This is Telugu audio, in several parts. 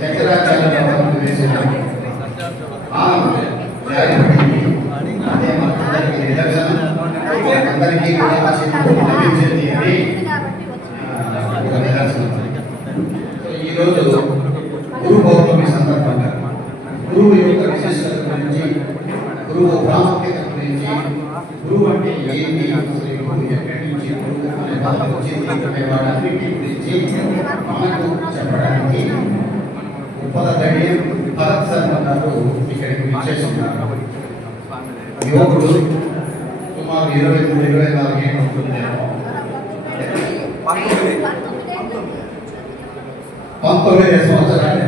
శంకరాచార్య వేసిన అదే మనందరికీ నిదర్శనం. అందరికీ లభించింది అని ఒక నిదర్శనం. ఈరోజు గురు పౌర్ణమి సందర్భంగా గురువు యొక్క విశిష్టత గురించి, గురువు ప్రాముఖ్యత గురించి, గురువు అంటే ఏంటి, ఎక్కడి నుంచి గురువు అనే పదం వచ్చింది అనే వాటన్నిటి గురించి మనకు చెప్పడానికి ఉప్పల దడియం భరత్ శర్మ గారు ఇక్కడికి విచ్చేస్తున్నారు. యువకుడు సుమారు 23-24 ఏళ్ళు ఉంటుందేమో. 19 సంవత్సరాలు.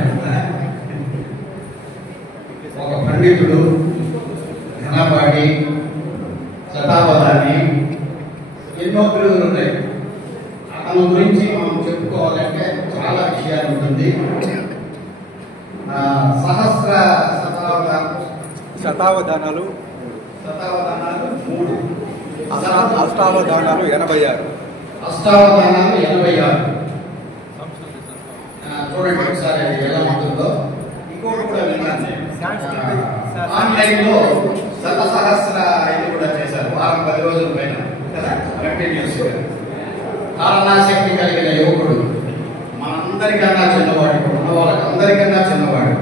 ఒక పండితుడు, ఘనపాడి, శతావధాని, ఎన్నో బిరుదులు ఉన్నాయి. అతని గురించి మనం చెప్పుకోవాలంటే చాలా విషయాలు ఉంటుంది. శతావధానాలు 3, అష్టావధానాలు 86. అష్టావధానాలు 86. చూడండి ఒకసారి అది ఎలా ఉంటుందో. ఇంకోటి కూడా విన్నాను, ఆన్లైన్ లో శతసహస్ర ఇది కూడా చేశారు. వారం 10 రోజుల పైన కదా, కంటిన్యూస్ గా. కారణాశక్తి కలిగిన యువకుడు, మనందరికన్నా చిన్నవాడు, ఉన్న వాళ్ళకి అందరికన్నా చిన్నవాడు.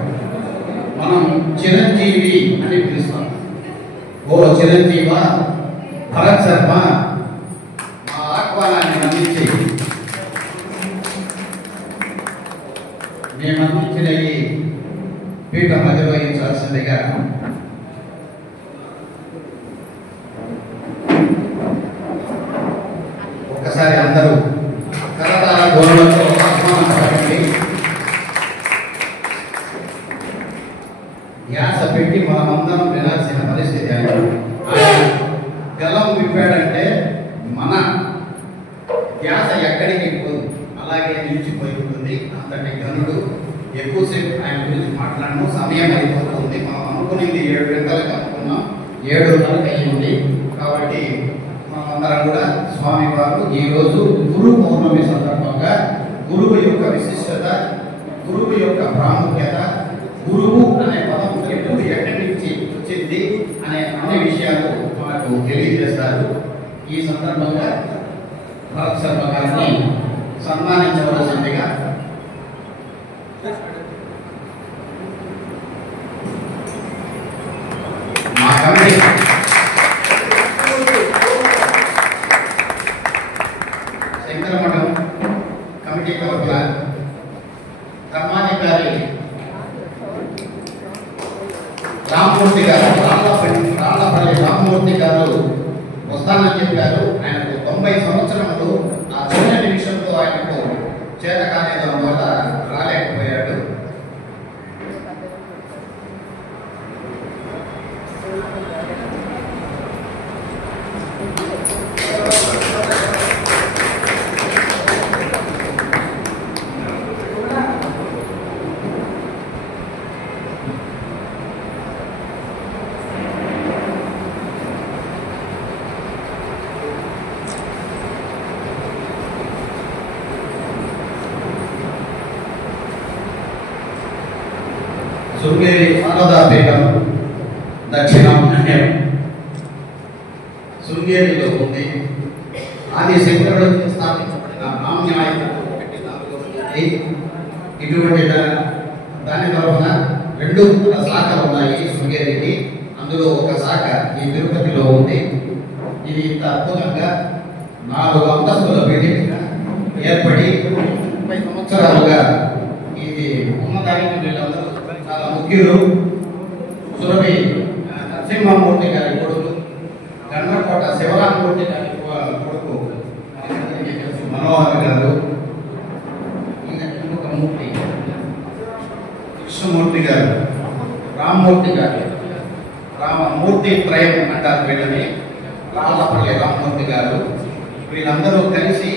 మనం చిరంజీవి అని పిలుస్తాం. ఓ చిరంజీవ భరత్ శర్మ, మా ఆహ్వానాన్ని అందించి మేము అందించిన ఈ పీఠం అధిరోహించాల్సిందిగా ఒక్కసారి అందరూ కరతాళ ధ్వనులతో ఆహ్వానించండి. ధ్యాస పెట్టి మనమందరం వినాల్సిన పరిస్థితి. ఆయన గలం విప్పాడంటే మన ధ్యాస ఎక్కడికి పోదు, అలాగే నిలిచిపోయి ఉంటుంది. అంతటి ఘనుడు. ఎక్కువసేపు ఆయన గురించి మాట్లాడము, సమయం అయిపోతుంది. మనం అనుకునేది 7 గంటలకు అనుకున్నాం, 7:30 అయ్యింది. కాబట్టి మనమందరం కూడా స్వామి వారు ఈరోజు గురు పౌర్ణమి సందర్భంగా గురువు యొక్క విశిష్టత, గురువు యొక్క ప్రాముఖ్యత, గురువు అనే పదం ఎప్పుడు ఎక్కడి నుంచి వచ్చింది అనే అన్ని విషయాలు మనకు తెలియజేస్తారు. ఈ సందర్భంగా భరత్ శర్మ గారిని సన్మానించవలసిందిగా మా కమిటీ శంకరమఠం కమిటీ తరఫున ధర్మాధికారి రామ్మూర్తి గారు, రాళ్లపల్లి రామ్మూర్తి గారు వస్తానని చెప్పారు. ఆయనకు 90 సంవత్సరములు. ఆ చిన్న నిమిషంతో ఆయనకు చేత కాలేదం వల్ల రాలేకపోయాడు. శృంగేరి శారదాపీఠం దక్షిణాంధ్యం శృంగేరిలో ఉంది. ఆది శంకరుడు స్థాపించబడిన నామ్యాయ ఇటువంటి దాని తరఫున 2 శాఖలు ఉన్నాయి శృంగేరికి. అందులో ఒక శాఖ ఈ తిరుపతిలో ఉంది. ఇది ఇంత అద్భుతంగా 4 అంతస్తుల బిల్డింగ్ ఏర్పడి 30 సంవత్సరాలుగా ఇది ఉన్నదానికి వీళ్ళందరూ చాలా ముఖ్యులు. సురభి నరసింహమూర్తి గారి కొడుకు, గండ్రకోట శివరామూర్తి గారి కొడుకు మనోహర్ గారు, మూర్తి కృష్ణమూర్తి గారు, రామ్మూర్తి గారు, రామమూర్తి త్రయం అంటారు వీళ్ళని, రాళ్లపల్లి రామ్మూర్తి గారు. వీళ్ళందరూ కలిసి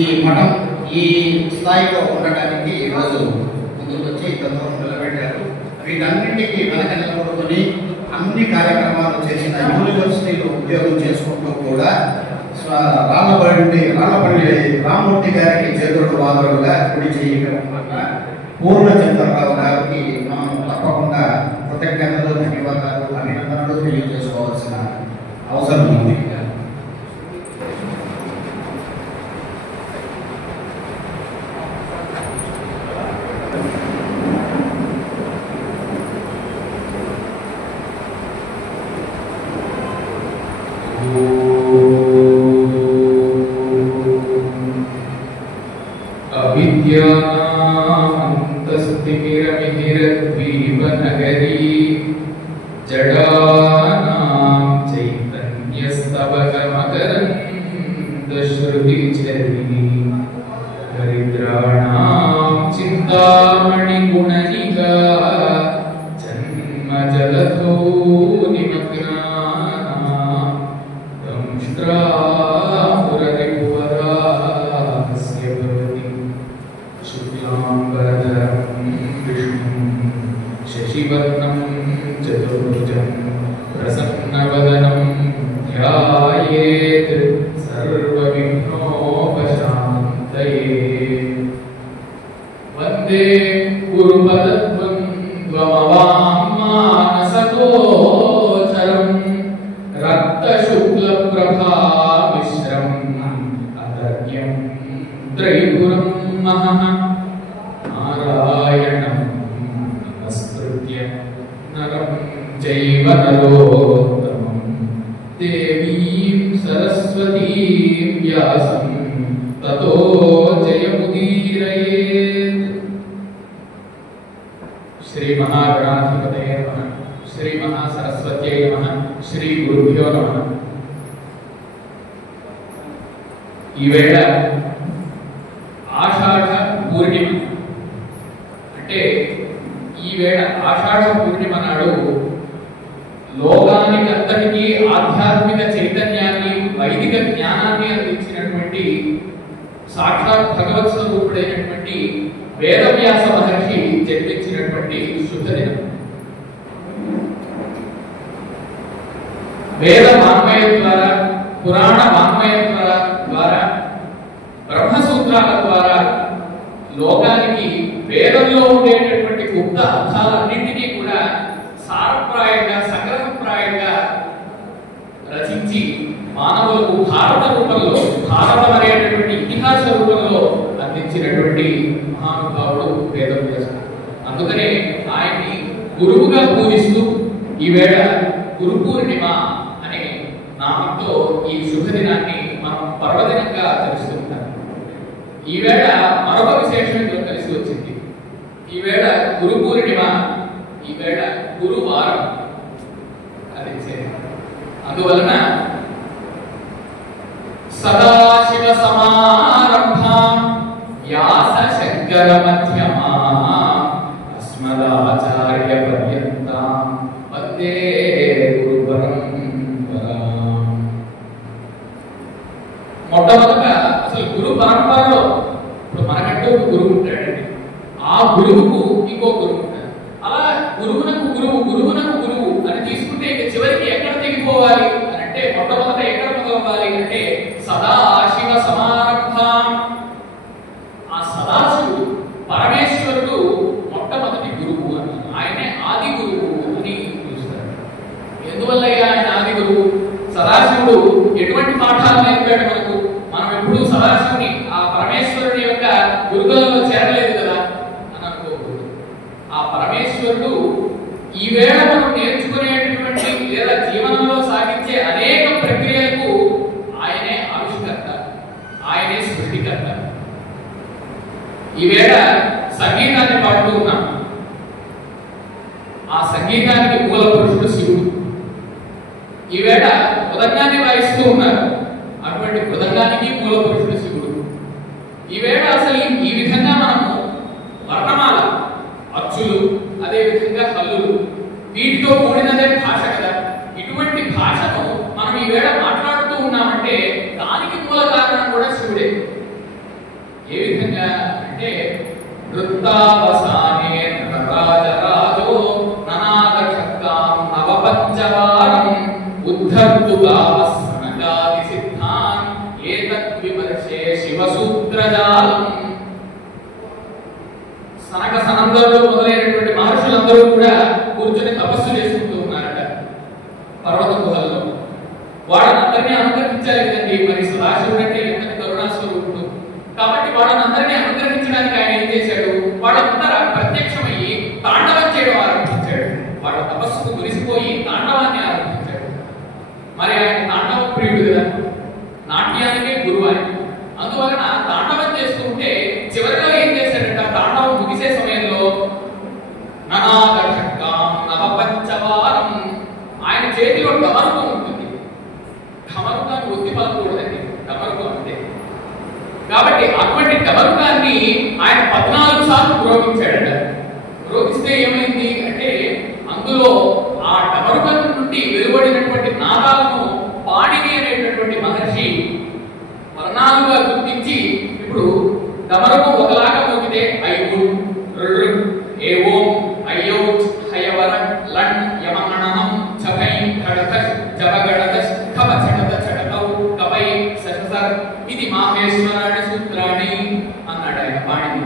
ఈ మఠం ఈ స్థాయిలో ఉండటానికి ఈరోజు ముందుకు వచ్చి ఇంతలో నిలబెట్టారు. వీటన్నింటికి వెనక నిలబడుకొని అన్ని కార్యక్రమాలు చేసిన, యూనివర్సిటీలో ఉద్యోగం చేసుకుంటూ కూడా రాళ్లపల్లి రామ్మూర్తి గారికి చేతుడు వాదరుగా, కుడి చేయి పూర్ణచంద్రరావు గారు వారికి మనం తప్పకుండా కృతజ్ఞతలు, ధన్యవాదాలు, అభినందనలు తెలియజేసుకోవాల్సిన అవసరం ఉంది. अविद्यानामन्तस्तिमिरमिहिरद्वीपनगरी जडानां चैतन्यस्तबकमकरन्दश्रुतिझरी दरिद्राणां चिन्तामणिगुणनिका जन्मजलधो निमग्नानां दंष्ट्रापुररिपुवरास्य भवति शुक्लाम्बरधरं विष्णुं शशिवर्णं चतुर्भुजं प्रसन्नवदनं ध्यायेत् सर्वविघ्नोपशान्तये। वन्दे गुरुपदद्वन्द्वमवाङ्मानसगोचरं रक्तशुक्लप्रभामिश्रम् अतर्क्यं त्रैपुरं महः नारायणं नमस्कृत्य नरं चैव नरोत्तमं देवीं सरस्वतीं व्यासं ततो जयमुदीरयेत्। श्री महागणाधिपतये नमः, श्री महासरस्वत्यै नमः, श्री गुरुभ्यो नमः। ఈ వేళ ఆషాఢ పూర్ణిమ అంటే ఈ వేళ ఆషాఢ పూర్ణిమ నాడు లోకానికంతటికీ ఆధ్యాత్మిక చైతన్యాన్ని, వైదిక జ్ఞానాన్ని అందించినటువంటి సాక్షాత్ భగవత్ స్వరూపుడైనటువంటి వేదవ్యాస మహర్షి జన్మించినటువంటి శుభదినం. వేద వాంగ్మయం ద్వారా, పురాణ వాంగ్మయం ద్వారా, బ్రహ్మసూత్రాల ద్వారా లోకానికి వేదంలో ఉండేటటువంటి గుప్త అర్థాలన్నింటినీ కూడా సారప్రాయంగా, సంగ్రహప్రాయంగా రచించి మానవులకు భారత రూపంలో, భారతం అనేటటువంటి ఇతిహాస రూపంలో అందించినటువంటి మహానుభావుడు వేదవ్యాసుడు. అందుకనే ఆయన్ని గురువుగా పూజిస్తూ ఈవేళ గురు పూర్ణిమ అనే నామంతో ఈ శుభదినాన్ని మనం పర్వదినంగా తెలుసుకుంటాం. ఈవేళ మరొక విశేషం ఇందులో కలిసి వచ్చింది. ఈవేళ గురు పూర్ణిమ, ఈవేళ గురువారం. అది అందువలన సదాశివ సమారంభాం వ్యాస శంకర మధ్యమాం అస్మదాచార్య పర్యంతాం వందే గురు పరంపరాం. మొట్టమొదట అసలు గురు పరంపరలో ఇప్పుడు మనకంటూ ఒక గురువు ఉంటాడండి. ఆ గురువుకు ఇంకో గురువు ఉంటాడు. అలా గురువునకు గురువు, గురువునకు గురువు అని తీసుకుంటే ఇక చివరికి ఎక్కడ తెగిపోవాలి అని అంటే మొట్టమొదట ఎక్కడ మొదలవ్వాలి అంటే సదాశివ సమారంభాం. ఆ సదాశివుడు పరమేశ్వరుడు మొట్టమొదటి గురువు అన్నారు. ఆయనే ఆది గురువు అని పిలుస్తారు. ఎందువల్ల ఆయన ఆది గురువు? సదాశివుడు ఎటువంటి పాఠాలు నేర్పాడు మనకు? మనం ఎప్పుడు సదాశివుని, ఆ పరమేశ్వరుని యొక్క గురుకులంలో చేరలేదు కదా అని అనుకోకూడదు. ఆ పరమేశ్వరుడు ఈవేళ మనం నేర్చుకునేటటువంటి లేదా జీవనంలో సాగించే అనేక ప్రక్రియలకు ఆయనే ఆవిష్కర్త, ఆయనే సృష్టికర్త. ఈవేళ సంగీతాన్ని పాడుతూ ఉన్నాం. ఆ సంగీతానికి మూల పురుషుడు శివుడు. ఈవేళ మృదంగాన్ని వాయిస్తూ ఉన్నారు. అటువంటి మృదంగానికి మూల పురుషుడు శివుడు. ఈవేళ అసలు ఈ విధంగా మనము వర్ణమాల, అచ్చులు, అదే విధంగా హల్లులు, వీటితో కూడినదే భాష కదా. ఇటువంటి భాషను మనం ఈవేళ మాట్లాడుతూ ఉన్నామంటే దానికి మూల కారణం కూడా శివుడే. ఏ విధంగా అంటే వృత్తావసానే నటరాజరాజో ననాదశక్తాం నవపంచవారం ఉద్ధర్తు గావస్సనగాది సిద్ధాన్ ఏతద్ విమర్శే శివసూత్రజాలం. సనక సనందరులు మొదలైనటువంటి మహర్షులందరూ కూడా కూర్చొని తపస్సు చేసుకుంటూ ఉన్నారట పర్వత గుహల్లో. వాళ్ళందరినీ అనుగ్రహించాలి కదండి. మరి సదాశివుడు అంటే ఎంతటి కరుణాస్వరూపుడు కాబట్టి వాళ్ళందరినీ అనుగ్రహించడానికి ఆయన ఏం చేశాడు, వాళ్ళందరూ ప్రత్యక్షమయ్యి తాండవం చేయడం ఆరంభించాడు. వాళ్ళ తపస్సుకు మురిసిపోయి తాండవాన్ని ఆరంభించాడు. మరి ఆయన తాండవ ప్రియుడు కదా, నాట్యానికే గురువు ఆయన. అందువలన తాండవం చేస్తుంటే చివరిలో ఏం చేశాడంట, తాండవం ముగిసే సమయంలో నవపంచవారం ఆయన చేతిలో డమరుకం ఉంటుంది. డమరుకాన్ని ఒత్తి పలకూడదండి, డమరుకం అంటే. కాబట్టి అటువంటి డమరుకాన్ని ఆయన 14 సార్లు మ్రోగించాడట. మ్రోగిస్తే ఏమైంది అంటే అందులో ఆ డమరుకం నుండి వెలువడినటువంటి నాదాలను పాణిని అనేటటువంటి మహర్షి వర్ణాలుగా గుర్తించి, ఇప్పుడు డమరుకం ఒకలాగా మోగితే ఐదు ఏవో అయ్యో హయవర లన్ యమగణనం చపై ఖడకస్ జపగణదస్ ఖవ చడద చడకౌ కపై సససర్ ఇది మాహేశ్వరాణి సూత్రాణి అన్నాడు ఆయన పాణిని.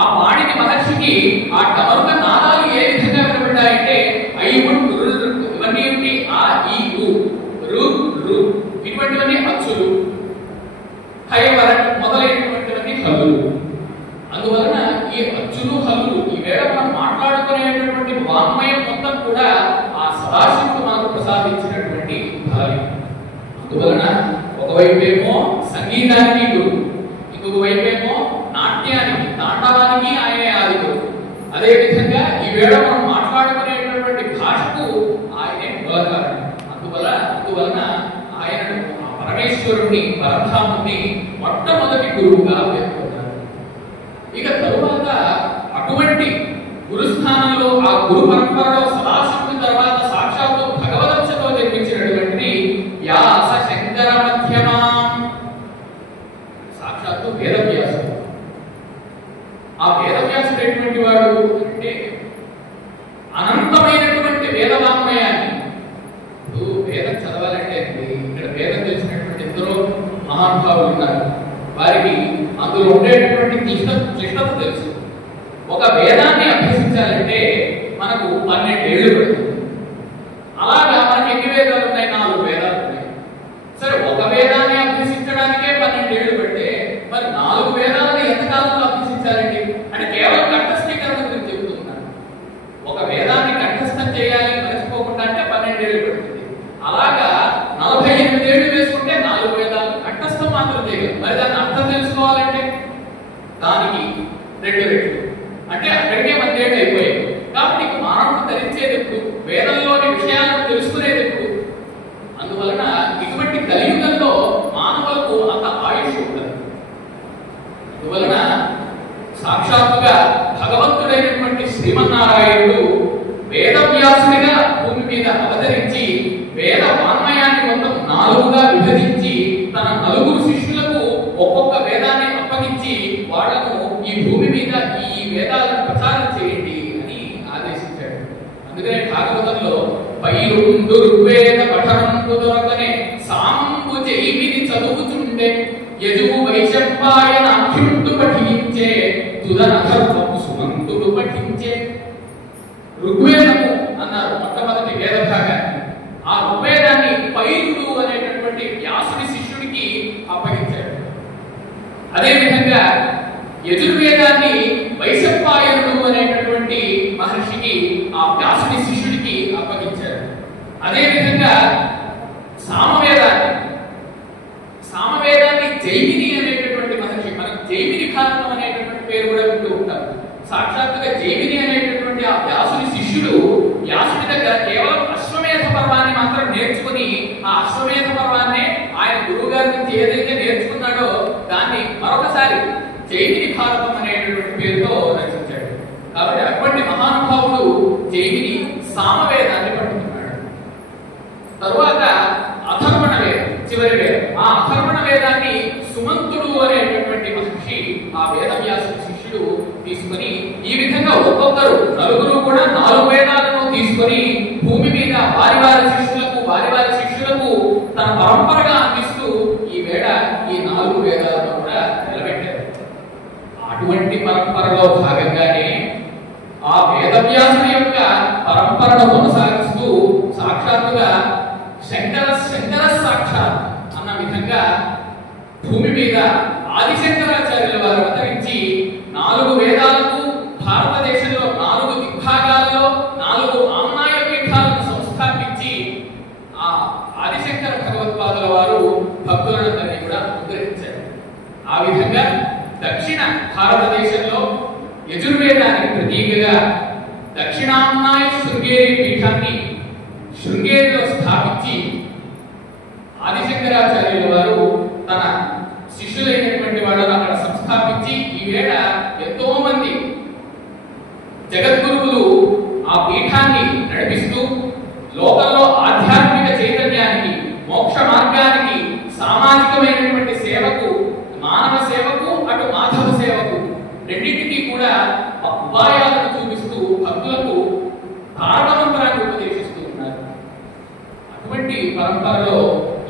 ఆ పాణిని మహర్షికి ఆ డమరుక నాదాలు ఏ విధంగా వినబడ్డాయంటే ఐదు ఇవన్నీ ఏంటి, ఆ ఈ రు రు ఇటువంటివన్నీ అచ్చులు, హయవర మొదలైనటువంటివన్నీ హల్లులు. అందువలన ఈ అచ్చులు హల్లులు ఈ వేళ మనం మాట్లాడుకునేటటువంటి వాంగ్మయం మొత్తం కూడా ఆ సదాశివుడు మనకు ప్రసాదించినటువంటి భార్య. అందువలన ఒకవైపేమో సంగీతానికి గురువు, ఇంకొక వైపేమో నాట్యానికి తాండవానికి ఆయనే ఆది గురువు. అదే విధంగా ఈ వేళ మనం మాట్లాడుకునేటటువంటి భాషకు ఆయనే మూలకారణం. అందువలన ఆయనను పరమేశ్వరుణ్ణి పరధాముని మొట్టమొదటి గురువుగా పేర్కొన్నారు. ఇక తరువాత అటువంటి గురుస్థానంలో ఆ గురు పరంపరలో సదాశివుడి తర్వాత సాక్షాత్తు భగవదంశతో జన్మించినటువంటి వ్యాస శంకర మధ్యమాం, సాక్షాత్తు వేదవ్యాసుడు. ఆ వేదవ్యాసుడు ఎటువంటి వాడు అంటే అనంతమైనటువంటి వేదవాంగ్మయాన్ని. వేదం చదవాలంటే ఇక్కడ వేదం తెలిసినటువంటి ఎందరో మహానుభావులు ఉన్నారు. వారికి అందులో ఉండేటువంటి క్లిష్టత తెలుసు. ఒక వేదాన్ని అభ్యసించాలంటే మనకు 12 ఏళ్ళు పడుతుంది. అలాగా మనకి ఎన్ని వేదాలు ఉన్నాయి? 4 వేదాలు ఉన్నాయి. సరే, ఒక వేదాన్ని అభ్యసించడానికే 12 ఏళ్ళు పడితే మరి 4 వేదాలను ఎంతకాలంలో అభ్యసించాలండి అంటే కేవలం కంఠస్థీకరణ గురించి చెబుతున్నాను. ఒక వేదాన్ని కంఠస్థం చేయాలి మర్చిపోకుండా అంటే 12 ఏళ్ళు పడుతుంది. అలాగా 48 ఏళ్ళు వేసుకుంటే 4 వేదాలు కంఠస్థం మాత్రం చేయగలరు. మరి దాన్ని అర్థం తెలుసుకోవాలంటే దానికి 2 రెట్లు అంటే అక్కడికే 10 ఏళ్ళు అయిపోయాయి. కాబట్టి మానవుడు ధరించేది ఎప్పుడు, వేదంలోని విషయాలను తెలుసుకునేది ఎప్పుడు. అందువలన ఇటువంటి కలియుగంలో మానవులకు అంత ఆయుష్ ఉండదు. అందువలన సాక్షాత్తుగా భగవంతుడైనటువంటి శ్రీమన్నారాయణుడు వేదవ్యాసుడిగా భూమి మీద అవతరించి వేద వాన్మయాన్ని మొత్తం 4గా విభజించి తన 4 శిష్యులకు ఒక్కొక్క వేదాన్ని అప్పగించి వాళ్లను ఈ భూమి మీద ఈ వేదాలను ప్రచారం చేయండి అని ఆదేశించాడు. అందుకనే భాగవతంలో పైరుండు ఋగ్వేద పఠనంబు దొరకనే సాంబు జైమిని చదువుతుండే యజువు వైశంపాయన అఖ్యుండు పఠించే తుదనధర్మము సుమంతుడు పఠించే. ఋగ్వేదము అన్నారు మొట్టమొదటి వేద భాగాన్ని. ఆ ఋగ్వేదాన్ని పైరుడు అనేటటువంటి వ్యాసుడి శిష్యుడికి అప్పగించాడు. అదేవిధంగా యజుర్వేదాన్ని వైశంపాయనుడు అనేటటువంటి మహర్షికి ఆ వ్యాసుడి శిష్యుడికి అప్పగించారు. అదేవిధంగా సామవేదాన్ని జైమిని అనేటటువంటి మహర్షి, మనకు జైమిని భారతం అనేటటువంటి పేరు కూడా వింటూ ఉంటాం. సాక్షాత్తుగా జైమిని అనేటటువంటి ఆ వ్యాసుడి శిష్యుడు వ్యాసుడి దగ్గర కేవలం అశ్వమేధ పర్వాన్ని మాత్రం నేర్చుకుని ఆ అశ్వమేధ పర్వాన్ని ఆయన గురువు గారి నుంచి ఏదైతే నేర్చుకున్నాడో దాన్ని మరొకసారి జైమిని భారతం అనేటటువంటి పేరుతో రచించాడు. కాబట్టి అటువంటి మహానుభావుడు జైమిని సామవేదాన్ని పట్టుకున్నాడు. తరువాత అథర్వణ వేదం, చివరి వేదం. ఆ అథర్వణ వేదాన్ని సుమంతుడు అనేటటువంటి మహర్షి ఆ వేదవ్యాసుడి శిష్యుడు తీసుకుని ఈ విధంగా ఒక్కొక్కరు 4 కూడా 4 వేదాలను తీసుకొని భూమి మీద వారి వారి శిష్యులకు తన పరంపరగా అందిస్తూ ఈ వేళ ఈ 4 వేదాలను కూడా నిలబెట్టారు. అటువంటి పరంపరలో భాగంగానే ఆ ఆ వేదవ్యాసుని యొక్క పరంపరను కొనసాగిస్తూ సాక్షాత్తుగా శంకర సాక్షాత్ అన్న విధంగా భూమి మీద ఆదిశంకరాచార్యుల వారు అవతరించి 4 వేదాలకు భారతదేశంలో 4 విభాగాల్లో 4 ఆమ్నాయ పీఠాలను సంస్థాపించి ఆ ఆదిశంకర భగవత్పాదుల వారు భక్తులందరినీ కూడా అనుగ్రహించారు. ఆ విధంగా దక్షిణ భారతదేశంలో యజుర్వేదానికి ప్రతీకగా దక్షిణామ్నాయ శృంగేరి పీఠాన్ని శృంగేరిలో స్థాపించి ఆదిశంకరాచార్యుల వారు తన శిష్యులైనటువంటి వాళ్ళను అక్కడ సంస్థాపించి ఈవేళ ఎంతో మంది జగద్గురువులు ఆ పీఠాన్ని నడిపిస్తూ లోకంలో ఆధ్యాత్మిక చైతన్యానికి, మోక్ష మార్గానికి, సామాజికమైనటువంటి సేవకు, మానవ సేవకు, అటు మాధవ సేవకు రెండింటికి కూడా ఉపాయాలను చూపిస్తూ భక్తులకు భారతమంత్రాన్ని ఉపదేశిస్తూ ఉన్నారు. అటువంటి పరంపరలో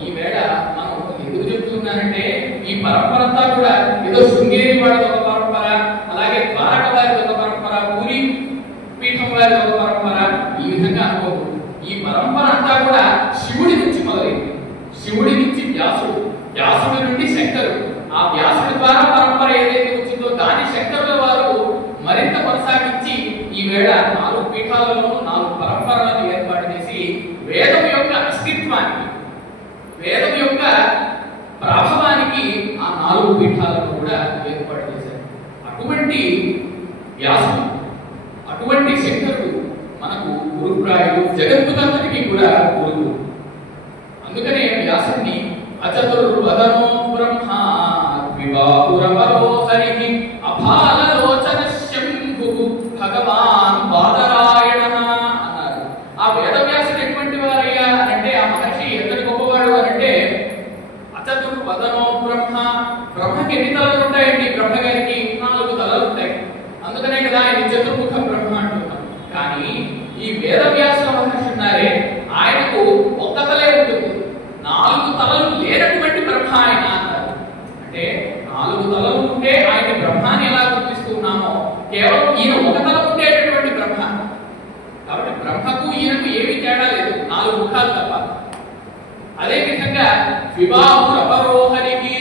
ఈవేళ మనం ఎందుకు చెప్తున్నానంటే ఈ పరంపర అంతా కూడా ఏదో శృంగేరి వారిది ఒక పరంపర, అలాగే ద్వారక వారిది ఒక పరంపర, పూరి పీఠం వారిది ఒక పరంపర, ఈ విధంగా అనుకోకూడదు. ఈ పరంపర అంతా కూడా శివుడి నుంచి మొదలైంది. శివుడి నుంచి వ్యాసుడు, వ్యాసుడి నుండి శంకరుడు, ఆ వ్యాసుడి ద్వారా పరంపర ఏదైతే వచ్చిందో దాని శంకరుల వారు మరింత కొనసాగించి ఈవేళ 4 పీఠాలలో 4 పరంపరలను ఏర్పాటు చేసి వేదం యొక్క అస్తిత్వానికి, వేదం యొక్క ప్రభావానికి ఆ 4 పీఠాలను కూడా ఏర్పాటు చేశారు. అటువంటి వ్యాసుడు, అటువంటి శంకరుడు మనకు గురుప్రాయుడు, జగత్తుకంతటికి కూడా గురువు. అందుకనే వ్యాసుడిని అచతుర్వదనో బ్రహ్మ ద్విబాహురపరో హరిః అఫాలలోచన శంభు భగవాన్ బాదరాయణ అన్నారు. ఆ వేదవ్యాసుడు ఎటువంటి వారయ్యా అంటే ఆ మహర్షి ఎంతటి గొప్పవాడు అంటే అచతుర్వదనో బ్రహ్మ, బ్రహ్మకి ఎన్ని తలలు ఉంటాయండి? బ్రహ్మగారికి 4 తలలు ఉంటాయి. అందుకనే కదా ఆయన చతుర్ముఖ బ్రహ్మ అంటున్నాం. కానీ ఈ వేదవ్యాసుల మహర్షి ఉన్నారే ఆయనకు ఒక్క తలే ఉంటుంది, 4 తలలు లేనటువంటి బ్రహ్మ ఆయన అన్నారు. అంటే 4 తలలు ఉంటే ఆయన బ్రహ్మాన్ని ఎలా గుర్తిస్తున్నామో కేవలం ఈయన ఒక తల ఉండేటటువంటి బ్రహ్మ. కాబట్టి బ్రహ్మకు ఈయనకు ఏమీ తేడా లేదు, 4 ముఖాలు తప్ప. అదే విధంగా విబాహురపరోహరికి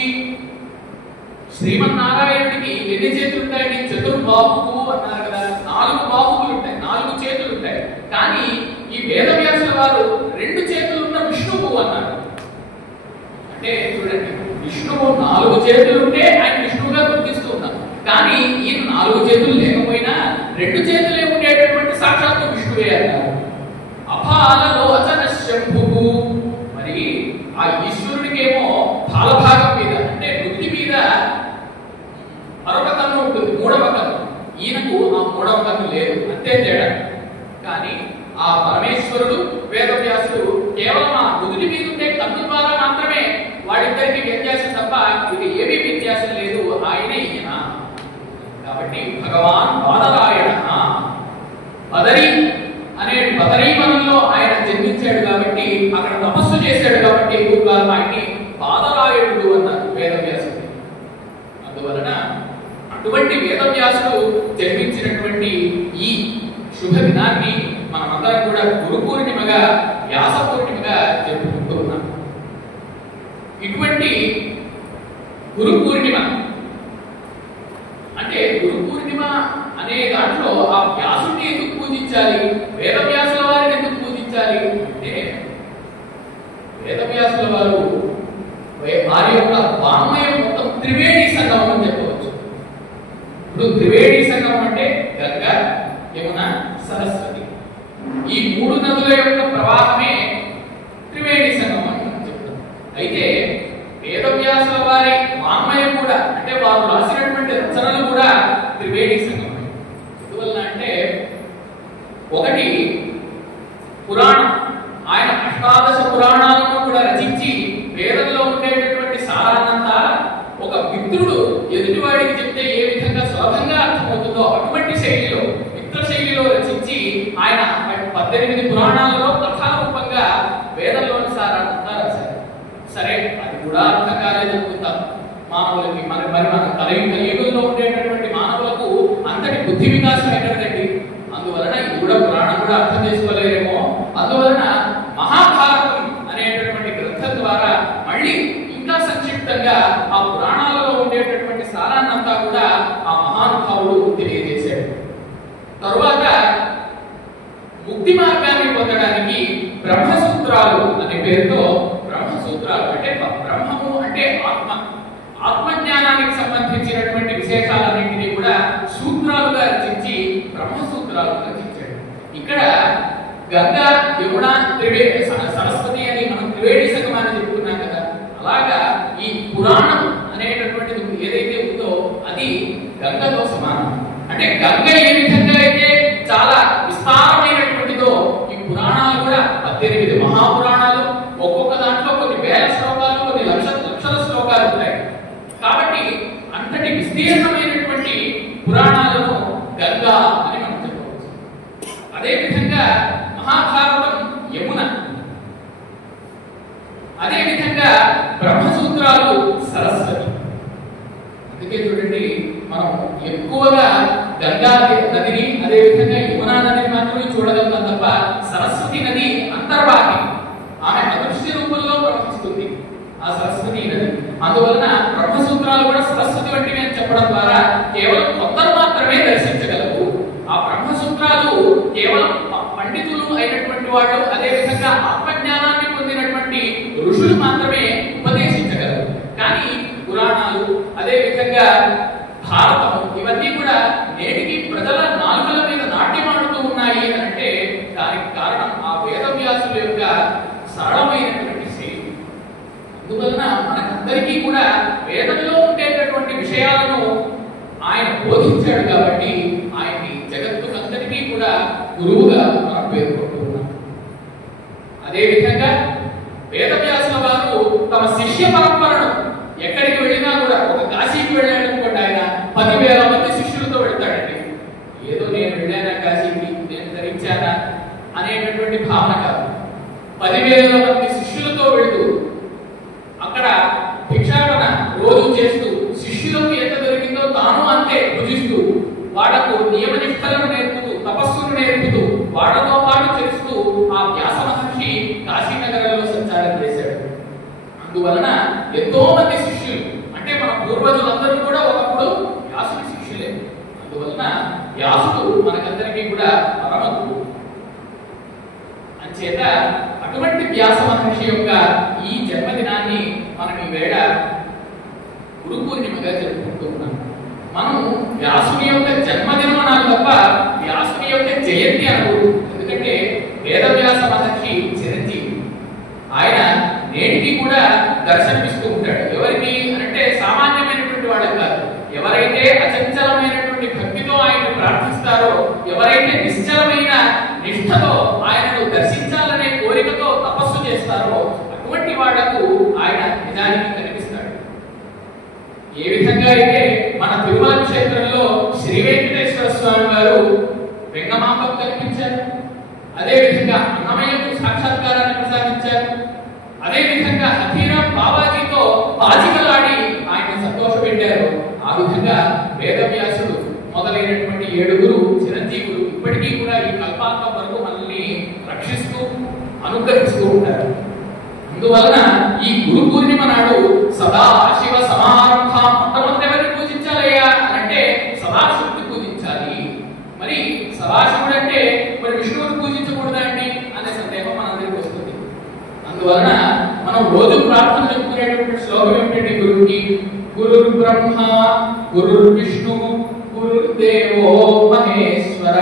శ్రీమన్నారాయణుడికి ఎన్ని చేతులు ఉంటాయండి? చతుర్బాహువు అన్నారు కదా, 4 బాహువులు ఉంటాయి, 4 చేతులు ఉంటాయి. కానీ ఈ వేదవ్యాసుల వారు 2 చేతులు ఉన్న విష్ణువు అన్నారు. అంటే చూడండి, విష్ణువు 4 చేతులు ఉంటే ఆయన విష్ణువుగా గుర్తిస్తూ ఉన్నాం. కానీ ఈయన 4 చేతులు లేకపోయినా 2 చేతులే ఉండేటటువంటి సాక్షాత్తు విష్ణువే అన్నారు. అఫాలలోచన శంభువు, మరి ఆ ఈశ్వరుడికేమో ఫాలభాగం మీద అంటే బుద్ధి మీద మరొక కన్ను ఉంటుంది, 3వ కన్ను. ఈయనకు ఆ 3వ కన్ను లేదు, అంతే తేడా. కానీ ఆ పరమేశ్వరుడు వేదవ్యాసుడు కేవలం ఆ బుద్ధి మీద ఉండే కన్ను ద్వారా మాత్రమే వాడిద్దరికి వ్యత్యాసం తప్ప ఇది ఏమీ వ్యత్యాసం లేదు, ఆయన ఈయన. కాబట్టి భగవాన్ బాదరాయణ, బదరి అనే బదరీవనంలో ఆయన జన్మించాడు కాబట్టి, అక్కడ తపస్సు చేశాడు కాబట్టి ఆయన్ని బాదరాయణుడు అన్నారు వేదవ్యాసుడు. అందువలన అటువంటి వేదవ్యాసుడు జన్మించినటువంటి ఈ శుభ దినాన్ని మనమందరం కూడా గురు పూర్ణిమగా, వ్యాస పూర్ణిమగా జరుపుకుంటూ ఉన్నాం. ఇటువంటి గురు పూర్ణిమ అంటే గురు పూర్ణిమ అనే దాంట్లో ఆ వ్యాసుని ఎందుకు పూజించాలి, వేదవ్యాసుల వారిని ఎందుకు పూజించాలి అంటే వేదవ్యాసుల వారు వారి యొక్క వాంగ్మయం మొత్తం త్రివేణి సంగమం అని చెప్పవచ్చు. ఇప్పుడు త్రివేణి సంగమం అంటే గంగా, యమున, సరస్వతి, ఈ 3 నదుల యొక్క ప్రవాహమే త్రివేణి సంగమం అని చెప్తారు. అయితే వేదవ్యాసుల వారి వాంగ్మయం కూడా అంటే వారు రాసినటువంటి రచనలు కూడా త్రివేణి సంగమం. ఎందువల్ల అంటే ఒకటి పురాణం, ఆయన 18 పురాణాలను కూడా రచించి వేదంలో ఉండేటటువంటి సారాన్నంతా ఒక మిత్రుడు ఎదుటివాడికి చెప్తే ఏ విధంగా సులభంగా అర్థమవుతుందో అటువంటి శైలిలో, మిత్ర శైలిలో రచించి ఆయన 18 పురాణాలలో కథారూపంగా వేదంలోని సారాన్నంతా రాశారు. సరే, అది కూడా అర్థం కాలేదనుకుంటాం మానవులకి. మన కలియుగంలో ఉండేటటువంటి మానవులకు అంతటి బుద్ధి వికాసం ఎక్కడదండి? కూడా అర్థం చేసుకోలేరేమో. అందువలన మహాభారతం అనేటటువంటి గ్రంథం ద్వారా మళ్ళీ ఇంకా సంక్షిప్తంగా ఆ పురాణాలలో ఉండేటటువంటి సారాన్నంతా కూడా ఆ మహానుభావుడు తెలియజేశాడు. తరువాత ముక్తి మార్గాన్ని పొందడానికి బ్రహ్మసూత్రాలు అనే పేరుతో, బ్రహ్మసూత్రాలు అంటే బ్రహ్మము అంటే ఆత్మజ్ఞానానికి సంబంధించినటువంటి విశేషాలన్నింటినీ కూడా సూత్రాలుగా రచించి బ్రహ్మసూత్రాలుగా రచించాడు. ఇక్కడ గంగా, యమున, సరస్వతి అని మనం త్రివేణి సంగమాన్ని చెప్పుకున్నాం కదా, అలాగా ఈ పురాణం అనేటటువంటిది ఏదైతే ఉందో అది గంగతో సమానం. అంటే గంగ ఏ విధంగా అయితే చాలా విస్తారమైనటువంటిదో ఈ పురాణాలు కూడా 18 మహాపురాణాలు, ఒక్కొక్క దాంట్లో కొన్ని వేల శ్లోకాలు, కొన్ని లక్షల శ్లోకాలు ఉంటాయి. కాబట్టి అంతటి విస్తీర్ణమైనటువంటి పురాణాలను గంగా అని మనం చెప్పవచ్చు. అదేవిధంగా మహాభారతం యమున, అదేవిధంగా బ్రహ్మసూత్రాలు సరస్వతి. అందుకే చూడండి, మనం ఎక్కువగా గంగా నదిని అదేవిధంగా యమునా నదిని మాత్రమే చూడగలుగుతాం తప్ప సరస్వతి నది అంతర్వాహి, ఆమె అదృశ్య రూపంలో ప్రవహిస్తుంది ఆ సరస్వతి నది. అందువలన బ్రహ్మసూత్రాలు కూడా సరస్వతి వంటివి అని చెప్పడం ద్వారా కేవలం కొందరు మాత్రమే దర్శించగలరు. ఆ బ్రహ్మసూత్రాలు కేవలం పండితులు అయినటువంటి వాళ్ళు, అదేవిధంగా ఆత్మజ్ఞానాన్ని పొందినటువంటి ఋషులు మాత్రమే ఉపదేశించగలరు. కానీ పురాణాలు, అదేవిధంగా భారతం, ఇవన్నీ కూడా నేటికి ప్రజల నాలుకల మీద నాట్యమాడుతూ ఉన్నాయి అంటే దానికి కారణం ఆ వేదవ్యాసుల యొక్క సరళమైనటువంటి శైలి. అందువలన మనకందరికీ కూడా వేదంలో ఉండేటటువంటి విషయాలను ఆయన బోధించాడు కాబట్టి ఆయన్ని జగత్తుకందరికీ కూడా గురువుగా మనం పేర్కొంటున్నాం. అదేవిధంగా వేదవ్యాసుల వారు తమ శిష్య పరంపరను ఎక్కడికి వెళ్ళినా కూడా, ఒక కాశీకి వెళ్ళాడనుకోండి, ఆయన 10,000 మంది శిష్యులతో వెళ్తాడండి. ఏదో నేను వెళ్ళానా కాశీకి, నేను ధరించానా అనేటటువంటి భావన కాదు. 10,000 మంది శిష్యులతో వెళుతూ అక్కడ భిక్షాటన రోజు చేస్తూ, శిష్యులకు ఎంత దొరికిందో తాను అంతే భుజిస్తూ, వాళ్లకు నియమనిష్టలను నేర్పుతూ, తపస్సును నేర్పుతూ, వాళ్లతో పాటు చేస్తూ ఆ వ్యాస మహర్షి కాశీనగరంలో సంచారం చేశాడు. అందువలన ఎంతో మంది శిష్యులు, అంటే మన పూర్వజులందరూ కూడా ఒకప్పుడు వ్యాసుడి శిష్యులే. అందువలన వ్యాసుడు మనకందరికీ కూడా పరమ గురువు. అంచేత అటువంటి వ్యాస మహర్షి యొక్క ఈ జన్మదినాన్ని మనం ఈ వేళ గురు పూర్ణిమగా జరుపుకుంటూ ఉన్నాం. మనం వ్యాసుని యొక్క జన్మదినం అనాలి తప్ప వ్యాసుని యొక్క జయంతి అనకూడదు. ఎందుకంటే వేదవ్యాస మహర్షి చిరంజీవి, ఆయన నేటికి కూడా దర్శనమిస్తూ ఉంటాడు. ఎవరికి అంటే సామాన్యమైనటువంటి వాళ్ళకి కాదు. ఎవరైతే అచంచలమైనటువంటి భక్తితో ఆయనను ప్రార్థిస్తారో, ఎవరైతే నిశ్చలమైన నిష్ఠతో ఆయనను దర్శించాలనే కోరికతో తపస్సు చేస్తారో అటువంటి వాళ్లకు ఆయన నిజానికి కనిపిస్తాడు. ఏ విధంగా అయితే మన తిరుమల క్షేత్రంలో శ్రీ వెంకటేశ్వర స్వామి వారు వెంగమాంబకు కనిపించారు, అదేవిధంగా అన్నమయ్యకు సాక్షాత్కారాన్ని ప్రసాదించారు, అదేవిధంగా హఠీరామ్ బాబాజీతో బాజికలాడి ఆయన సంతోషపెట్టారు. ఆ విధంగా వేదవ్యాసుడు మొదలైనటువంటి 7 చిరంజీవులు ఇప్పటికీ కూడా ఈ కల్పాంతం వరకు మనల్ని రక్షిస్తూ అనుగ్రహిస్తూ ఉంటారు. అందువలన ఈ గురు పూర్ణిమ నాడు సదా శివ సమారంభ, మొట్టమొదటి ఎవరిని పూజించాలయ్యా అంటే సదాశివుడిని పూజించాలి. మరి సదాశివుడు అంటే మరి విష్ణువుని పూజించకూడదా అండి అనే సందేహం మనందరికీ వస్తుంది. అందువలన మనం రోజు ప్రార్థన చెప్పుకునేటువంటి శ్లోకం ఏమిటంటే గురువుకి, గురుర్ బ్రహ్మ గురుర్ విష్ణు గురుర్దేవో మహేశ్వర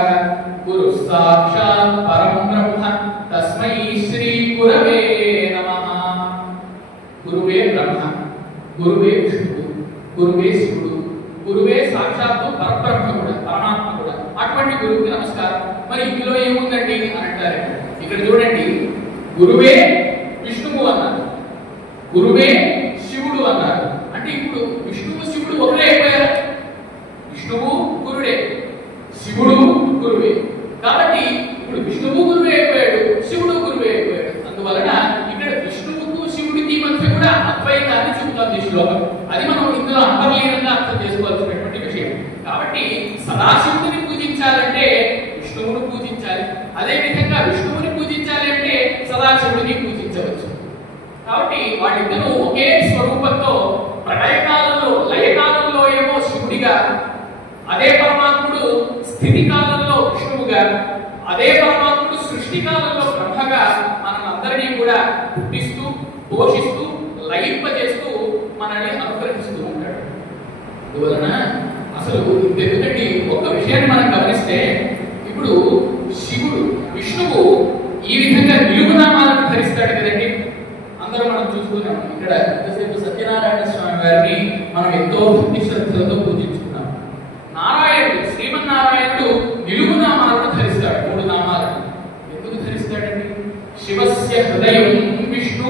గురు సాక్షాత్ పరం బ్రహ్మ తస్మై శ్రీ గురవే నమః. గురువే బ్రహ్మ, గురువే విష్ణువు, గురువే శివుడు, గురువే సాక్షాత్తు పరబ్రహ్మ కూడా, పరమాత్మ కూడా. అటువంటి గురువుకి నమస్కారం. మరి ఇందులో ఏముందండి అని అంటారు. ఇక్కడ చూడండి, గురువే విష్ణువు అన్నారు, గురువే శివుడు అన్నారు. అంటే ఇప్పుడు విష్ణువు శివుడు ఒకరే అయిపోయారు. విష్ణువు గురుడే, శివుడు గురువే. కాబట్టి ఇప్పుడు విష్ణువు గురువే అయిపోయాడు, శివుడు గురువే అయిపోయాడు. అందువలన ఇక్కడ విష్ణువుకు శివుడికి మధ్య కూడా అద్వైతాన్ని చెబుతోంది శ్లోకం. అది మనం ఇందులో అంతర్లీనంగా అర్థం చేసుకోవాల్సినటువంటి విషయం. కాబట్టి సదాశివుడిని పూజించాలంటే విష్ణువును పూజించాలి, అదే కాబట్టి వాళ్ళిద్దరూ ఒకే స్వరూపంతో ప్రళయకాలంలో లయకాలంలో ఏమో శివుడిగా, అదే పరమాత్ముడు స్థితి కాలంలో విష్ణువుగా, అదే పరమాత్ముడు సృష్టి కాలంలో బ్రహ్మగా మనందరినీ కూడా పుట్టిస్తూ పోషిస్తూ లయింపజేస్తూ మనల్ని అనుగ్రహిస్తూ ఉంటాడు. అందువలన అసలు ఎందుకంటే ఒక విషయాన్ని మనం గమనిస్తే, ఇప్పుడు శివుడు విష్ణువు ఈ విధంగా నిలువునామాలను ధరిస్తాడు కదండి. అందరూ మనం చూసుకున్నాం. ఇక్కడ ఇంతసేపు సత్యనారాయణ స్వామి గారిని మనం ఎంతో భక్తి శ్రద్ధలతో పూజించుకున్నాం. నారాయణుడు శ్రీమన్నారాయణుడు నిలువునామాలను ధరిస్తాడు, 3 నామాలు. ఎందుకు ధరిస్తాడండి? శివస్య హృదయం విష్ణు,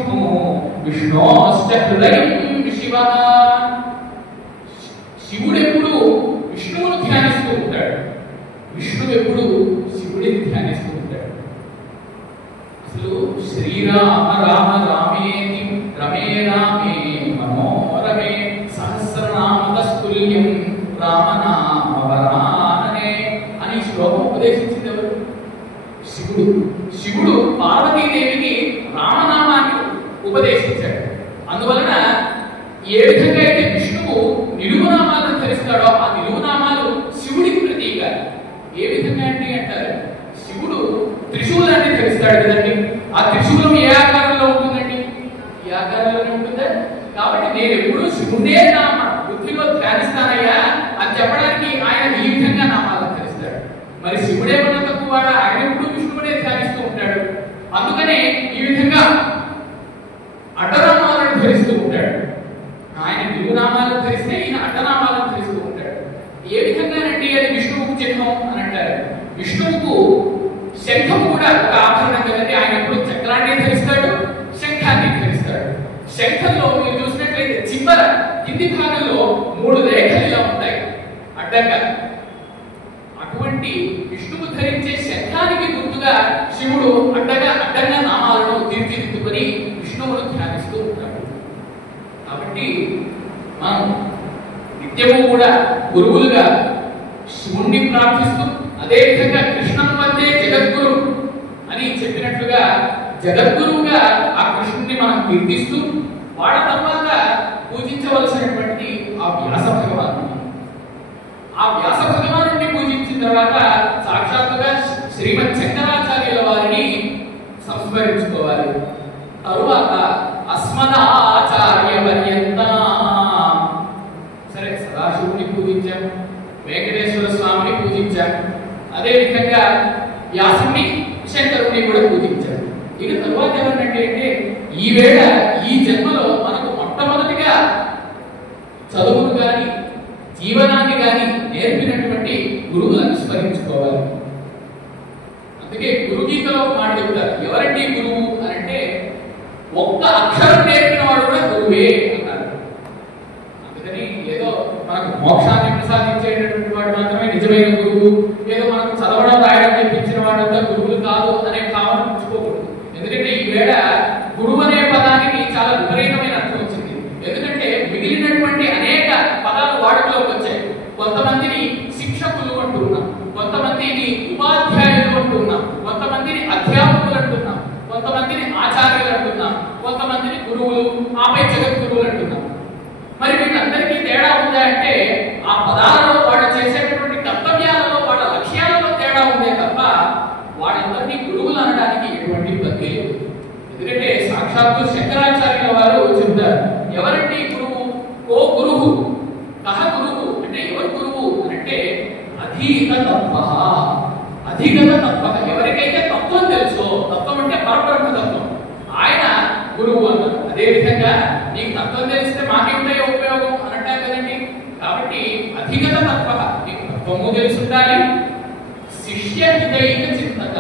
విష్ణోశ్చ హృదయం శివ. శివుడు ఎప్పుడు విష్ణువును ధ్యానిస్తూ ఉంటాడు, విష్ణువు ఎప్పుడు శివుడిని ధ్యానిస్తూ ఉంటాడు. అసలు శ్రీరామ రామ రామేతి రమే రామే మనోరమే సహస్రనామ తస్తుల్యం రామనామ వరాననే అని శ్లోకం ఉపదేశించింది ఎవరు? శివుడు. శివుడు పార్వతీదేవికి రామనామాన్ని ఉపదేశించాడు. అందువలన ఏ విధంగా అయితే విష్ణువు నిలువునామాలను ధరిస్తాడో ఆ నిలువునామాలు శివుడికి ప్రతీక. ఏ విధంగా అంటారు, శివుడు త్రిశూలాన్ని ధరిస్తాడు కదండి. ఆ త్రిశూలం ఏ ఆకారంలో ఉంటుందండి? ఈ ఆకారంలోనే ఉంటుందా? కాబట్టి నేను ఎప్పుడు శివుడే నామ బుద్ధిలో ధ్యానిస్తానయ్యా అని చెప్పడానికి ఆయన ఈ విధంగా నామాలను ధరిస్తాడు. మరి శివుడే మన తక్కువ, ఆయన ఎప్పుడు విష్ణువునే ధ్యానిస్తూ ఉంటాడు. అందుకనే ఈ విధంగా అడ్డనామాలను ధరిస్తూ ఉంటాడు. ఆయన నిలువునామాలను ధరిస్తే ఈయన అడ్డనామాలను ధరిస్తూ ఉంటాడు. ఏ విధంగానండి అది విష్ణువుకు చిహ్నం అని అంటారు. విష్ణువుకు శంఖము కూడా ఒక ఆభరణం కదండి. ఆయన ఎప్పుడు చక్రాన్ని ధరిస్తాడు, శంఖాన్ని ధరిస్తాడు. శంఖంలో మీరు చూసినట్లయితే చివర కింది భాగంలో 3 రేఖలు ఇలా ఉంటాయి అడ్డంగా. అటువంటి విష్ణువు ధరించే శంఖానికి గుర్తుగా శివుడు అడ్డంగా నామాలను తీర్చిదిద్దుకొని విష్ణువును ధ్యానిస్తూ ఉంటాడు. కాబట్టి మనం నిత్యము కూడా గురువులుగా శివుణ్ణి ప్రార్థిస్తూ, అదే విధంగా కృష్ణం వందే జగద్గురు అని చెప్పినట్లుగా జగద్గురువుగా ఆ కృష్ణుని మనం కీర్తిస్తూ, వాడి తర్వాత పూజించవలసినటువంటి ఆ వ్యాస భగవాను. ఆ వ్యాస భగవాను పూజించిన తర్వాత సాక్షాత్తుగా శ్రీమద్ శంకరాచార్యుల వారిని సంస్మరించుకోవాలి. తరువాత అస్మదాచార్య పర్యంత, సరే సదాశివుని పూజించాం, వెంకటేశ్వర స్వామిని పూజించాం, అదే విధంగా వ్యాసుని శంకరుని కూడా పూజించాం. ఇక తరువాత ఏమన్నంటే ఈ వేళ ఈ జన్మలో మనకు మొట్టమొదటిగా చదువును కానీ జీవనాన్ని కానీ నేర్పినటువంటి గురువులను స్మరించుకోవాలి. అందుకే గురుగీతలో మాట చెప్తారు, ఎవరండి గురువు అని అంటే ఒక్క అక్షరం నేర్పిన వాడు కూడా గురువే అన్నారు. అందుకని ఏదో మనకు మోక్షాన్ని ప్రసాదించేటటువంటి వాడు మాత్రమే నిజమైన గురువు, ఏదో మనకు చదవడం రాయడం నేర్పించిన వాడంతా గురువులు కాదు అనే భావన ఉంచుకోకూడదు. ఎందుకంటే ఈ వేళ గురువు అనే పదానికి చాలా విపరీతమైన అర్థం వచ్చింది. ఎందుకంటే మిగిలినటువంటి అనేక పదాలు వాడుకలోకి వచ్చాయి. కొంతమందిని శిక్షకులు అంటున్నాం, కొంతమందిని ఉపాధ్యాయులు అంటున్నాం, కొంతమందిని అధ్యాపకులు అంటున్నాం, కొంతమందిని ఆచార్యులు అంటున్నాం, కొంతమందిని గురువులు, ఆపై జగద్గురువులు అంటున్నాం. మరి వీళ్ళందరికీ తేడా ఉందా అంటే ఆ పదాలలో వాళ్ళు చేసేటటువంటి కర్తవ్యాలలో వాళ్ళ లక్ష్యాలలో తేడా ఉందే తప్ప వాళ్ళందరినీ గురువులు అనడానికి ఎటువంటి ఇబ్బంది లేదు. ఎందుకంటే సాక్షాత్తు శంకరాచార్యుల వారు చెబుతారు, ఎవరంటే గురువు? ఓ గురువు కహ గురువు అంటే ఎవరు గురువు అంటే అధీత తత్వ, అధిగత తత్వ. ఎవరికైతే తత్వం తెలుసో, తత్వం అంటే పరబ్రహ్మ తత్వం, ఆయన గురువు అన్నారు. అదే విధంగా నీకు తత్వం తెలిస్తే మాకేమిటో ఉపయోగం అని అంటారు కదండి. కాబట్టి అధిగత తత్వ, నీకు తత్వము తెలుసుండాలి. శిష్య హితైక చింతక,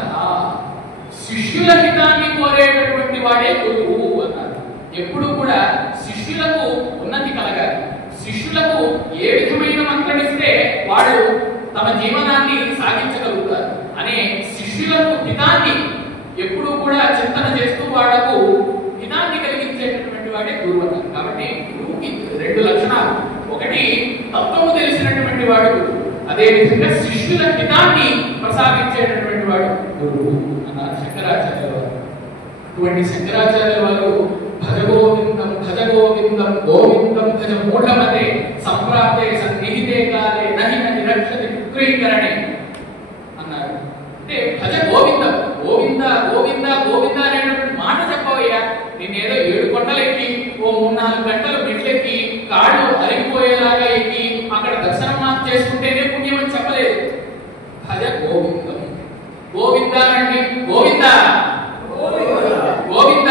శిష్యుల హితాన్ని కోరేటటువంటి వాడే గురువు అన్నారు. ఎప్పుడు కూడా శిష్యులకు ఉన్నతి కలగాలి. శిష్యులకు ఏ విధమైన మంత్రమిస్తే వాళ్ళు తమ జీవనాన్ని సాగించగలుగుతారు అనే శిష్యులకు హితాన్ని ఎప్పుడు కూడా చింతన చేస్తూ వాళ్లకు హితాన్ని కలిగించేటటువంటి వాడే గురువు అన్నారు. కాబట్టి గురువుకి 2 లక్షణాలు, ఒకటి తత్వము తెలిసినటువంటి వాడు, అదే విధంగా శిష్యుల హితాన్ని ప్రసాదించేటటువంటి వాడు గురువు అన్నారు శంకరాచార్య వారు. అటువంటి శంకరాచార్య వారు గోవిందం భజ గోవిందం గోవిందం భజ మూఢమతే సంప్రాప్తే సన్నిహితే కాలే నహి నహి రక్షతి విక్రీకరణే అన్నారు. అంటే భజ గోవిందం, గోవింద గోవింద గోవింద అనేటువంటి మాట చెప్పవయ్యా. నేనేదో 7 కొండలు ఎక్కి ఓ 3-4 గంటలు మెట్లెక్కి కాళ్ళు అరిగిపోయేలాగా ఎక్కి అక్కడ దర్శనం చేసుకుంటేనే పుణ్యం అని చెప్పలేదు. భజ గోవిందం, గోవింద అంటే గోవింద గోవింద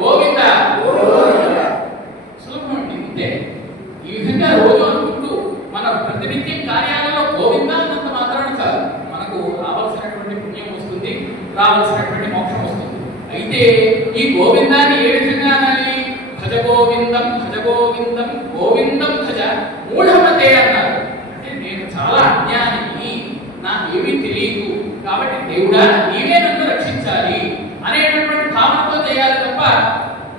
గోవింద సులభం అండి. ఇంతే. ఈ విధంగా రోజు అనుకుంటూ మన ప్రతినిత్యం కార్యాలలో గోవింద అన్నంత మాత్రాన కాదు, మనకు రావాల్సినటువంటి పుణ్యం వస్తుంది, రావాల్సినటువంటి మోక్షం వస్తుంది. అయితే ఈ గోవిందాన్ని ఏ విధంగా అనాలి? భజ గోవిందం భజ గోవిందం గోవిందం భజ మూఢమతే అన్నారు. అంటే నేను చాలా అజ్ఞాని, నాకేమీ తెలియదు, కాబట్టి దేవుడా నీవే నన్ను రక్షించాలి అనేటటువంటి భావనతో చేయాలి తప్ప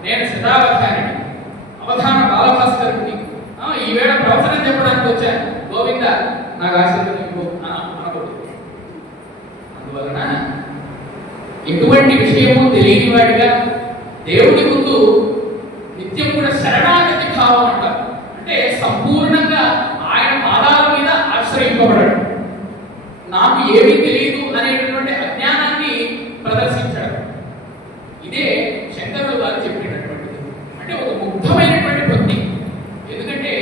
నేను శతావధాని అవధాన బాలభాస్కరుడిని ఈవేళ ప్రవచనం చెప్పడానికి వచ్చాను, గోవింద నాకు ఆశీర్వదించు అనకూడదు. అందువలన ఎటువంటి విషయము తెలియని వాడిగా దేవుడి ముందు నిత్యం కూడా శరణాగతి భావం అంటారు. అంటే సంపూర్ణంగా ఆయన పాదాల మీద ఆశ్రయింపబడడం, నాకు ఏమీ తెలియదు అనేటటువంటి అజ్ఞానాన్ని ప్రదర్శించడం. ఇదే శంకరులు వారు చెప్పినటువంటిది. అంటే ఒక ముగ్ధమైనటువంటి భక్తి. ఎందుకంటే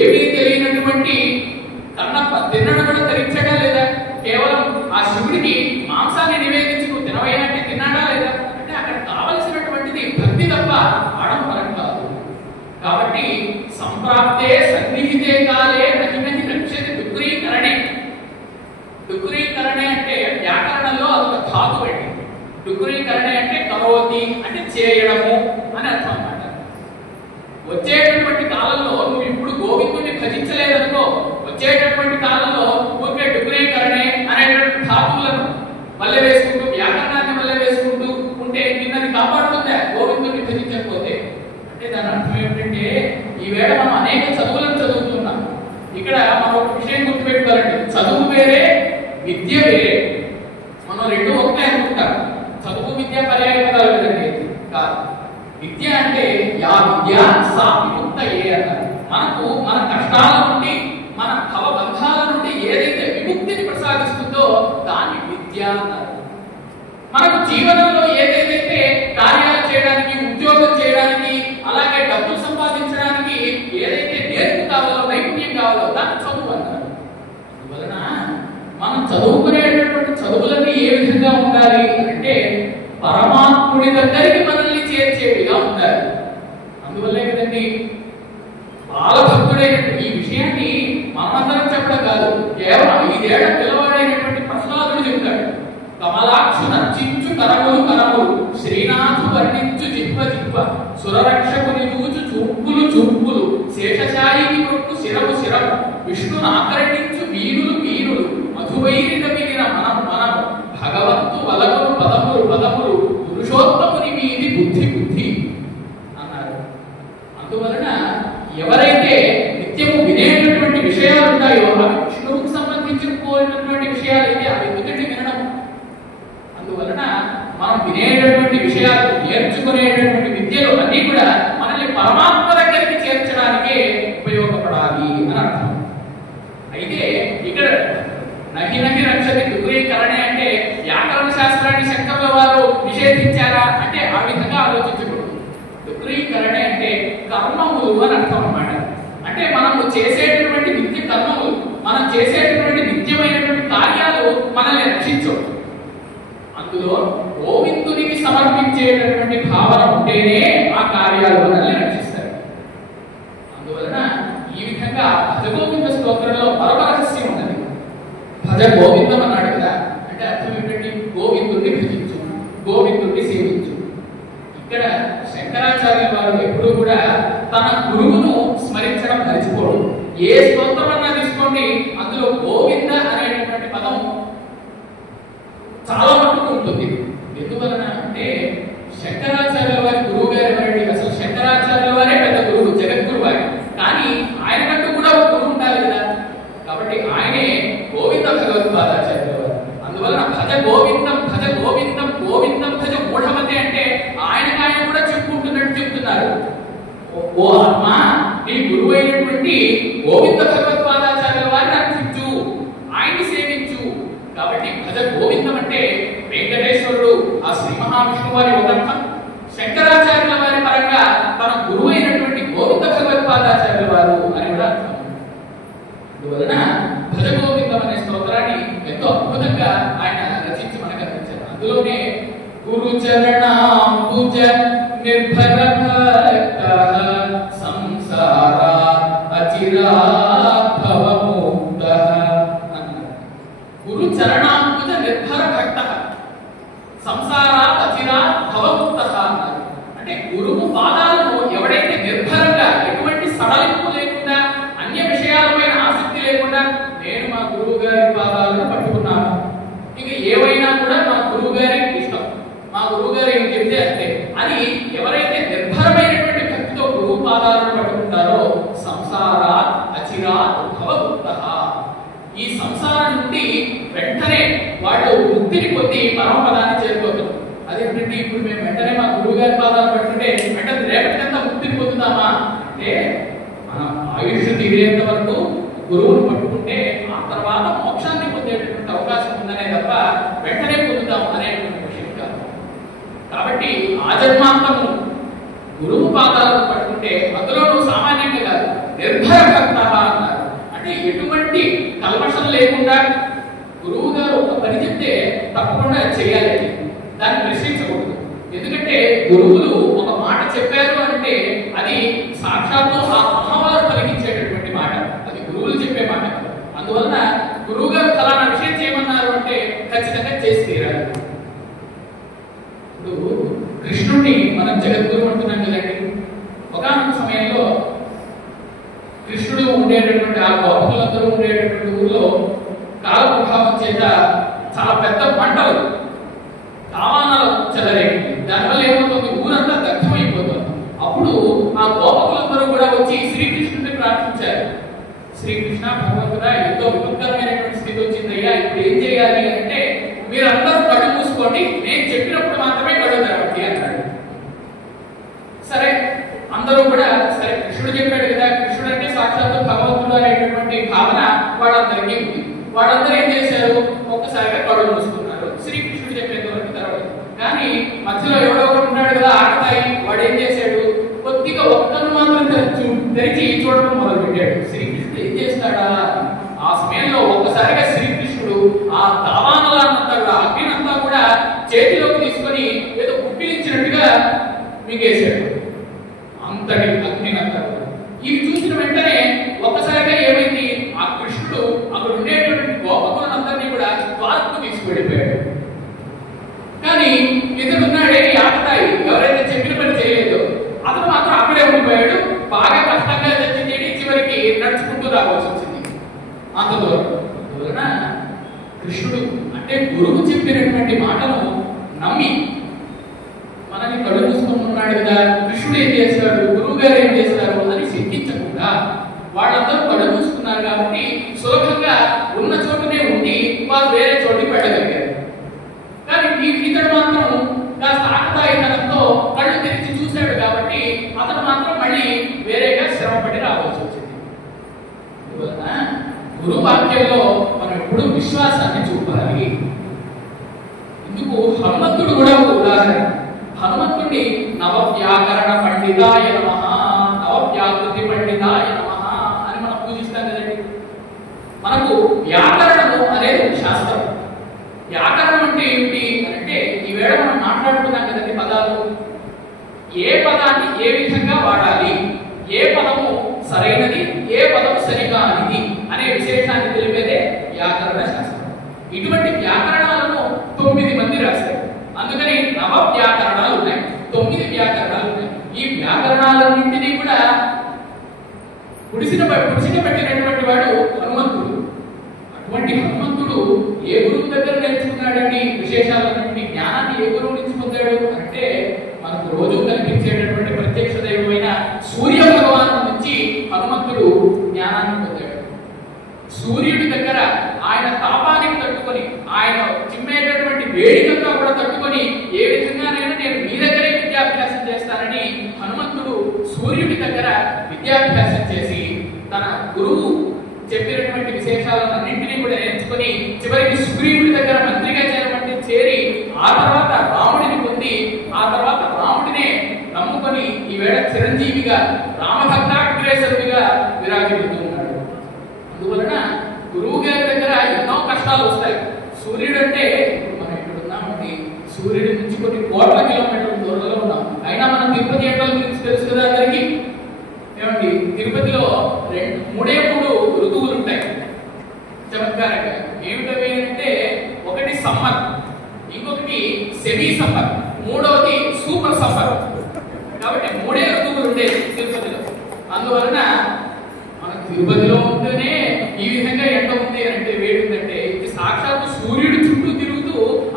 ఏమీ తెలియనటువంటి కన్నప్ప తిన్నడం కూడా ధరించడా లేదా? కేవలం ఆ శివుడికి మాంసాన్ని నివేదించి నువ్వు తినవైనట్టు తిన్నాడా లేదా? అంటే అక్కడ కావలసినటువంటిది భక్తి తప్ప ఆడంబరం కాదు. కాబట్టి సంప్రాప్తే సన్నిహితే కాలే నహి నహి రక్షతి విక్రీకరణే. డుకురీకరణే అంటే వ్యాకరణంలో అదొక ధాతు అండి. డుకురీకరణే అంటే కరోతి అంటే చేయడము అని అర్థం అన్నమాట. వచ్చేటటువంటి కాలంలో నువ్వు ఇప్పుడు గోవిందుని భజించలేదనుకో, వచ్చేటటువంటి కాలంలో ఊరికే డుకురీకరణే అనేటువంటి ధాతువులను వల్ల వేసుకుంటూ వ్యాకరణాన్ని వల్ల వేసుకుంటూ ఉంటే నిన్నది కాపాడుతుందా గోవిందుని భజించకపోతే? అంటే దాని అర్థం ఏమిటంటే ఈవేళ మనం అనేక చదువులను చదువుతున్నాం. ఇక్కడ మనం ఒక విషయం గుర్తుపెట్టుకోవాలండి, చదువు వేరే విద్య వేరే. మనం రెండు ఒకటే అనుకుంటాం. చదువు విద్య పర్యాయ పదాలు కదండి, కాదు. విద్య అంటే యా విద్య సా విముక్త ఏ అన్నారు. మనకు మన కష్టాల నుండి మన భవబంధాల నుండి ఏదైతే విముక్తిని ప్రసాదిస్తుందో దాన్ని విద్య అన్నారు. మనకు జీవనంలో ఏదైతే కార్యాలు చేయడానికి, ఉద్యోగం చేయడానికి, అలాగే డబ్బులు సంపాదించడానికి ఏదైతే నేర్పు కావాలో, నైపుణ్యం కావాలో దాన్ని చదువు అన్నారు. అందువలన మనం చదువుకునేటటువంటి చదువులన్నీ ఏ విధంగా ఉండాలి అంటే పరమాత్ముడి దగ్గరికి మనల్ని చేర్చేవిగా ఉండాలి. అందువల్లే కదండి బాలభక్తుడైన ఈ విషయాన్ని మనమందరం చెప్పడం కాదు, కేవలం 5 ఏళ్ల పిల్లవాడైనటువంటి ప్రహ్లాదుడు చెప్తాడు. కమలాక్షు నర్చించు కరములు కరములు, శ్రీనాథు వర్ణించు జిహ్వ జిహ్వ, సురరక్షకుని చూచు చూపులు చూపులు, శేషశాయిని కొట్టు శిరము శిరము, విష్ణును ఆకర్ణించు వీరులు వీరులు, మధువైరిన మిగిలిన మనం మనము, భగవంతు వలములు పదములు పదములు, పురుషోత్తముని మీది బుద్ధి బుద్ధి అన్నారు. అందువలన ఎవరైతే నిత్యము వినేటటువంటి విషయాలు ఉంటాయో అవి విష్ణువుకు సంబంధించినటువంటి విషయాలు అయితే అవి ఎందుకంటే వినడం. అందువలన మనం వినేటటువంటి విషయాలు, నేర్చుకునేటటువంటి విద్యలు అన్ని కూడా మనల్ని పరమాత్మ దగ్గరికి చేర్చడానికే ఉపయోగపడాలి అని అర్థం. అయితే ఇక్కడ నహి నహి రక్షతి విక్రీకరణే అంటే వ్యాకరణ శాస్త్రాన్ని శంకరుల వారు నిషేధించారా అంటే ఆ విధంగా ఆలోచించకూడదు. విక్రీకరణే అంటే కర్మములు అని అర్థం అన్నమాట. అంటే మనము చేసేటటువంటి నిత్య కర్మములు, మనం చేసేటటువంటి నిత్యమైనటువంటి కార్యాలు మనల్ని రక్షించవు. అందులో గోవిందునికి సమర్పించేటటువంటి భావన ఉంటేనే ఆ కార్యాలు మనల్ని రక్షిస్తారు. అందువలన ఈ విధంగా భజగోవింద స్తోత్రంలో మరొక రహస్యం ఉన్నది. భజ గోవిందం అన్నాడు కదా, అంటే అర్థం ఏంటంటే గోవిందుడిని భజించు, గోవిందుడిని సేవించు. ఇక్కడ శంకరాచార్య వారు ఎప్పుడు కూడా తన గురువును స్మరించడం మరిచిపోడు. ఏ స్తోత్రం అన్నా తీసుకోండి, అందులో గోవింద అనేటటువంటి పదం చాలా మటుకు ఉంటుంది. ఎందువలన అంటే శంకరాచార్యుల వారి గురువు గారు ఎవరండి? అసలు శంకరాచార్యుల వారే పెద్ద గురువు, జగద్గురువు ఆయన. కానీ ఆయన కంటూ కూడా ఒక గురువు ఉండాలి కదా, కాబట్టి ఆయనే గోవింద భగవత్పాదాచార్యుల వారు. అందువలన భజ గోవిందం భజ గోవిందం గోవిందం భజ మూఢమతే అంటే ఆయనకు ఆయన ఓ ఆత్మ, నీ గురువు అయినటువంటి గోవింద భగవత్పాదాచార్యుల వారిని అర్చించు, ఆయన్ని సేవించు. కాబట్టి భజ గోవిందం అంటే వెంకటేశ్వరుడు ఆ శ్రీ మహావిష్ణువు వారి ఒక అర్థం, శంకరాచార్యుల వారి పరంగా తన గురువు అయినటువంటి గోవింద భగవత్పాదాచార్యుల వారు అని కూడా అర్థం. అందువలన భజ గోవిందం అనే స్తోత్రాన్ని ఎంతో అద్భుతంగా ఆయన రచించి మనకు అందించారు. అందులోనే గురు చరణాంబుజ నిర్భర భక్తః సంసార అచిరాత్ భవముక్తః అన్నారు. గురు చరణాంబుజ నిర్భర భక్తః సంసారాత్ అచిరాత్ భవముక్తః అన్నారు. అంటే గురువు పాదాలను ఎవడైతే నిర్భరంగా, ఎటువంటి సడలింపు లేకుండా, అన్య విషయాలపైన ఆసక్తి లేకుండా, నేను మా గురువు గారి పాదాలను పట్టుకున్నాను, ఇక ఏవైనా కూడా మా గురువు గారికి ఇష్టం, మా గురువు గారు ఏం చెప్తే అంతే అని ఎవరైతే నిర్భరమైనటువంటి భక్తితో గురువు పాదాలను పట్టుకుంటారో సంసారాత్ అచిరాత్ భవముక్తః, ఈ సంసారం నుండి వెంటనే వాళ్ళు ముక్తిని పొంది పరమపదాన్ని చేరుకోతారు. అదేంటంటే ఇప్పుడు మేము వెంటనే మా గురువు గారి పాదాలు పట్టుకుంటే వెంటనే రేపటికంతా ముక్తిని పొందుతామా అంటే, మనం ఆయుష్ తీరేంత వరకు గురువును పట్టుకుంటే ఆ తర్వాత మోక్షాన్ని పొందేటటువంటి అవకాశం ఉందనే తప్ప వెంటనే పొందుతాము అనేటువంటి విషయం కాదు. కాబట్టి ఆజన్మాంతము గురువు పాదాలను పట్టుకుంటే, అందులోనూ సామాన్యంగా కాదు, నిర్భర భక్త అన్నారు. అంటే ఎటువంటి కల్మషం లేకుండా గురువు గారు ఒక పని చెప్తే తప్పకుండా చేయాలి, దాన్ని ప్రశ్నించకూడదు. ఎందుకంటే గురువులు ఒక మాట చెప్పారు అంటే అది సాక్షాత్తు ఆ అమ్మవారు కలిగించేటటువంటి మాట, అది గురువులు చెప్పే మాట. అందువలన గురువు గారు ఫలానా విషయం చేయమన్నారు అంటే ఖచ్చితంగా చేసి తీరాలి. ఇప్పుడు కృష్ణుడిని మనం జగద్గురు అంటున్నాం కదండి. ఒకానొక సమయంలో కృష్ణుడు ఉండేటటువంటి ఆ గోపకులందరూ ఉండేటటువంటి ఊళ్ళో కాల ప్రభావం చేత చాలా పెద్ద మంటలు, కామానాలు చెలరేగింది. దానివల్ల ఏమవుతుంది, ఊరంతా దగ్ధమైపోతుంది. అప్పుడు ఆ గోపకులందరూ కూడా వచ్చి శ్రీకృష్ణుడిని ప్రార్థించారు. శ్రీకృష్ణ భగవంతుడా, ఎంతో విపత్కరమైనటువంటి స్థితి వచ్చిందయ్యా, ఇప్పుడు ఏం చేయాలి అంటే మీరందరూ కళ్ళు మూసుకోండి, నేను చెప్పినప్పుడు మాత్రమే కళ్ళు తెరవండి అన్నాడు. సరే, అందరూ కూడా సరే కృష్ణుడు చెప్పాడు కదా, కృష్ణుడు అంటే సాక్షాత్తు భగవంతుడు అనేటటువంటి భావన వాళ్ళందరికీ ఉంది. వాళ్ళందరూ ఏం చేశారు, ఒక్కసారిగా కళ్ళు మూసుకున్నారు. శ్రీకృష్ణుడు చెప్పేంత వరకు తెరవలేదు. కానీ మధ్యలో ఎవడో ఒకడు ఉన్నాడు కదా ఆకతాయి, వాడు ఏం చేశాడు, కొద్దిగా ఒక్కను మాత్రం తెరిచి చూడడం మొదలు పెట్టాడు. శ్రీకృష్ణుడు ఏం చేస్తాడా, ఆ సమయంలో ఒక్కసారిగా శ్రీకృష్ణుడు ఆ దావానలంతా కూడా అగ్నినంతా కూడా చేతిలోకి తీసుకొని ఏదో కుప్పిలించినట్టుగా మింగేశాడు. అంతటి అగ్నినంతా ఇవి చూసిన వెంటనే ఒక్కసారిగా ఏమైంది, ఆ కృష్ణుడు అక్కడ ఉండేటువంటి గోపకులందరినీ కూడా ద్వారకు తీసుకువెళ్ళిపోయాడు. కానీ ఇతడున్నాడే ఆకతాయి, ఎవరైతే చెప్పిన పని చేయలేదో అతను మాత్రం అక్కడే ఉండిపోయాడు. బాగా కష్టంగా చచ్చింది, చివరికి నడుచుకుంటూ రావాల్సి వచ్చింది అంత దూరం. అందువలన కృష్ణుడు అంటే గురువు చెప్పినటువంటి మాటను నమ్మి మనని కళ్ళు మూసుకొని ఉన్నాడు కదా, కృష్ణుడు ఏం చేస్తాడు, గురువు గారు ఏం చేస్తారు అని శంకించకుండా వాళ్ళందరూ కళ్ళు మూసుకున్నారు కాబట్టి సులభంగా ఉన్న చోటనే ఉండి వారు వేరే చోటుకి వెళ్ళగలిగారు. కానీ ఇతడు మాత్రం కాస్త ఆకతాయితనంతో కళ్ళు తెరిచి చూశాడు కాబట్టి అతను మాత్రం మళ్ళీ వేరేగా శ్రమపడి రావాల్సి వచ్చింది. అందువలన గురు వాక్యంలో మనం ఎప్పుడు విశ్వాసాన్ని చూపాలి. ఇందుకు హనుమంతుడు కూడా ఒక ఉదాహరణ. హనుమంతుడి నవవ్యాకరణ పండితాయ నమః, నవవ్యాకృతి పండితాయ నమః అని మనం పూజిస్తాం కదండి. మనకు వ్యాకరణము అనేది ఒక శాస్త్రం. వ్యాకరణం అంటే ఏమిటి అంటే ఈవేళ మనం మాట్లాడుతున్నాం కదండి పదాలు, ఏ పదాన్ని ఏ విధంగా వాడాలి, ఏ పదము సరైనది, ఏ పదము సరికానిది అనే విశేషాన్ని తెలిపేదే వ్యాకరణ శాస్త్రం. ఇటువంటి వ్యాకరణాలను 9 మంది రాశారు. అందుకని నవ వ్యాకరణాలు ఉన్నాయి, 9 వ్యాకరణాలు ఉన్నాయి. ఈ వ్యాకరణాలన్నింటినీ కూడా పుడిసిన పెట్టినటువంటి వాడు హనుమంతుడు. అటువంటి హనుమంతుడు ఏ గురువు దగ్గర నేర్చుకున్నాడండి విశేషాలన్నింటినీ, జ్ఞానాన్ని ఏ గురువు నుంచి పొందాడు అంటే మనకు రోజు కనిపించేటటువంటి ప్రత్యక్ష దైవమైన సూర్య భగవాను నుంచి హనుమంతుడు జ్ఞానాన్ని పొందాడు. సూర్యుడి దగ్గర ఆయన తాపానికి తట్టుకొని, ఆయన చిమ్మేటటువంటి వేడికంతా కూడా తట్టుకొని ఏ విధంగానైనా నేను మీ దగ్గరే విద్యాభ్యాసం చేస్తానని హనుమంతుడు సూర్యుడి దగ్గర పొంది చివరికి సుగ్రీవుడి దగ్గర మంత్రిగా చేరి ఆ తర్వాత రాముడిని పొంది ఆ తర్వాత రాముడినే నమ్ముకొని ఈవేళ చిరంజీవిగా రామభక్తాగ్రేసరుడిగా విరాజిల్లుతూ ఉన్నాడు. అందువలన గురువు గారి దగ్గర ఎన్నో కష్టాలు వస్తాయి. సూర్యుడు అంటే మనం ఇక్కడ ఉన్నామండి, సూర్యుడి నుంచి కొన్ని కోట్ల కిలోమీటర్ల దూరంలో ఉన్నాం. అయినా మనం తిరుపతి ఎండల గురించి తెలుసు కదా అందరికి. ఏమండి, తిరుపతిలో 3 ఋతువులు ఉంటాయి చమత్కారంగా. ఏమిటవి అంటే ఒకటి సమ్మర్, ఇంకొకటి సెమీ సమ్మర్, మూడవది సూపర్ సమ్మర్. కాబట్టి 3 ఋతువులు ఉండేవి తిరుపతిలో. అందువలన మన తిరుపతిలో ఉంటేనే ఈ విధంగా ఎండ ఉంది అంటే వేడి ఉందంటే ఇది సాక్షాత్తు సూర్యుడు చుట్టూ తిరుగుతూ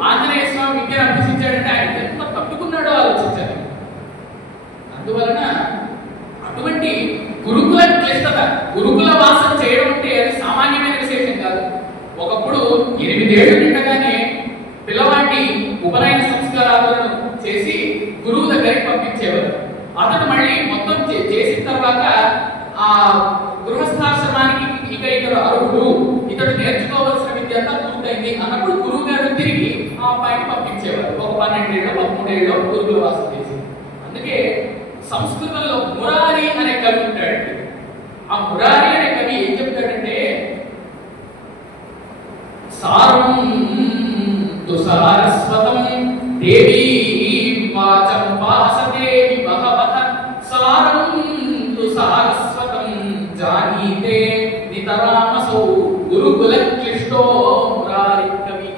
ఆంజనేయ స్వామి విద్యను అభ్యసించాడంటే ఆయన ఎంత తట్టుకున్నాడో ఆలోచించాలి. అందువలన అటువంటి గురుకుల క్లిష్టత, గురుకుల వాసం చేయడం అంటే అది సామాన్యమైన విశేషం కాదు. ఒకప్పుడు 8 ఏళ్ళు నిండగానే పిల్లవాడిని ఉపనయన సంస్కారాలను చేసి గురువు దగ్గరికి పంపించేవారు. అతను మళ్ళీ మొత్తం చేసిన తర్వాత ఆ గృహస్థాశ్రమానికి ఇతడు అర్హుడు, ఇతడు నేర్చుకోవాల్సిన విద్య అంతా పూర్తయింది అన్నప్పుడు గురువు గారు తిరిగి ఆ అబ్బాయిని పంపించేవారు. ఒక 12 ఏళ్ళు 13 ఏళ్ళు గురుకుల వాసం చేసి. అందుకే సంస్కృతంలో మురారి అనే కవి ఉంటాడు. ఆ మురారి అనే కవి ఏం చెప్తాడంటే సారం తుసారస్వతం దేవీ వాచం వాసతే భగవత సారం తుసారస్వతం జానీతే నితరామసౌ గురుకుల క్లిష్టో మురారి కవి.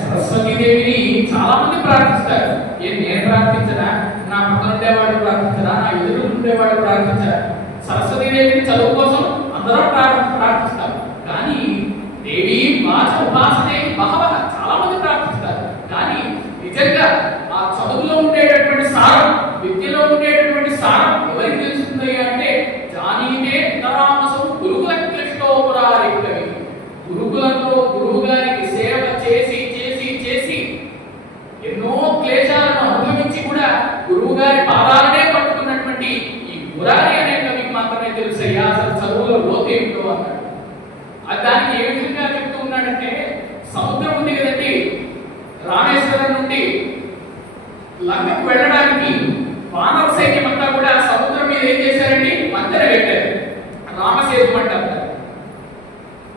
సరస్వతీ దేవిని చాలా మంది ప్రార్థిస్తారు. నేను ప్రార్థించరా, నా పక్కన ఉండేవాడు ప్రార్థించరా, నా ఎదురు ఉండేవాడు ప్రార్థించరా? సరస్వతీ దేవిని చదువు కోసం అందరూ ప్రార్థిస్తారు. కానీ దేవి వాచ ఉపాసనే బహవః చాలా మంది ప్రార్థిస్తారు. కానీ నిజంగా ఆ చదువులో ఉండేటటువంటి సారం, విద్యలో ఉండేటటువంటి సారం ఎవరికి తెలుస్తుంది అంటే జానీతే నితరామసౌ గురుకుల క్లిష్టో మురారి కవి. గురుకులంలో గురువు గారికి సేవ చేసి చేసి చేసి ఎన్నో క్లేశాలను అనుభవించి కూడా గురువు గారి పాదాలనే పట్టుకున్నటువంటి ఈ మురారి అనే కవికి మాత్రమే తెలుసయ్యా అసలు చదువులో లోతు ఏమిటో అన్నాడు. దానికి ఏ విధంగా చెప్తూ ఉన్నాడంటే సముద్రం ఉంది కదండి, రామేశ్వరం నుండి లంకకు వెళ్ళడానికి వానర సైన్యం అంతా కూడా సముద్రం మీద ఏం చేశారండి, వంతెన కట్టారు. రామసేతు అంటారు.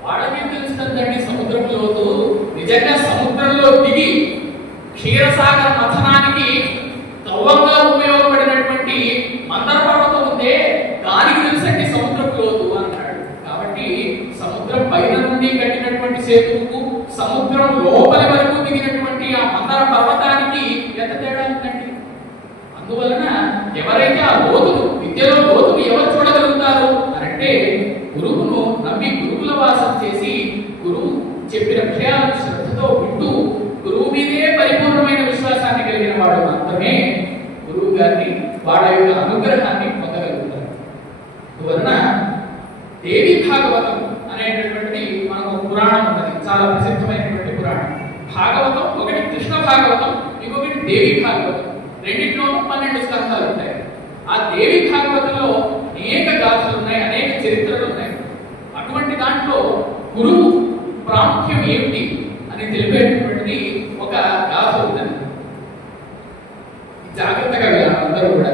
వాళ్ళకేం తెలుస్తుందండి సముద్రం లోతు? నిజంగా సముద్రంలో దిగి క్షీరసాగర మథనానికి ద్రవంగా ఉపయోగపడినటువంటి మందర పర్వతం ఉందే దానికి తెలుసండి సముద్రపు లోతు అన్నాడు. కాబట్టి సముద్రం పైన నుండి కట్టినటువంటి సేతువుకు సముద్రం లోపలి వరకు దిగినటువంటి ఆ మందర పర్వతానికి ఎంత తేడా ఉందండి. అందువలన ఎవరైతే ఆ లోతును, విద్యలో లోతును ఎవరు చూడగలుగుతారు అంటే గురువును నమ్మి గురుకుల వాసం చేసి గురువు చెప్పిన విషయాలను శ్రద్ధతో వింటూ గురువు మీదే పరిపూర్ణమైన విశ్వాసాన్ని కలిగిన వాడు మాత్రమే గురువు గారిని వాళ్ళ యొక్క అనుగ్రహాన్ని పొందగలుగుతారు. అందువలన దేవి భాగవతం అనేటటువంటి మనకు పురాణం ఉన్నది, చాలా ప్రసిద్ధమైనటువంటి పురాణం. భాగవతం ఒకటి కృష్ణ భాగవతం, ఇంకొకటి దేవి భాగవతం. రెండింటిలోనూ 12 స్కంధాలు ఉంటాయి. ఆ దేవి భాగవతంలో అనేక గాథలు ఉన్నాయి, అనేక చరిత్రలు ఉన్నాయి. అటువంటి దాంట్లో గురువు ప్రాముఖ్యం ఏమిటి అని తెలిపేటటువంటిది ఒక గాథ ఉన్నది. జాగ్రత్తగా వినాలి అందరూ కూడా.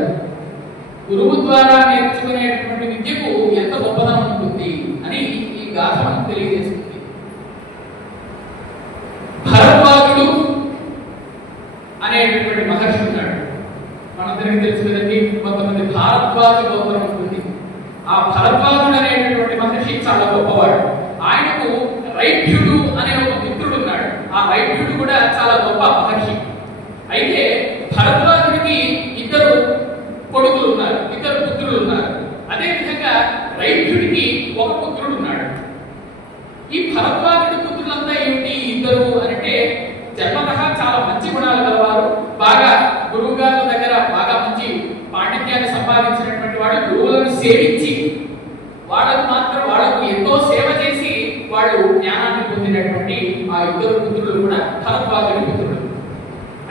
గురువు ద్వారా నేర్చుకునేటువంటి విద్యకు ఎంత గొప్పదనం ఉంటుంది అని ఈ గాథ మనకు తెలియజేస్తుంది. భరద్వాజుడు అనేటటువంటి మహర్షి ఉన్నాడు. మనందరికీ తెలుసు కదండి, కొంతమంది భారద్వాజ గోత్రం ఉంటుంది. ఆ భరద్వాజుడు అనేటటువంటి మహర్షి చాలా గొప్పవాడు. ఆయనకు రైభ్యుడు అనే ఒక మిత్రుడు ఉన్నాడు. ఆ రైభ్యుడు కూడా చాలా గొప్ప మహర్షి. అయితే భరద్వాజుడికి 2 కొడుకులు ఉన్నారు, 2 పుత్రులు ఉన్నారు. అదే విధంగా రైభ్యుడికి ఒక పుత్రుడు ఉన్నాడు. ఈ భరద్వాజుడి పుత్రులంతా ఏమిటి 2 అంటే జన్మతః చాలా మంచి గుణాలు గలవారు, బాగా గురువు గారి దగ్గర బాగా మంచి పాండిత్యాన్ని సంపాదించినటువంటి వాడు. గురువులను సేవించి వాళ్ళకు ఎంతో సేవ చేసి వాళ్ళు జ్ఞానాన్ని పొందినటువంటి ఆ 2 పుత్రులు కూడా భరద్వాజుడి పుత్రుడు.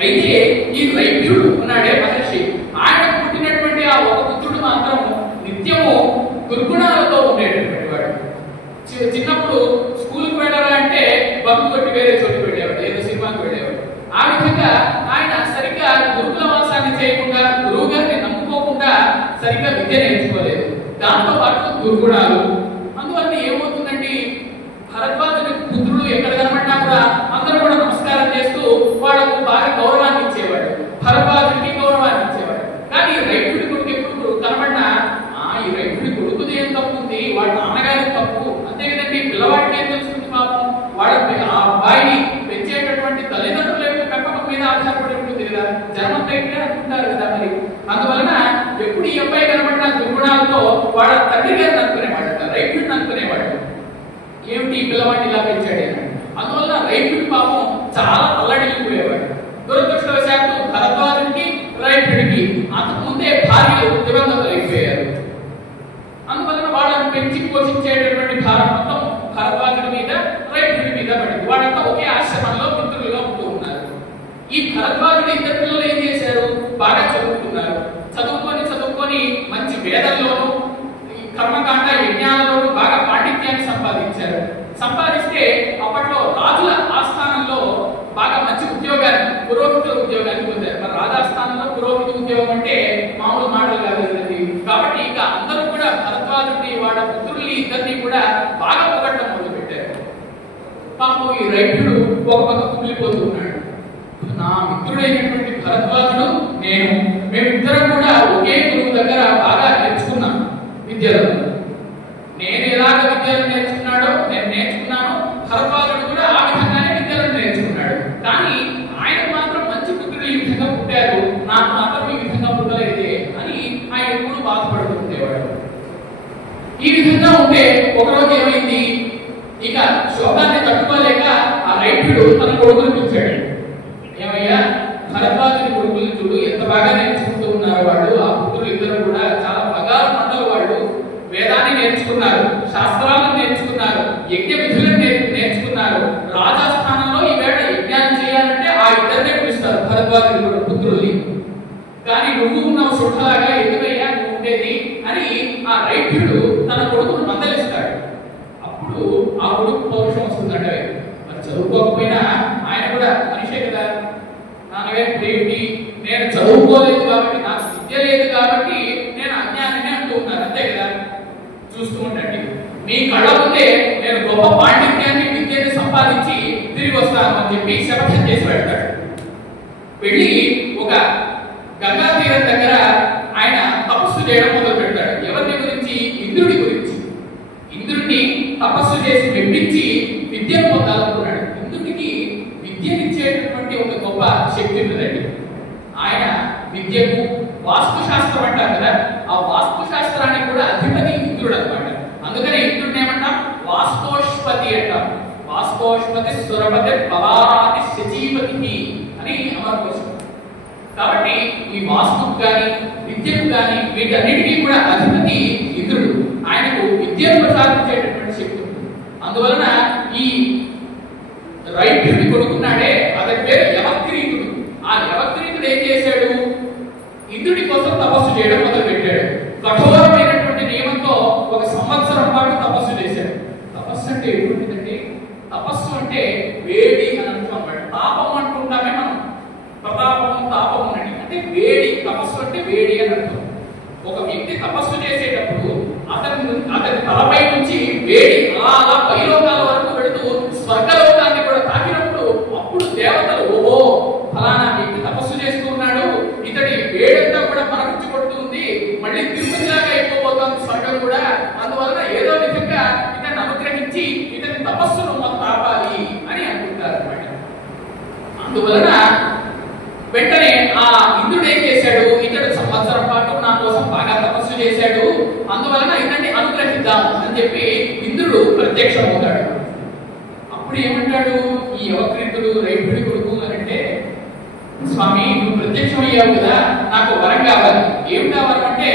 అయితే ఈ రైభ్యుడు ఉన్నాడే మహర్షి, ఆయన పుట్టినటువంటి ఆ ఒక పుత్రుడు మాత్రం నిత్యము దుర్గుణాలతో ఉండేటటువంటి వాడు. చిన్నప్పుడు దుర్గుణాలు. అందువల్ల ఏమవుతుందండి, భరద్వాజుని పుత్రులు ఎక్కడ కనబడినా కూడా అందరూ కూడా నమస్కారం చేస్తూ వాళ్ళకు బాగా గౌరవాన్ని ఇచ్చేవాడు, భరద్వాజునికి గౌరవాన్ని ఇచ్చేవాడు. కానీ రైతుడి కొడుకు ఎప్పుడు కనబడినా ఈ రైతుడి కొడుకుది ఏం తప్పు ఉంది, వాడి నాన్నగారి తప్పు అంతే కదండి. పిల్లవాడికి ఏం తెలుస్తుంది పాపం, వాడి ఆ అబ్బాయిని పెంచేటటువంటి తల్లిదండ్రుల యొక్క పెంపకం మీద ఆధారపడి ఉంటుంది కదా, జన్మంతా ఇట్లా అనుకుంటారు కదా. మరి అందువలన ఎప్పుడు ఈ అబ్బాయి కనబడిన దుర్గుణాలతో వాళ్ళ తండ్రి గారిని అనుకునేవాడట, రైతుడిని అనుకునేవాడు. ఏమిటి ఈ పిల్లవాడిని ఇలా పెంచాడు అని. అందువల్ల రైతుడి పాపం చాలా అల్లడిల్లిపోయేవాడు. దురదృష్టవశాత్తు భరద్వాజుడికి రైతుడికి అంతకు ముందే భార్యలు దివంగతులు అయిపోయారు. అందువలన వాళ్ళని పెంచి పోషించేటటువంటి భారం మొత్తం భరద్వాజుడి మీద రైతుడి మీద పడింది. వాళ్ళంతా ఒకే ఆశ్రమంలో మిత్రులుగా ఉంటూ ఉన్నారు. ఈ భరద్వాజుడు ఇద్దరు పిల్లలు ఏం చేశారు, బాగా చదువుకున్నారు. చదువుకొని మంచి వేదంలోనూ కర్మకాండ యజ్ఞాలలోనూ బాగా పాండిత్యాన్ని సంపాదించారు. సంపాదిస్తే అప్పట్లో రాజుల ఆస్థానంలో బాగా మంచి ఉద్యోగాన్ని, పురోహిత ఉద్యోగాన్ని పొందారు. మరి రాజాస్థానంలో పురోహిత ఉద్యోగం అంటే మామూలు మాటలు కాదు కదండి. కాబట్టి ఇక అందరూ కూడా భరద్వాజుడిని వాళ్ళ పుత్రుల్ని ఇద్దరిని కూడా బాగా పొగట్టడం మొదలు పెట్టారు. పాపం ఈ రైతుడు ఒక పక్క కుమిలిపోతూ ఉన్నాడు. నా మిత్రుడైనటువంటి భరద్వాజుడు మేమిద్దరం కూడా ఒకే గురువు దగ్గర బాగా నేర్చుకున్నాం విద్యలో. నేను ఎలాగ విద్యను నేర్చుకున్నాడో నేను నేర్చుకున్నాను, భరద్వాజుడు కూడా ఆ విధంగానే విద్యలను నేర్చుకున్నాడు. కానీ ఆయన మాత్రం మంచి పుత్రులు ఈ విధంగా పుట్టారు, నాకు మాత్రం ఈ విధంగా పుట్టలేదే అని ఆయన ఎప్పుడు బాధపడుతూ ఉండేవాడు. ఈ విధంగా ఉంటే ఒకరోజు ఏమైంది, ఇక శోకాన్ని తట్టుకోలేక ఆ రైతుడు తన కొడుకుని పిలిచాడు. ఏమయ్యా, భరద్వాజుని కొడుకులు చూడు ఎంత బాగా నేర్చుకుంటూ ఉన్నారు వాళ్ళు, ఆ పుత్రులు ఇద్దరు కూడా చాలా బగారు మండలు వాళ్ళు. వేదాన్ని నేర్చుకున్నారు, శాస్త్రాలను నేర్చుకున్నారు, యజ్ఞ విధులను నేర్చుకున్నారు. రాజస్థానంలో ఈవేళ యజ్ఞాన్ని చేయాలంటే ఆ ఇద్దరినే పిలుస్తారు భరద్వాజుని కూడా పుత్రుల్ని. కానీ నువ్వు ఉన్నావు సుఖలాగా, ఎందుకయ్యా నువ్వు ఉండేది అని ఆ రైతుడు తన కొడుకును మందలిస్తాడు. అప్పుడు ఆ కొడుకు పౌరుషం వస్తుందంటే, మరి చదువుకోకపోయినా ఆయన కూడా మనిషే కదా, నాన్నగారి దేవుడి నేను చదువుకోలేదు కాబట్టి, నాకు విద్య లేదు కాబట్టి నేను అజ్ఞానాన్ని అంటూ ఉన్నాను అంతే కదా. చూస్తూ ఉండండి, మీ కళ్ళ ముందే నేను గొప్ప పాండిత్యాన్ని విద్యని సంపాదించి తిరిగి వస్తాను అని చెప్పి శపథం చేసి పెడతాడు. వెళ్ళి ఒక గంగా తీరం దగ్గర ఆయన తపస్సు చేయడం మొదలు పెడతాడు. ఎవరి గురించి? ఇంద్రుడి గురించి. ఇంద్రుడిని తపస్సు చేసి మెప్పించి విద్యను పొందాలనుకున్నాడు. ఇంద్రుడికి విద్యనిచ్చేటటువంటి ఒక గొప్ప శక్తి ఉందండి. ఆయన విద్యకు వాస్తు శాస్త్రం అంటారు కదా, ఆ వాస్తు శాస్త్రానికి కూడా అధిపతి ఇంద్రుడు అన్నమాట. అందుకని ఇంద్రుడిని ఏమంటాం? వాస్తోష్పతి అంటాం. వాస్తోష్పతి సురపతి పవారాతి శచీపతి అని అమర్కోసం. కాబట్టి ఈ వాస్తుకు గాని విద్యకు గాని వీటన్నిటికీ కూడా అధిపతి ఇంద్రుడు. ఆయనకు విద్యను ప్రసాదించేటటువంటి శక్తి ఉంది. అందువలన ఈ రైతుడిని కొడుకున్నాడే అతని పేరు యవక్రీతుడు. ఆ యవక్రీతుడు ఏం చేశాడు? ఇంద్రుడి కోసం తపస్సు చేయడం మొదలు పెట్టాడు. కఠోరమైనటువంటి నియమంతో 1 సంవత్సరం పాటు తపస్సు చేశాడు. తపస్సు అంటే ఎటువంటిదండి? తపస్సు అంటే వేడి అని అంటున్నాం. తాపం అంటుంటామే మనం, ప్రతాపము తాపము అని. అంటే వేడి, తపస్సు అంటే వేడి అని అర్థం. ఒక వ్యక్తి తపస్సు చేసేటప్పుడు అతని తలపై నుంచి వేడి అలా పైలోకాల వరకు వెళుతూ స్వర్గలోకాన్ని కూడా తాకినప్పుడు అప్పుడు దేవతలు ఓహో ఫలానా వ్యక్తి తపస్సు చేస్తూ ఉన్నాడు, ఇతడి వేడంతా కూడా మనకుచ్చి కొడుతుంది, మళ్ళీ తిరుపతిలాగా అయిపోబోతోంది స్వర్గం కూడా, అందువలన ఏదో విధంగా ఇతన్ని అనుగ్రహించి ఇతని తపస్సును మొత్తం ఆపాలి అని అనుకుంటారు అన్నమాట. అందువలన వెంటనే ఆ ఇంద్రుడు ఏం చేశాడు? ఇతడు సంవత్సరం పాటు నా కోసం బాగా తపస్సు చేశాడు, అందువలన ఇతన్ని అనుగ్రహిద్దాం అని చెప్పి ఇంద్రుడు ప్రత్యక్షమవుతాడు. అప్పుడు ఏమంటాడు ఈ యవక్రీతుడు, రైతుడి కొడుకు అని అంటే, స్వామి నువ్వు ప్రత్యక్షమయ్యావు కదా, నాకు వరం కావాలి. ఏం కావాలి అంటే,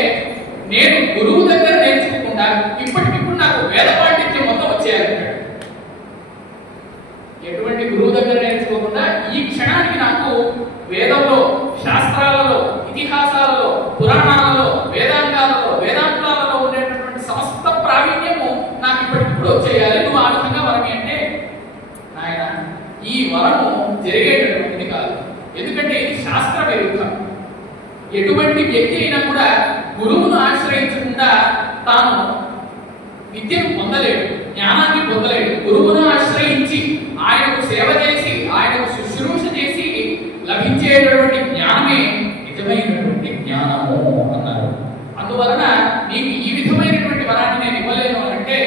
నేను గురువు దగ్గర నేర్చుకోకుండా ఇప్పటికిప్పుడు నాకు వేద పాండిత్యం మొత్తం వచ్చేయాలంటాడు. ఎటువంటి గురువు దగ్గర నేర్చుకోకుండా ఈ క్షణానికి నాకు వేదంలో, శాస్త్రాలలో, ఇతిహాసాలలో, పురాణాలలో, వేదాంగాలలో, వేదాంతాలలో ఉండేటటువంటి సమస్త ప్రావీణ్యము నాకు ఇప్పటికిప్పుడు వచ్చేయాలి, నువ్వు ఆ విధంగా వరమి అంటే, నాయన ఈ వరము జరిగేటటువంటిది కాదు. ఎందుకంటే ఇది శాస్త్ర విరుద్ధం. ఎటువంటి వ్యక్తి అయినా కూడా గురువును ఆశ్రయించకుండా తాను విద్యను పొందలేడు, జ్ఞానాన్ని పొందలేడు. గురువును ఆశ్రయించి ఆయనకు సేవ చేసి ఆయనకు శుశ్రూష చేసి లభించేటటువంటి జ్ఞానమే నిజమైనటువంటి జ్ఞానము అన్నారు. అందువలన నీకు ఈ విధమైనటువంటి వరాన్ని నేను ఇవ్వలేను అంటే,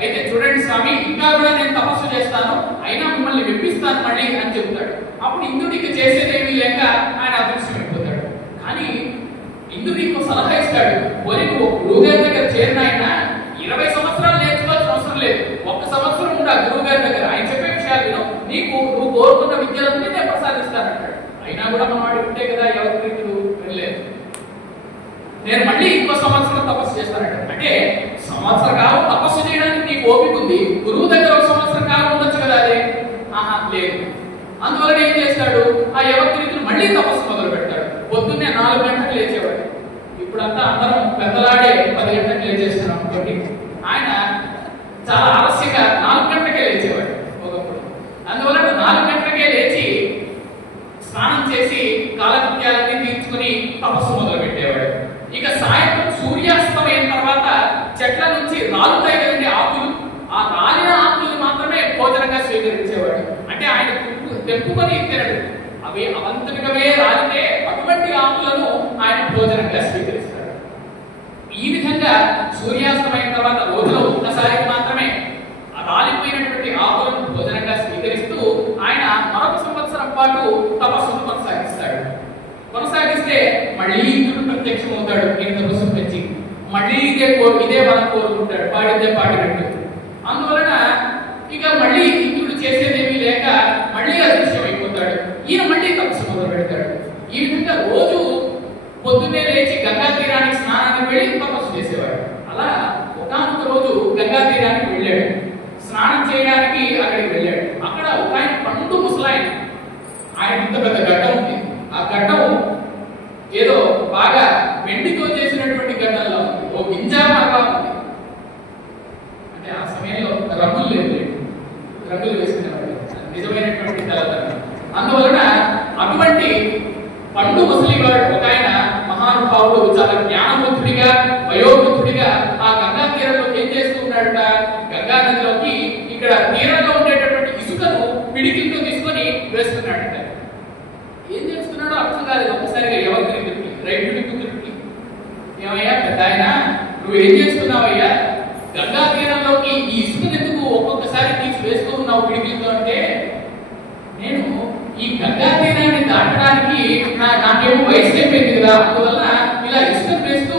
అయితే చూడండి స్వామి, ఇంకా కూడా నేను తపస్సు చేస్తాను, అయినా మిమ్మల్ని మెప్పిస్తాను మళ్ళీ అని చెప్తాడు. అప్పుడు ఇంద్రుడికి చేసేదేమీ లేక ఆయన అదృశ్యమైపోతాడు. కానీ ఇంద్రుడికి సలహా ఇస్తాడు, పోనీ నువ్వు గురువు గారి దగ్గర చేరిన ఆయన 20 సంవత్సరాలు నేర్చుకోవాల్సిన అవసరం లేదు, 1 సంవత్సరం ఉండా గురువు గారి దగ్గర, ఆయన చెప్పే విషయాలు విను, నువ్వు కోరుకున్న విద్యలన్నీ నేను ప్రసాదిస్తానంటాడు. అయినా కూడా మన వాడు ఉంటే కదా, ఎవరి ప్రీతులు వెళ్ళలేదు. నేను మళ్ళీ ఇంకో సంవత్సరం తపస్సు చేస్తానంట. అంటే సంవత్సర కాలం తపస్సు చేయడానికి నీకు ఓపిక ఉంది, గురువు దగ్గర 1 సంవత్సరం కాలం ఉండొచ్చు కదా. అదే లేదు. అందువల్ల ఏం చేస్తాడు, ఆ యవక్రీతులు మళ్ళీ తపస్సు మొదలు పెడతాడు. పొద్దున్నే 4 గంటలకు లేచేవాడు. ఇప్పుడంతా అందరం పెద్దలాడే 10 గంటలకు లేచేస్తున్నాం కాబట్టి ఆయన చాలా ఆలస్యంగా 4 గంటలకే లేచేవాడు ఒకప్పుడు. అందువల్ల 4 గంటలకే లేచి స్నానం చేసి కాలకృత్యాలన్నీ తీర్చుకుని తపస్సు మొదలు పెట్టేవాడు. ఇక సాయంత్రం సూర్యాస్తమైన తర్వాత చెట్ల నుంచి రాలుతాయి కదండి ఆకులు, ఆ రాలిన ఆకులు మాత్రమే భోజనంగా స్వీకరించేవాడు. అంటే ఆయన తెప్పుకొని తినడు, అవి అవంతటికవే రాలితే అటువంటి ఆకులను ఆయన భోజనంగా స్వీకరిస్తాడు. ఈ విధంగా సూర్యాస్తమైన తర్వాత రోజులో ఒక్కసారి మాత్రమే ఆ రాలిపోయినటువంటి ఆకులను భోజనంగా స్వీకరిస్తూ ఆయన మరొక సంవత్సరం పాటు తపస్సును కొనసాగిస్తాడు. కొనసాగిస్తే మళ్ళీ ఇంద్రుడు ప్రత్యక్షం అవుతాడు. ఈయన తపస్సు పెంచి మళ్ళీ ఇదే మనం కోరుకుంటాడు, పాడితే పాడినట్టు. అందువలన ఇక మళ్ళీ ఇంద్రుడు చేసేదేమీ లేక మళ్ళీ అదృశ్యం అయిపోతాడు. ఈయన మళ్ళీ తపస్సు మొదలు పెడతాడు. ఈ విధంగా రోజు పొద్దున్నే లేచి గంగా తీరానికి స్నానానికి వెళ్ళి తపస్సు చేసేవాడు. అలా ఒకానొక రోజు గంగా తీరానికి వెళ్ళాడు, స్నానం చేయడానికి అక్కడికి వెళ్ళాడు. అక్కడ ఒక ఆయన పండు ముసలాయన, ఆయన ఇంత పెద్ద గడ్డం ఉంది. ఆ గడ్డం ఏదో బాగా వెండితో చేసినటువంటి గడ్డంలో ఉంది, ఓ గింజామాగా ఉంది. అంటే ఆ సమయంలో రంగులు లేదు, రంగులు వేసుకునేవాడు, నిజమైనటువంటి తెల్లదనం. అందువలన అటువంటి పండు ముసలివాడు ఒక ఆయన మహానుభావుడు, చాలా జ్ఞానబుద్ధుడిగా వయోవృద్ధుడిగా ఆ గంగా తీరంలో ఏం చేస్తూ ఉన్నాడట, గంగా నదిలోకి ఇక్కడ తీరంలో ఉండేటటువంటి ఇసుకను పిడికిలతో తీసుకొని వేస్తున్నాడట. ఏం చేస్తున్నాడో అర్థం కాలేదు. ఒక్కసారిగా ఎవరికి రైట్ తిరిగి, ఏమయ్యా పెద్ద ఆయన, నువ్వేం చేస్తున్నావయ్యా, గంగా తీరంలోకి ఈ ఇసుకనెందుకు ఒక్కొక్కసారి తీసి వేస్తూ ఉన్నావు పిడికిలతో అంటే, నేను ఈ గంగా తీరాన్ని దాటడానికి నాకేమో వయసు అయిపోయింది కదా, అందువల్ల ఇలా ఇసుక వేస్తూ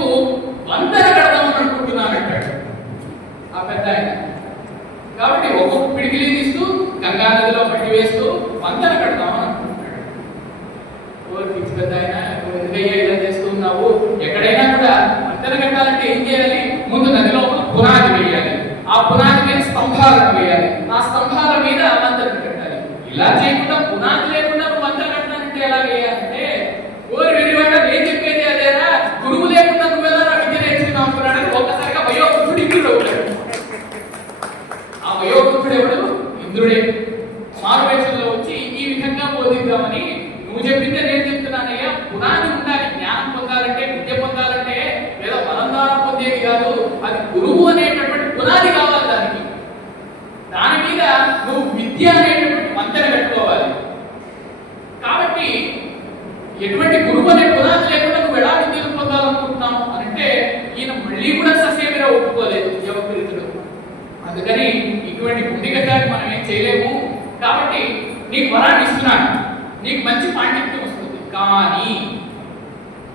వంతెన కడదామని అనుకుంటున్నాను అంటాడు ఆ పెద్ద ఆయన. కాబట్టి ఒక్కొక్క పిడికిలి తీస్తూ గంగా నదిలో మట్టి వేస్తూ వంతెన కడదామని అనుకుంటున్నాడు. పెద్ద ఆయన, ఎందుకయ్యా ఇలా చేస్తూ ఉన్నావు, ఎక్కడైనా కూడా వంతెన కట్టాలంటే ఏం చేయాలి, ముందు నదిలో పునాది వేయాలి, ఆ పునాది మీద స్తంభాలను వేయాలి, ఆ స్తంభాల మీద వంతెన కట్టాలి. ఇలా చేయకుండా పునాది లేకుండా వంతెన కట్టాలంటే ఎలా వేయాలంటే, ఓరి వెరివాడ నేను చెప్పేది అదేనా, గురువు లేకుండా నువ్వెలా విద్య నేర్చుకున్నావు అనుకున్నాడని ఒక్కసారిగా వయోవృద్ధుడు ఇంద్రుడు అవుతాడు. ఆ వయోవృద్ధుడు ఎవడు, ఇంద్రుడే. మారువేషంలో వచ్చి ఈ విధంగా బోధిద్దామని, నువ్వు చెప్పిందే నేను చెప్తున్నానయ్యా, పునాది ఉండాలి, జ్ఞానం పొందాలంటే విద్య పొందాలంటే లేదా బలందానం పొందేది కాదు, అది గురువు అనేటటువంటి పునాది కావాలి. దాని మీద నువ్వు విద్య అనేటటువంటి వంతెన కట్టుకోవాలి. కాబట్టి ఎటువంటి గురువు అనే పునాది లేకుండా నువ్వు ఎలా విద్యను పొందాలనుకుంటున్నావు అంటే, ఈయన మళ్ళీ కూడా ససేమిరా ఒప్పుకోలేదు యవక్రీతుడు. అందుకని ఇటువంటి గుండిగటాన్ని మనం ఏం చేయలేము. కాబట్టి నీకు వరాన్ని ఇస్తున్నాను, నీకు మంచి పాండిత్యం వస్తుంది. కానీ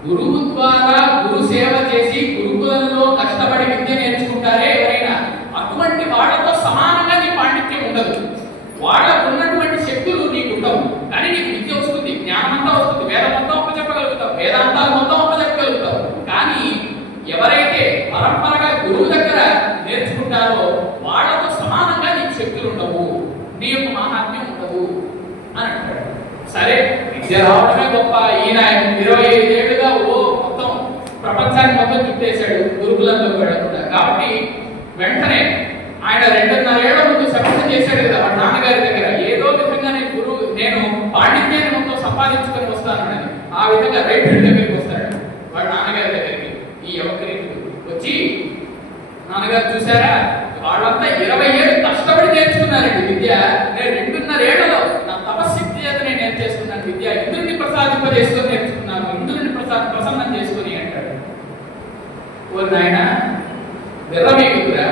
గురువు ద్వారా గురు సేవ చేసి గురుకులంలో కష్టపడి విద్య నేర్చుకుంటారే ఎవరైనా, అటువంటి వాళ్ళతో సమానంగా నీ పాండిత్యం ఉండదు. వాళ్ళకు ఉన్నటువంటి శక్తులు నీకు ఉండవు, కానీ నీకు విద్య వస్తుంది, జ్ఞానం అంతా వస్తుంది, వేదం మొత్తం అప్పచెప్పగలుగుతావు, వేదాంతాలు మొత్తం అప్పచెప్పగలుగుతావు. కానీ ఎవరైతే పరంపరగా గురువు దగ్గర నేర్చుకుంటారో వాళ్ళతో సమానంగా నీకు శక్తులు ఉండవు, నీ యొక్క మహాత్మ్యం ఉండదు అని అంటాడు. సరే, విద్య రావడమే గొప్ప. ఈయన 25 ఏళ్లుగా మొత్తం ప్రపంచాన్ని మొత్తం చుట్టేశాడు గురుకులంలో కూడా. కాబట్టి వెంటనే ఆయన 2.5 ఏళ్ల ముందు శపథం చేశాడు కదా వాడు నాన్నగారి దగ్గర, ఏదో విధంగా నేను పాండిత్యాన్ని మొత్తం సంపాదించుకొని వస్తానని. ఆ విధంగా రైట్ దగ్గరికి వస్తాడు వాడు నాన్నగారి దగ్గరికి. ఈ యవక్రీతుడు వచ్చి, నాన్నగారు చూశారు చూసారా, వాళ్ళంతా 20 ఏళ్ళు కష్టపడి నేర్చుకున్నారండి విద్య. నేను 2.5 ఏళ్లలో నా తపశక్తి చేత నేను నేర్చేసుకున్నాను విద్య. ఇంద్రుడిని ప్రసాదింపజేసుకొని నేర్చుకున్నాను, ఇంద్రుడిని ప్రసన్నం చేసుకుని అంటాడు. ఓ నాయన విర్రవీగుతురా,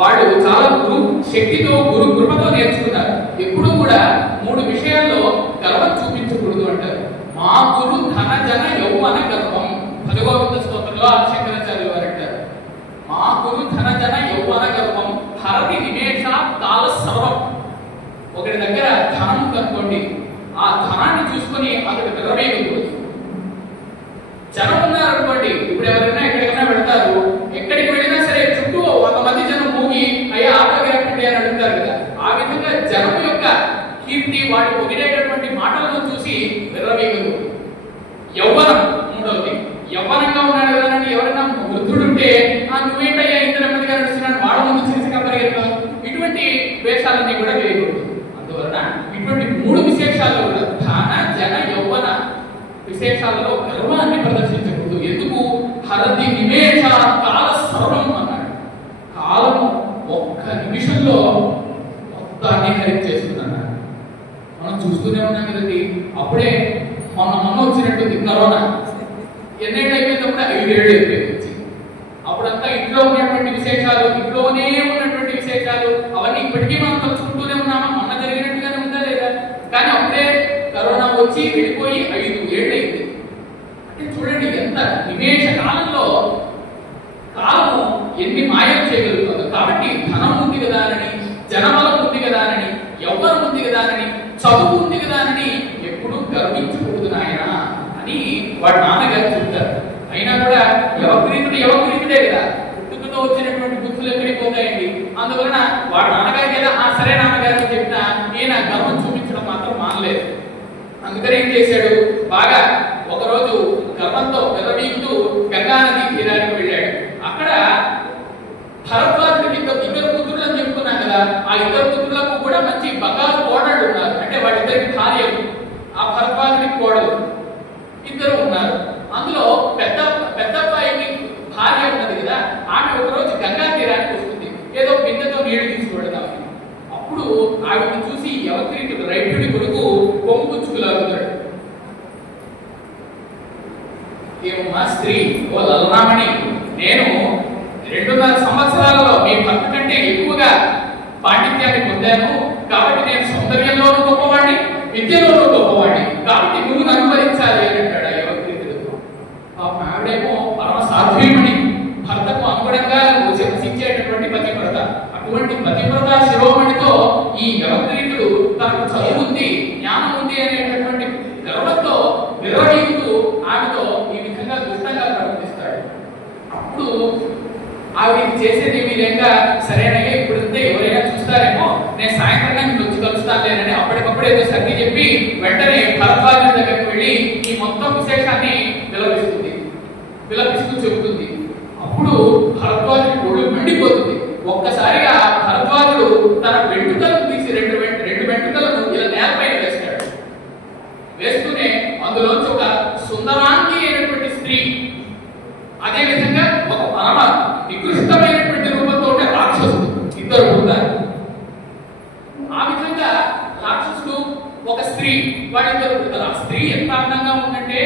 వాళ్ళు చాలా గురు శక్తితో గురు కృపతో నేర్చుకున్నారు. ఎప్పుడు కూడా 3 విషయాల్లో గర్వం చూపించకూడదు అంటారు. మా గురు ధన జన యౌవన గర్వం. భగవద్గీత స్తోత్రంలో ఆదిశంకరాచార్యులు వారు అంటారు, మా గురు ధన జన యౌవన గర్వం హరతి నిమేష కాల సర్వం. ఒకటి దగ్గర ధనం కనుకోండి, ఆ ధనాన్ని చూసుకొని అతడు విర్రవీగకూడదు. జనం ఉన్నారనుకోండి, ఇప్పుడు ఎవరైనా ఎక్కడికైనా వెళ్తారు, ఎక్కడికి వెళ్ళినా సరే చుట్టూ 100 మంది జనం మూగి అయ్యా ఆటోగ్రాఫీ అని అడుగుతారు కదా. ఆ విధంగా జనం యొక్క కీర్తి, వాడు పొగిడేటటువంటి మాటలను చూసి విర్రవీగదు. యవ్వనం మూడవది. యవ్వనంగా ఉన్నాడు కదా అని ఎవరైనా వృద్ధుడుంటే నువ్వేంటయ్యా ఇంత నెమ్మదిగా నడుస్తున్నాడు, వాడ ముందు చిన్నగా పరిగెత్తావు, ఇటువంటి వేషాలన్నీ కూడా వేయకూడదు. అందువలన ఇటువంటి 3 విశేషాల్లో కూడా ధన జన యౌవన విశేషాలలో గర్వాన్ని ప్రదర్శించకూడదు. ఎందుకు? హరతి నిమేష కాల సర్వం అన్నాడు. కాలము ఒక్క నిమిషంలో మొత్తాన్ని హరించేస్తున్నాడు. మనం చూస్తూనే ఉన్నాం కదండి. అప్పుడే మొన్న వచ్చినట్టుంది కరోనా. ఎన్నేళ్ళు అయిపోయినప్పుడు 5 ఏళ్ళు అయిపోయింది. అప్పుడంతా ఇంట్లో ఉన్నటువంటి విశేషాలు, ఇంట్లోనే ఉన్నటువంటి విశేషాలు అవన్నీ ఇప్పటికీ మనం తలుచుకుంటూనే ఉన్నామా? మొన్న జరిగినట్టుగానే ఉందా లేదా? కానీ అప్పుడే కరోనా వచ్చి వెళ్ళిపోయి 5 ఏళ్ళు అయింది. అంటే చూడండి ఎంత నిమేష కాలంలో కాలము ఎన్ని మాయలు చేయగలుగుతుందో. కాబట్టి ధనం ఉంది కదా అని, జనబలం ఉంది కదా అని, యవ్వనం ఉంది కదా అని, చదువు ఉంది కదా అని ఎప్పుడు గర్వించకూడదు నాయన అని వాడు నాన్నగారు చెప్తారు. అయినా కూడా యువకుడిదే కదా, పుట్టుకతో వచ్చినటువంటి బుద్ధులు ఎక్కడికి పోతాయండి. అందువలన వాడు నాన్నగారికి కదా సరే నాన్నగారు అని చెప్పినా ఈయన గర్వం చూపించడం మాత్రం మానలేదు. అందుకని ఏం చేశాడు, బాగా ఒకరోజు గర్వంతో విర్రవీగుతూ గంగా నది తీరానికి వెళ్ళాడు. అక్కడ భరద్వాజుడికి 2 కూతుర్లు అని చెప్పుకున్నాం కదా, ఆ 2 కూతుర్లకు కూడా మంచి బంగారు కోడళ్ళు ఉన్నారు. అంటే వాటిద్దరికి భార్యలు, ఆ భరద్వాజుడికి కోడలు 2 ఉన్నారు. అందులో పెద్ద అబ్బాయికి భార్య ఉన్నది కదా, ఆమె ఒకరోజు గంగా తీరానికి వస్తుంది, ఏదో బిందెతో నీళ్లు తీసుకువెడదామని. అప్పుడు ఆవిడని చూసి యవక్రీతుడు రైతుడి కొడుకు కొమ్ము పుచ్చుకులాగుతాడు. ఏమమ్మా స్త్రీ, ఓ లలనామణి, నేను 2.5 సంవత్సరాలలో మీ భర్త కంటే ఎక్కువగా పాండిత్యాన్ని పొందాను. కాబట్టి నేను సౌందర్యంలోనూ గొప్పవాడిని, విద్యలోనూ గొప్పవాడిని, కాబట్టి నువ్వు నన్ను భరించాలి అని అంటాడు ఆ యువక్రీతుడు. ఆవిడేమో పరమ సాధ్వీమణి, భర్తకు అనుగుణంగా వసించేటటువంటి పతివ్రత. అటువంటి పతివ్రత శిరోమణితో ఈ యువక్రీతుడు తనకు చదువు ఉంది, జ్ఞానం ఉంది అనేటటువంటి గర్వంతో విర్రవీగుతూ ఆమెతో ఈ విధంగా దుష్టంగా ప్రవర్తిస్తాడు. అప్పుడు ఆవిడ చేసేది విధంగా సరేనయ్యా ఇప్పుడంతే ఎవరైనా చూస్తారేమో, నేను సాయంత్రంగా నేను వచ్చి కలుస్తాను లేనని అప్పటికప్పుడు ఏదో సర్ది చెప్పి వెంటనే భరద్వాజుడి దగ్గరికి వెళ్ళి ఈ మొత్తం విశేషాన్ని విలపిస్తూ చెబుతుంది. అప్పుడు భరద్వాజుడి ఒళ్ళు మండిపోతుంది. ఒక్కసారిగా భరద్వాజుడు తన వెంట్రుకలను తీసి 2 వెంట్రుకలను ఇలా నేలపైన వేస్తాడు. వేస్తూనే అందులోంచి ఒక సుందరాంగి అయినటువంటి స్త్రీ, అదే విధంగా ఒక పరమ నికృష్టమైనటువంటి రూపంతో ఉండే రాక్షసుడు 2 ఉంటారు. ఆ విధంగా రాక్షసుడు ఒక స్త్రీ, వాడిద్దరు ఉంటారు. ఆ స్త్రీ ఎంత అందంగా ఉందంటే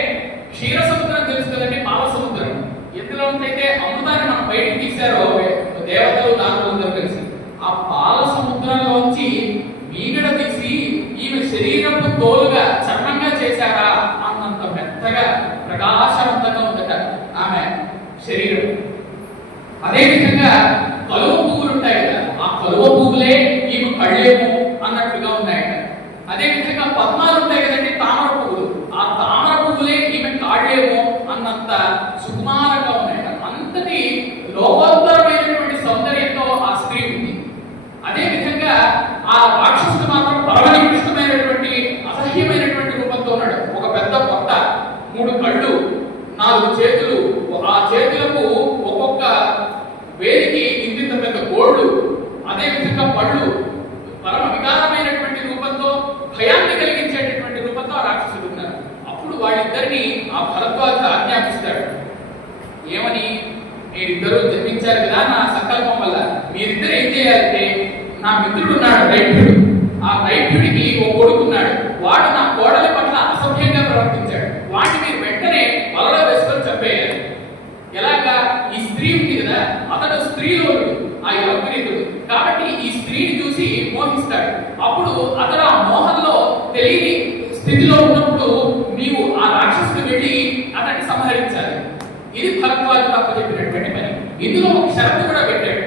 క్షీర సముద్రం తెలుసు కదండి, పాల సముద్రం. ఎందులో అయితే అమృతాన్ని మనం బయటికి తీశారో దేవతలు దాంట్లో కలిసి, ఆ పాల సముద్రంలోంచి మీగడ తీసి ఈమె శరీరపు తోలుగా చర్మంగా చేశారా అన్నంత మెత్తగా ప్రకాశవంతంగా ఉందట ఆమె శరీరం. అదే విధంగా కలువ పువ్వులు ఉంటాయి కదా, ఆ కలువ పువ్వులే ఈమె కళ్ళేమో అన్నట్లుగా ఉన్నాయట. అదే విధంగా పద్మాలు ఉంటాయి కదండి, తామర పువ్వులు, ఆ తామర పువ్వులే ఈమె కాళ్ళేమో అన్నంత సుకుమారంగా ఉన్నాయట. అంతటి లోకోత్తరమైనటువంటి సౌందర్యంతో ఆ స్త్రీ ఉంది. అదే విధంగా ఆ రాక్షసుడు మాత్రం పరమనికృష్టమైనటువంటి అసహ్యమైనటువంటి రూపంతో ఉన్నాడు. ఒక పెద్ద పొట్ట, 3 కళ్ళు, 4 చేతులు, ఆ చేతులకు ఒక్కొక్క వేలికి ఇంత పెద్ద గోళ్ళు, అదే విధంగా పళ్ళు, పరమ వికారమైనటువంటి రూపంతో భయాన్ని కలిగించేటటువంటి రూపంతో ఆ రాక్షసుడు ఉన్నారు. అప్పుడు వాళ్ళిద్దరిని ఆ భరద్వాజుడు ఆజ్ఞాపిస్తాడు. తెలియని స్థితిలో ఉన్నప్పుడు నీవు ఆ రాక్షసుడు వెళ్ళి అతన్ని సంహరించాలి. ఇది భరద్వాజుడు అప్పచెప్పినటువంటి పని. ఇందులో ఒక షరతు కూడా పెట్టాడు.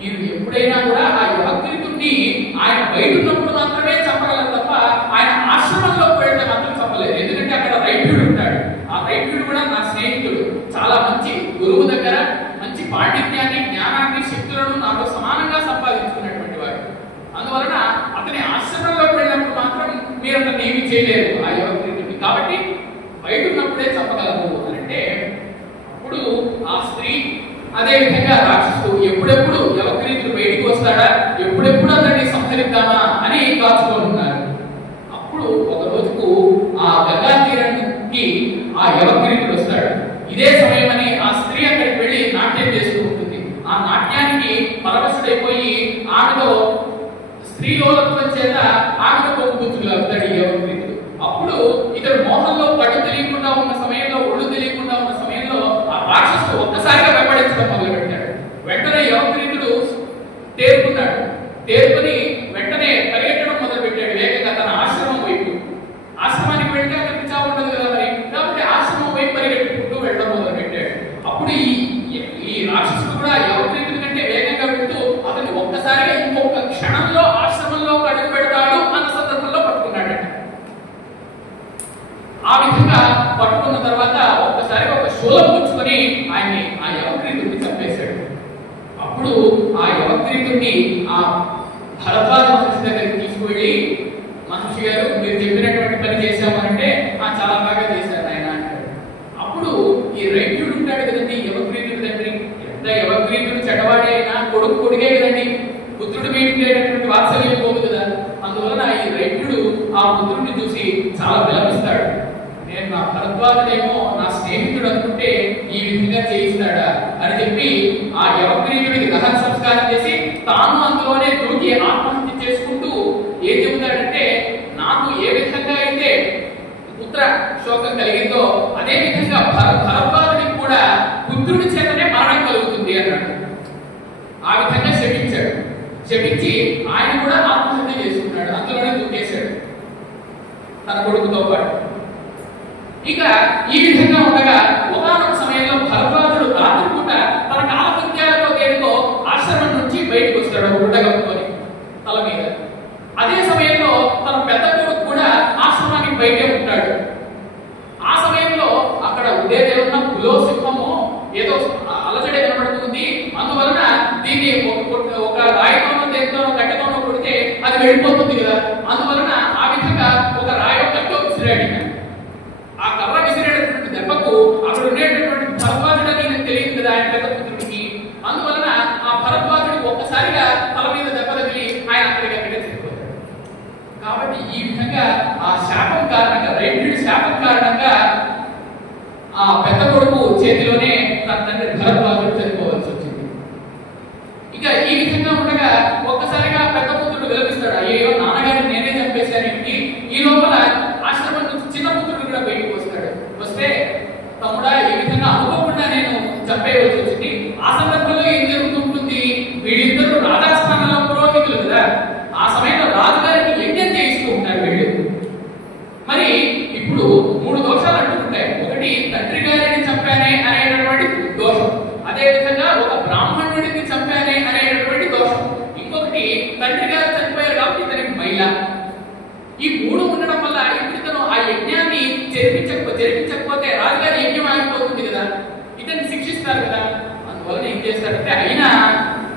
మీరు ఎప్పుడైనా కూడా ఆ యువకుడిని ఆయన బయట ఉన్నప్పుడు మాత్రమే చంపగలరు తప్ప ఆయన ఆశ్రమంలోకి వెళ్తే మాత్రం చంపలేదు. ఎందుకంటే అక్కడ రైభ్యుడు ఉంటాడు. ఆ రైభ్యుడు కూడా నా స్నేహితుడు, చాలా మంచి గురువు దగ్గర మంచి పాండిత్యాన్ని, జ్ఞానాన్ని, శక్తులను నాతో సమానంగా సంపాదించుకున్నటువంటి వాడు. అందువలన అతని ఆశ్రమంలోకి వెళ్ళినప్పుడు మాత్రం మీరు అతన్ని ఏమీ చేయలేరు ఆ యువకుడిని. కాబట్టి బయట ఉన్నప్పుడే చంపగలరు అని అంటే అప్పుడు ఆ స్త్రీ అదే విధంగా రాక్షసుడు ఎప్పుడెప్పుడు యువకుడు బయటికి వస్తాడా, ఎప్పుడెప్పుడు అతన్ని సంహరిద్దామా అని కాచుకుంటున్నారు. అప్పుడు ఒక రోజుకు ఆ గంగా తీరానికి ఆ యువకుడు వస్తాడు. ఇదే సమయమని ఆ స్త్రీ అక్కడికి వెళ్ళి నాట్యం చేస్తూ ఉంటుంది. ఆ నాట్యానికి పరవశుడైపోయి ఆమెలో స్త్రీలోలత్వం చేత ఆమెను కొప్పుగుచ్చులు అవుతాడు ఈ యువకుడు. అప్పుడు ఇతడు మోహంలో పట్టు తెలియకుండా ఉన్న సమయంలో, ఒళ్ళు తెలియకుండా ఉన్న సమయంలో ఆ రాక్షసుడు ఒక్కసారిగా వెంబడించడం మొదలు పెట్టాడు. వెంటనే యువకుడు తేరుకున్నాడు. తేరుకుని వెంటనే పరిగెట్టడం మొదలు పెట్టాడు వేగంగా తన ఆశ్రమం వైపు. ఆశ్రమానికి వెళ్తే అతనికి చావు ఉండదు కదా మరి, కాబట్టి ఆశ్రమం వైపు పరిగెట్టుకుంటూ వెళ్ళడం మొదలు పెట్టాడు. అప్పుడు ఈ రాక్షసుడు కూడా యువకుడి కంటే వేగంగా వెళ్తూ అతన్ని ఒక్కసారిగా ఇంకొక క్షణంలో ఆశ్రమంలో అడుగు పెడతాడు అన్న సందర్భంలో పట్టుకున్నాడు. ఆ విధంగా పట్టుకున్న తర్వాత ఒక్కసారిగా ఒక శూలం పుచ్చుకొని ఆయన్ని ఆ యువకుడిని చంపేశాడు. అప్పుడు ఆ యువకుడిని ఆ భరద్వాజ మహర్షి దగ్గరికి తీసుకువెళ్ళి, మహర్షి గారు మీరు చెప్పినటువంటి పని చేశామంటే చాలా బాగా చేశారు ఆయన అంటాడు. అప్పుడు ఈ రైతుడు ఉంటాడు కదండి యువకుడు తండ్రి, ఎంత యువకుడు చెడ్డవాడే అయినా కొడుకే కదండి, పుత్రుడి మీద ఉండేటటువంటి వాత్సల్యం పోదు కదా. అందువలన ఈ రైతుడు ఆ పుత్రుడిని చూసి చాలా విలపిస్తాడు. నేను నా భరద్వాజుడేమో నా స్నేహితుడు అనుకుంటే ఈ విధంగా చేయిస్తాడా అని చెప్పి ఆ యువకుడికి దహన సంస్కారం చేసి తాను అందులోనే దూకి ఆత్మహత్య చేసుకుంటూ ఏం చెబుతాడంటే, నాకు ఏ విధంగా అయితే పుత్ర శోకం కలిగిందో అదే విధంగా భరద్వాజుడికి కూడా పుత్రుడి చేతనే మరణం కలుగుతుంది అన్నాడు. ఆ విధంగా శపించాడు. శపించి ఆయన కూడా ఆత్మహత్య చేసుకున్నాడు. అందులోనే దూకేశాడు తన కొడుకుతో పాటు. ఇక ఈ విధంగా ఉండగా ఒకానొక సమయంలో భరద్వాజుడు రాత్రిపూట తన కాలకృత్యాలతో దేనితో ఆశ్రమం నుంచి బయటకు వస్తాడు గుడ్డగప్పుకొని తల మీద. అదే సమయంలో తన పెద్ద కొడుకు కూడా ఆశ్రమానికి బయటే ఉంటాడు. ఆ సమయంలో అక్కడ ఉదయదేవున్న పులో సింహము ఏదో అలజడే కనబడుతుంది. అందువలన దీన్ని ఒక రాయితోనో దేనితోనో గడ్డతోనో కొడితే అది వెళ్ళిపోతుంది కదా. అందువలన ఆ విధంగా ఒక రాయి కట్టో విసిరాడు. ఆ కర్ర విసిరేటటువంటి దెబ్బకు అక్కడ ఉండేటటువంటి భరద్వాజుడని తెలియదు కదా ఆయన పెద్ద పుత్రుడికి. అందువలన ఆ భరద్వాజుడికి ఒక్కసారిగా తల మీద దెబ్బ తగిలి ఆయన అక్కడికి చనిపోతాడు. కాబట్టి ఈ విధంగా ఆ శాపం కారణంగా, రైతుడి శాపం కారణంగా ఆ పెద్ద కొడుకు చేతిలోనే తన తండ్రి భరద్వాజుడు చనిపోవాల్సి వచ్చింది. ఇక ఈ విధంగా ఉండగా ఒక్కసారిగా పెద్ద పుత్రుడు విలపిస్తాడు, అయ్యో నాన్నగారిని నేనే చంపేశాను. ఈ లోపల ఆశ్రమం నుంచి చిన్న పుత్రుడు కూడా బయటకు వస్తాడు. వస్తే తమ్ముడా ఈ విధంగా అనుకోకుండా నేను చంపేయవలసి వచ్చింది. ఆ సందర్భంలో ఏం జరుగుతుంటుంది, వీళ్ళిద్దరూ రాజాస్థానంలో పురోహితులు కదా. ఆ సమయంలో రాజుగారికి యజ్ఞం చేయిస్తూ ఉంటారు వీళ్ళు. మరి ఇప్పుడు 3 దోషాలు అంటుకుంటాయి. ఒకటి తండ్రి గారిని చంపానే అనేటటువంటి దోషం, అదే విధంగా ఒక బ్రాహ్మణుడిని చంపానే అనేటటువంటి దోషం, ఇంకొకటి తండ్రి గారు చనిపోయారు కాబట్టి ఇతనికి మహిళ. ఈ 3 ఉండడం వల్ల ఇప్పుడు ఇతను ఆ యజ్ఞాన్ని జరిపించకపోతే రాజుగారి యజ్ఞం ఆగిపోతుంది కదా, ఇతన్ని శిక్షిస్తారు కదా. అందువల్ల ఏం చేస్తారంటే అయినా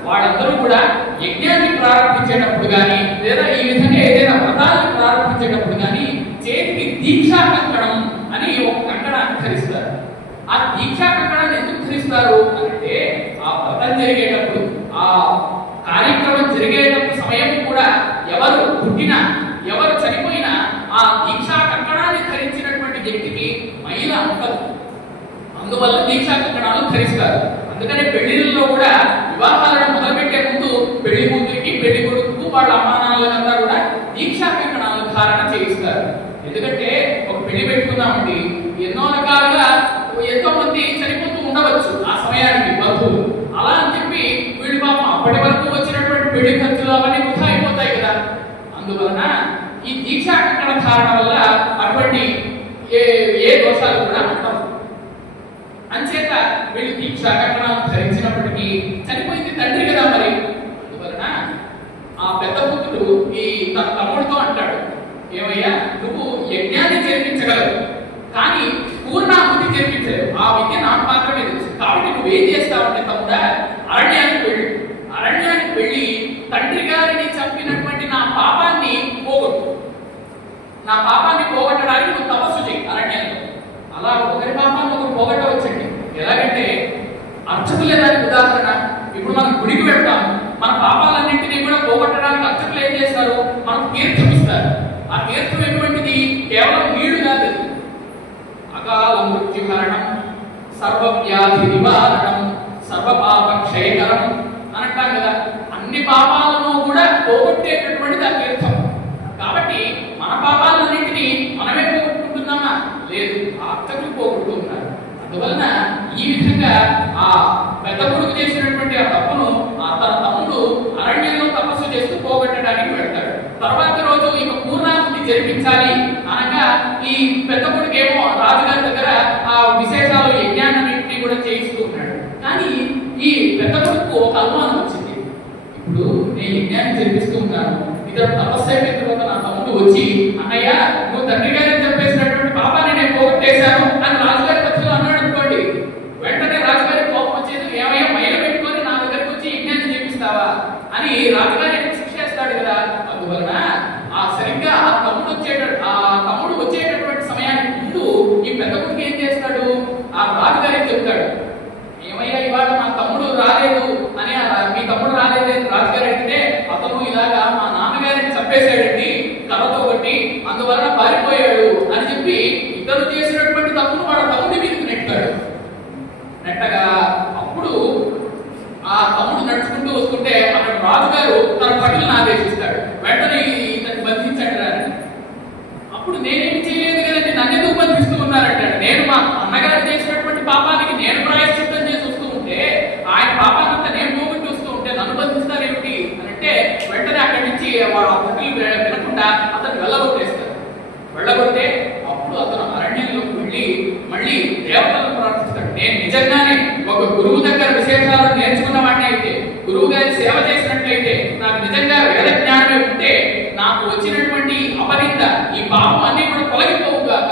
వాళ్ళందరూ కూడా యజ్ఞాన్ని ప్రారంభించేటప్పుడు కానీ లేదా ఈ విధంగా ఏదైనా వ్రతాన్ని ప్రారంభించేటప్పుడు కానీ చేతికి దీక్షా కంకణం అని ఒక కంకణాన్ని ధరిస్తారు. ఆ దీక్షా కంకణాన్ని ఎందుకు ధరిస్తారు అంటే ఆ వ్రతం జరిగేటప్పుడు, ఆ కార్యక్రమం జరిగేటప్పుడు సమయం కూడా ఎవరు పుట్టినా ఎవరు చనిపోయినా ఆ దీక్షా కంకణాన్ని ధరించినటువంటి వ్యక్తికి మహిళ ఉండదు. అందువల్ల దీక్షా కంకణాలు ధరిస్తారు. అందుకనే పెళ్లిళ్ళలో కూడా వివాహాలను మొదలుపెట్టే ముందు పెళ్లి కూతురికి పెళ్లి కొడుకు వాళ్ళ అమ్మానాన్నలంతా కూడా దీక్షా కంకణాలు ధారణ చేయిస్తారు. ఎందుకంటే ఒక పెళ్లి పెట్టుకున్నామండి, ఎన్నో రకాలుగా ఎంతో మంది చనిపోతూ ఉండవచ్చు ఆ సమయానికి బంధువులు. అలా అని చెప్పి వీళ్ళు పాపం అప్పటి వరకు వచ్చినటువంటి పెళ్లి ఖర్చులు అవన్నీ వృధా అయిపోతాయి కదా. అందువలన ఈ ఈ దీక్షా కంకణ ధారణ వల్ల అటువంటి ఏ దోషాలు కూడా ఉండవు. అంచేత వీళ్ళు దీక్షా కంకణాలు ధరించినప్పటికీ చనిపోయింది తండ్రి కదా మరి. అందువలన ఆ పెద్ద పుత్రుడు ఈ తన తమ్ముడితో అంటాడు, ఏమయ్యా నువ్వు యజ్ఞాన్ని చేర్పించగలవు కానీ పూర్ణాహుతి చేర్పించలేవు, ఆ విద్య నాకు మాత్రమే తెలుసు. కాబట్టి నువ్వేం చేస్తావంటే తమ్ముడా, అరణ్యానికి వెళ్ళు. అరణ్యానికి వెళ్ళి తండ్రి గారిని చంపినటువంటి నా పాపాన్ని పోగొట్టు. నా పాపాన్ని పోగొట్టడానికి నువ్వు తపస్సు చేయి అరణ్యంలో. అలా ఒకరి పాపాన్ని ఒకరు పోగొట్టవచ్చండి. ఎలాగంటే అర్చకులే దానికి ఉదాహరణ. ఇప్పుడు మనం గుడికి వెళ్తాం, మన పాపాలన్నింటినీ కూడా పోగొట్టడానికి అర్చకులు ఏం చేస్తారు, మనకు తీర్థం ఇస్తారు. ఆ తీర్థం ఎటువంటిది, కేవలం నీళ్లు కాదు, అకాల మృత్యుహరణం, సర్వవ్యాధి నివారణం, సర్వపాప క్షయకరం అని అంటాం కదా. అన్ని పాపాలను కూడా పోగొట్టేటటువంటిది ఆ తీర్థం. కాబట్టి మన పాపాలన్నింటినీ మనమే పోగొట్టుకుంటున్నామా? లేదు, ఆ అర్చకులు పోగొట్టుకుంటున్నారు. అందువలన ఈ విధంగా ఆ పెద్ద కొడుకు చేసినటువంటి ఆ తప్పును తన తమ్ముడు అరణ్యంలో తపస్సు చేస్తూ పోగొట్టడానికి వెళ్తాడు. తర్వాత రోజు ఇక పూర్ణాహుతి జరిపించాలి అనగా ఈ పెద్ద కొడుకేమో రాజుగారి దగ్గర ఆ విశేషాలు యజ్ఞాన్నింటినీ కూడా చేయిస్తూ ఉన్నాడు. కానీ ఈ పెద్ద కొడుకు ఒక అనుమానం వచ్చింది. ఇప్పుడు నేను యజ్ఞాన్ని జరిపిస్తూ ఉన్నాను, ఇతడు తపస్సు అయిపోయిన తర్వాత నా తమ్ముడు వచ్చి, అన్నయ్య నువ్వు తండ్రి గారిని చంపేసినటువంటి పాపాన్ని నేను పోగొట్టేశాను అని రాజుగారి పక్షులు అన్నాడు అనుకోండి. వెంటనే రాజుగారి కోపం వచ్చేది, ఏమయ్యా మైలు పెట్టుకొని నా దగ్గరికి వచ్చి యజ్ఞాన్ని చేపిస్తావా అని రాజుగారి శిక్షేస్తాడు కదా. అందువలన ఆ సరిగ్గా ఆ తమ్ముడు వచ్చేటటువంటి సమయానికి ముందు ఈ పెద్ద కొడుకు ఏం చేస్తాడు, ఆ రాజుగారికి చెప్తాడు, ఏమయ్యా ఇవాళ మా తమ్ముడు రాలేదు అని. మీ తమ్ముడు రాలేదని రాజుగారు అంటే, అతను ఇలాగా మా నాన్నగారిని చంపేశాడండి కర్రతో కొట్టి, అందువలన పారిపోయాడు అని చెప్పి ఇతను చేసినటువంటి తప్పును వాడు తమ్ముడి మీదకి నెట్టగా అప్పుడు ఆ తమ్ముడు నడుచుకుంటూ వస్తుంటే అక్కడ రాజుగారు తన పట్టులను ఆదేశిస్తాడు, వెంటనే ఇతన్ని బంధించండి అని. అప్పుడు నేనేం చేయలేదు కదండి, నన్నెందుకు బంధిస్తూ ఉన్నారంటాడు. నేను మా అన్నగారు చేసినటువంటి పాపానికి నేను ప్రాయశ్చిత్తం చేసి వస్తూ ఉంటే, ఆయన పాపానంతా నేను పోగొట్టి వస్తూ ఉంటే నన్ను బంధిస్తారేమిటి అని అంటే, వెంటనే అక్కడి నుంచి వాడు పట్టులు వినకుండా అతను వెళ్ళగొట్టే అప్పుడు అతను అరణ్యంలోకి వెళ్ళి మళ్ళీ దేవతలను ప్రార్థిస్తాడు. నేను నిజంగానే ఒక గురువు దగ్గర విశేషాలను నేర్చుకున్న వాడిని అయితే, గురువు గారి సేవ చేసినట్లయితే, నాకు నిజంగా వేద జ్ఞానమే ఉంటే నాకు వచ్చినటువంటి అపనింద ఈ పాపం అన్ని కూడా తొలగిపోవుగాక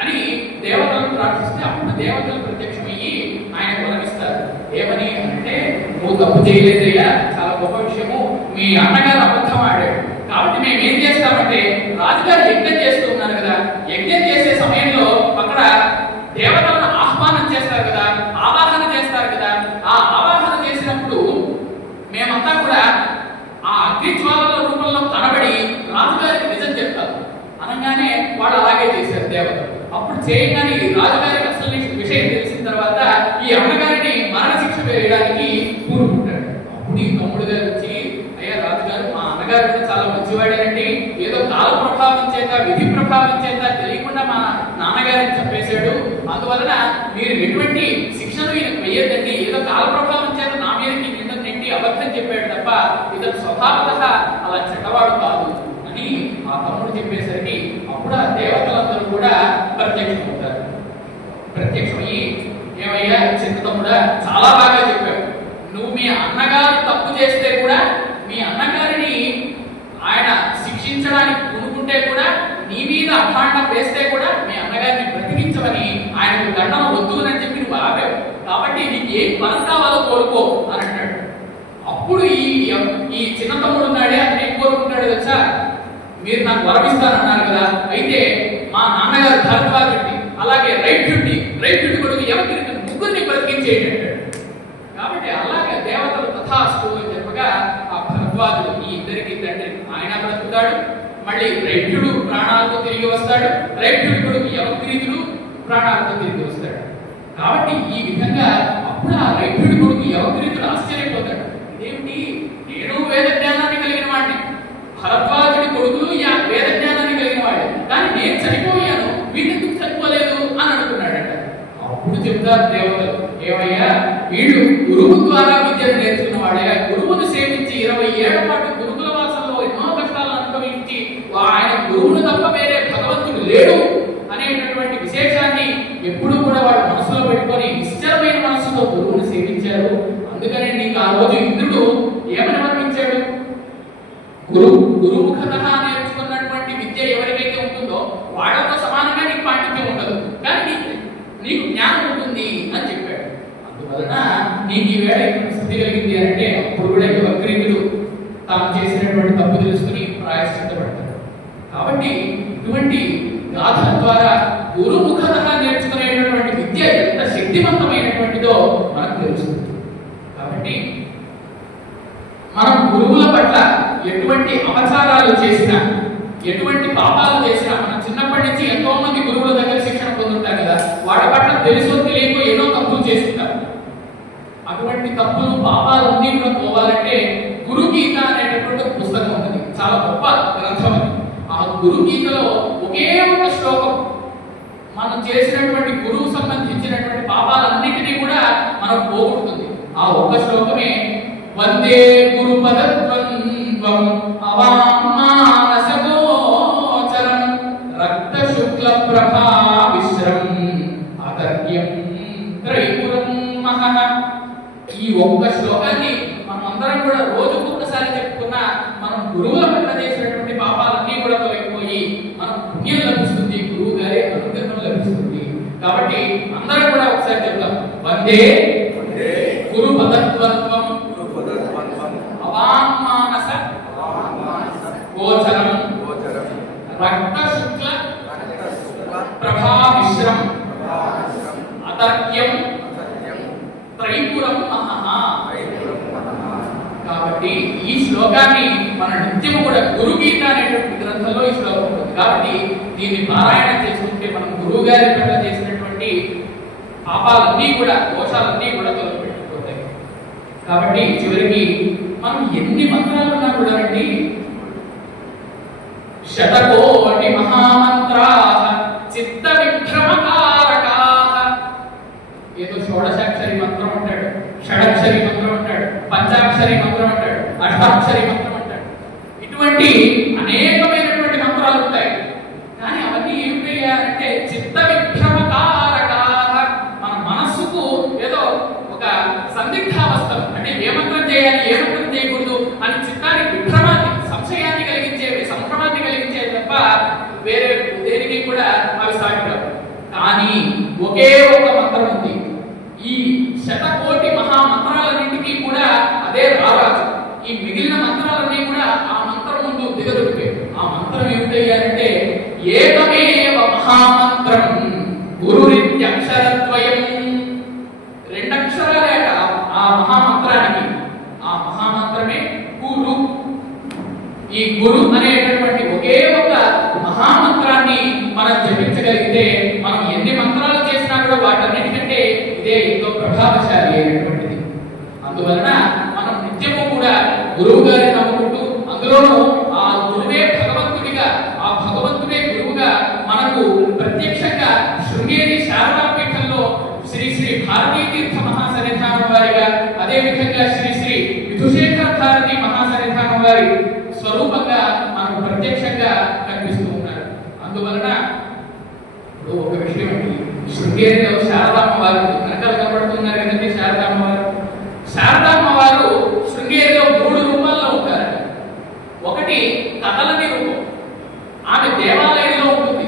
అని దేవతలను ప్రార్థిస్తే అప్పుడు దేవతలు ప్రత్యక్షమయ్యి ఆయన వరమిస్తారు. ఏమని అంటే, నువ్వు తప్పు చేయలేదయ్యా, చాలా గొప్ప విషయము, మీ అన్నగారు అబద్ధం ఆడాడు. కాబట్టి మేము ఏం చేస్తామంటే, రాజుగారు యజ్ఞం చేస్తూ ఉన్నారు కదా, యజ్ఞం చేసే సమయంలో అక్కడ దేవతలను ఆహ్వానం చేస్తారు కదా, ఆవాహన చేస్తారు కదా. ఆ ఆవాహన చేసినప్పుడు మేమంతా కూడా ఆ అగ్నిజ్వాలల రూపంలో కనబడి రాజుగారికి నిజం చెప్తారు అనగానే వాళ్ళు అలాగే చేశారు దేవతలు. అప్పుడు చేయగానే రాజుగారికి అసలు విషయం తెలిసిన తర్వాత ఈ అమ్మగారిని మరణశిక్ష వేయడానికి కూరుకుంటాడు. అప్పుడు ఈ తమ్ముడు గారు వచ్చి, అయ్యా రాజుగారు, మా అన్నగారు చాలా మంచివాడేనండి, ఏదో కాల ప్రభావం చేత విధి ప్రభావం చేత తెలియకుండా మా నాన్నగారిని చంపేశాడు, అందువలన మీరు ఎటువంటి శిక్షను ఈయనకు వేయద్దండి, ఏదో కాల ప్రభావం చేత నా మీదకి నింద నెట్టి అబద్ధం చెప్పాడు తప్ప ఇతను స్వభావత అలా చెడ్డవాడు కాదు అని ఆ తమ్ముడు చెప్పేసరికి అప్పుడు ఆ దేవతలందరూ కూడా ప్రత్యక్షమవుతారు. ప్రత్యక్షమయ్యి, ఏమయ్యా చిన్న తమ్ముడా, చాలా బాగా చెప్పావు, నువ్వు మీ అన్నగారు తప్పు చేస్తే కూడా, మీ అన్నగారిని ఆయన శిక్షించడానికి పూనుకుంటే కూడా, నీ మీద అభాండం వేస్తే కూడా మీ అన్నగారిని బ్రతికించమని ఆయనకు దండం వద్దు అని చెప్పి నువ్వు ఆపావు. కాబట్టి నీకు ఏం పని కావాలో కోరుకో అని అంటాడు. అప్పుడు ఈ చిన్న తమ్ముడు ఉన్నాడే, అతను ఏం కోరుకుంటాడు తెలుసా, మీరు నాకు వరమిస్తానన్నారు కదా, అయితే మా నాన్నగారు భరద్వాజుడిని, అలాగే రైతుడి కొడుకు ఎవరికి ముగ్గురిని బ్రతికించేయండి అంటాడు. కాబట్టి అలాగే దేవతలు తథాస్తు అని చెప్పగా ఆ భరద్వాజుడు ఈ ఇద్దరికి తండ్రి ఆయన బ్రతుకుతాడు. మళ్ళీ రైతుడు ప్రాణాలతో తిరిగి వస్తాడు, రైతుడి కొడుకు యవక్రీతుడు ప్రాణాలతో తిరిగి వస్తాడు. కాబట్టి ఈ విధంగా అప్పుడు ఆ రైతుడి కొడుకు యవక్రీతుడు ఆశ్చర్యపోతాడు, ఇదేమిటి, నేను వేద జ్ఞానాన్ని కలిగిన వాడిని, భరద్వాజుడి కొడుకులు వేద జ్ఞానాన్ని కలిగిన వాడే, కానీ నేను చనిపోయాను, వీళ్ళెందుకు చనిపోలేదు అని అనుకున్నాడట. అప్పుడు చెప్తారు దేవతలు, ఏమయ్యా వీళ్ళు గురువు ద్వారా విద్యను నేర్చుకున్న వాడే, గురువును సేవించి 20 ఏళ్ల పాటు గురుకుల వాసంలో ఎన్నో కష్టాలను అనుభవించి ఆయన గురువును తప్ప వేరే భగవంతుడు లేడు అనేటటువంటి విశేషాన్ని ఎప్పుడూ కూడా వాడు మనసులో పెట్టుకొని నిశ్చలమైన మనసుతో గురువుని సేవించారు. అందుకనే నీకు ఆ రోజు ఇంద్రుడు ఏమని వర్ణించాడు? గురుముఖతః నేర్చుకున్నటువంటి విద్య ఎవరికైతే ఉంటుందో వాళ్ళతో సమానంగా నీకు పాండిత్యం ఉండదు, కానీ నీకు జ్ఞానం ఉంటుంది అని చెప్పాడు. అందువలన నీకు ఈ వేళ ఇప్పుడు స్థితి కలిగింది అంటే అప్పుడు కూడా యువక్రీతుడు తాము చేసినటువంటి తప్పు తెలుసుకుని ప్రాయశ్చిత్తపడతారు. కాబట్టి ఇటువంటి గాథ ద్వారా గురుముఖతః నేర్చుకునేటటువంటి విద్య ఎంత శక్తివంతమైనటువంటిదో మనకు తెలుస్తుంది. కాబట్టి మనం గురువుల పట్ల ఎటువంటి అపచారాలు చేసినా, ఎటువంటి పాపాలు చేసినా, మనం చిన్నప్పటి నుంచి ఎంతో మంది గురువుల దగ్గర శిక్షణ పొందుంటాం కదా, వాళ్ళ పట్ల తెలుసో తెలియకో ఎన్నో తప్పులు చేస్తుంటారు. అటువంటి తప్పులు పాపాలు అన్ని కూడా పోవాలంటే గురు గీత అనేటటువంటి ఒక పుస్తకం ఉన్నది, చాలా గొప్ప గ్రంథం అది. ఆ గురు గీతలో ఒకే ఒక శ్లోకం మనం చేసినటువంటి గురువు సంబంధించినటువంటి పాపాలన్నింటినీ కూడా మనం పోగొడుతుంది. ఆ ఒక్క శ్లోకమే వందే గురు పదద్వంద్వం అవామానసగోచరం రక్త శుక్ల ప్రభా విశ్రం అతర్క్యం త్రైపురం మహః. ఈ ఒక్క శ్లోకాన్ని మనం అందరం కూడా రోజుకు ఒకసారి చెప్పుకున్నా మనం గురువుల పట్ల చేసినటువంటి పాపాలన్నీ కూడా తొలగిపోయి మనం పుణ్యం లభిస్తుంది, గురువు గారి అనుగ్రహం లభిస్తుంది. కాబట్టి అందరం కూడా ఒకసారి చెప్తాం, వందే గురు పదద్వంద్వం అవామానస గోచరం రక్త శుక్ల ప్రభా మిశ్రం అతర్క్యం త్రైపురం మహః. కాబట్టి ఈ శ్లోకాన్ని మన నిత్యము కూడా గురు గీత అనేటువంటి గ్రంథంలో ఈ శ్లోకం ఉంటుంది. కాబట్టి దీన్ని పారాయణ చేసుకుంటే మనం గురువు గారి పట్ల చేసినటువంటి పాపాలన్నీ కూడా, దోషాలన్నీ కూడా తొలగిపోతాయి. కాబట్టి చివరికి మనం ఎన్ని మంత్రాలు ఉన్నా కూడా అండి, శతకోటి మహామంత్రాః చిత్త విభ్రమకారకాః. ఏదో షోడశాక్షరి మంత్రం అంటాడు, షడక్షరి మంత్రం అంటాడు, పంచాక్షరి మంత్రం అంటాడు, అష్టాక్షరి మంత్రం అంటాడు. ఇటువంటి అనేకమైనటువంటి మంత్రాలు ఉంటాయి. కానీ అవన్నీ ఏమిటయ్యా అంటే చిత్త విభ్రమకారకాః. మన మనస్సుకు ఏదో ఒక సందిగ్ధావస్థ, అంటే ఏ మంత్రం చేయాలి, ఏ మంత్రం చేయకూడదు అని చిత్తానికి విభ్రమాన్ని, సంశయాన్ని కలిగించేవి, సంభ్రమాన్ని కలిగించేవి తప్ప వేరే దేనికి కూడా అవి సాగిరావు. కానీ ఒకే ఒక మంత్రం ఉంది. ఈ శతకోటి మహామంత్రాలన్నింటికీ కూడా అదే రారాజు. ఈ మిగిలిన మంత్రాలన్నీ కూడా ఆ మంత్రం ముందు దిగదుడిపే. ఆ మంత్రం ఏమిటయ్యారంటే ఏకమేవ మహామంత్రం గురురిత్యక్షరద్వయం. రెండక్షరాలేట ఆ మహామంత్రానికి. ఆ మహామంత్రమే గురు. ఈ గురు అనేటటువంటి ఒకే ఒక మహామంత్రాన్ని మనం జపించగలిగితే మనం ఎన్ని మంత్రాలు చేసినా కూడా వాటన్నిటికంటే ఇదే ఎంతో ప్రభావశాలి అయినటువంటిది. అందువలన మనం నిత్యము కూడా గురువు గారిని నమ్ముకుంటూ, అందులోనూ ఆ గురువే భగవంతుడిగా, ఆ భగవంతుడే గురువుగా మనకు ప్రత్యక్షంగా శృంగేరి శారదాపీఠంలో శ్రీ శ్రీ భారతీ తీర్థ మహాసన్నిధానం వారిగా, అదే విధంగా శ్రీ శ్రీ విధుశేఖర భారతి మహాసన్నిధానం వారి స్వరూపంగా మనకు ప్రత్యక్షంగా కనిపిస్తూ ఉన్నారు. అందువలన ఇప్పుడు ఒక విషయం అండి, శృంగేరిలో శారదామ్మ వారు వెనకాల కనబడుతున్నారు కదండి. శారదామ్మ వారు, శారదామ్మ వారు శృంగేరిలో 3 రూపాల్లో ఉంటారు. ఒకటి కథలని రూపం, ఆమె దేవాలయంలో ఉంటుంది.